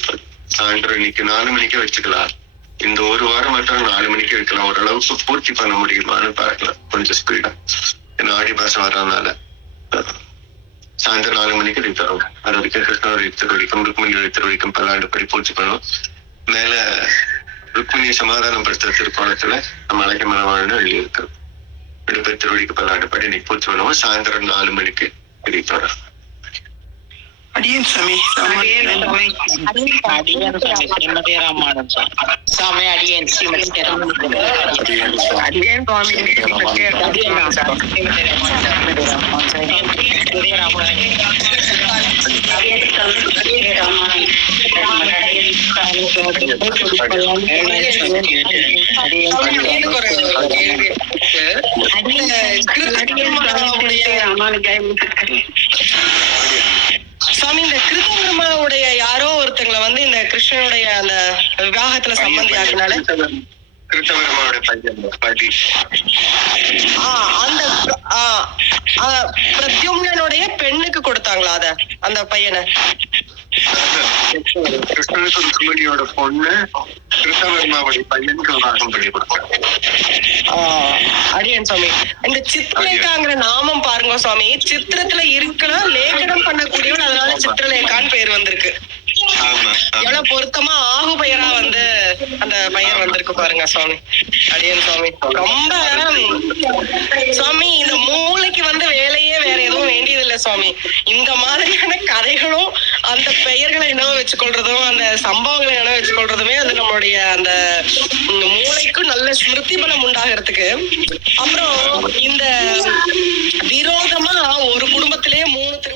சாயந்தரம் இன்னைக்கு 4 மணிக்கே வச்சுக்கலாம். இந்த ஒரு வாரம் மட்டும் 4 மணிக்கு வைக்கலாம். ஓரளவுக்கு பூர்த்தி பண்ண முடியுமான்னு பார்க்கலாம் கொஞ்சம் ஸ்பீடா. ஏன்னா ஆடி மாசம் வர்றதுனால சாயந்தரம் 4 மணிக்கு தரும். அது வரைக்கும் கிருஷ்ணனுடைய திருவடிக்கும் ருக்மிணியுடைய திருவடிக்கும் பல்லாண்டு படி பூஜை பண்ணுவோம். மேல ருக்மிணியை சமாதானம் படுத்த திருக்கோணத்துல நம்ம அழகிய மனவாழ்னு எழுதி இருக்கிறோம். விடுப்பை திருவடிக்கு பல்லாண்டு படி இன்னைக்கு பூஜை பண்ணுவோம். சாயந்தரம் 4 மணிக்கு இதை தொடரும். அடியேன் சாமி. சாமி அடியேன் ஸ்ரீமதி அடியேன் சுவாமி. சுவாமி, இந்த கிருஷ்ணனுடைய யாரோ ஒருத்தங்களை வந்து இந்த கிருஷ்ணனுடைய அந்த விவாகத்துல சம்பந்தி ஆகினால அந்த பிரத்யும்னனுடைய பெண்ணுக்கு கொடுத்தாங்களா அத அந்த பையனை? கிருஷ்ணனுக்கு ருக்மிணியோட பொண்ணு கிருஷ்ணவர்மாவுடைய பையனுக்கு விவாகம் பண்ணி கொடுத்தாங்க. அடியன் சுவாமி, இந்த சித்திரலேகாங்கிற நாமம் பாருங்க சுவாமி. சித்திரத்துல இருக்கலாம் லேகனம் பண்ணக்கூடியவன், அதனால சித்திரலேகான்னு பேர் வந்திருக்கு. எவ்வளவு பொருத்தமா ஆகு பெயரா வந்து அந்த பெயர் வந்திருக்கு பாருங்க சுவாமி. அடியன் சுவாமி ரொம்ப சுவாமி இந்த மூளைக்கு வந்து வேலையே வேற எதுவும் வேண்டியதில்லை சுவாமி. இந்த மாதிரியான கதைகளும் அந்த பெயர்களை என்ன வச்சுக்கொள்றதும் அந்த சம்பவங்களை என்ன வச்சுக்கொள்றதுமே அது நம்மளுடைய அந்த மூளைக்கும் நல்ல ஸ்மிருதி பலம் உண்டாகிறதுக்கு. அப்புறம் இந்த விரோதமா ஒரு குடும்பத்திலேயே 3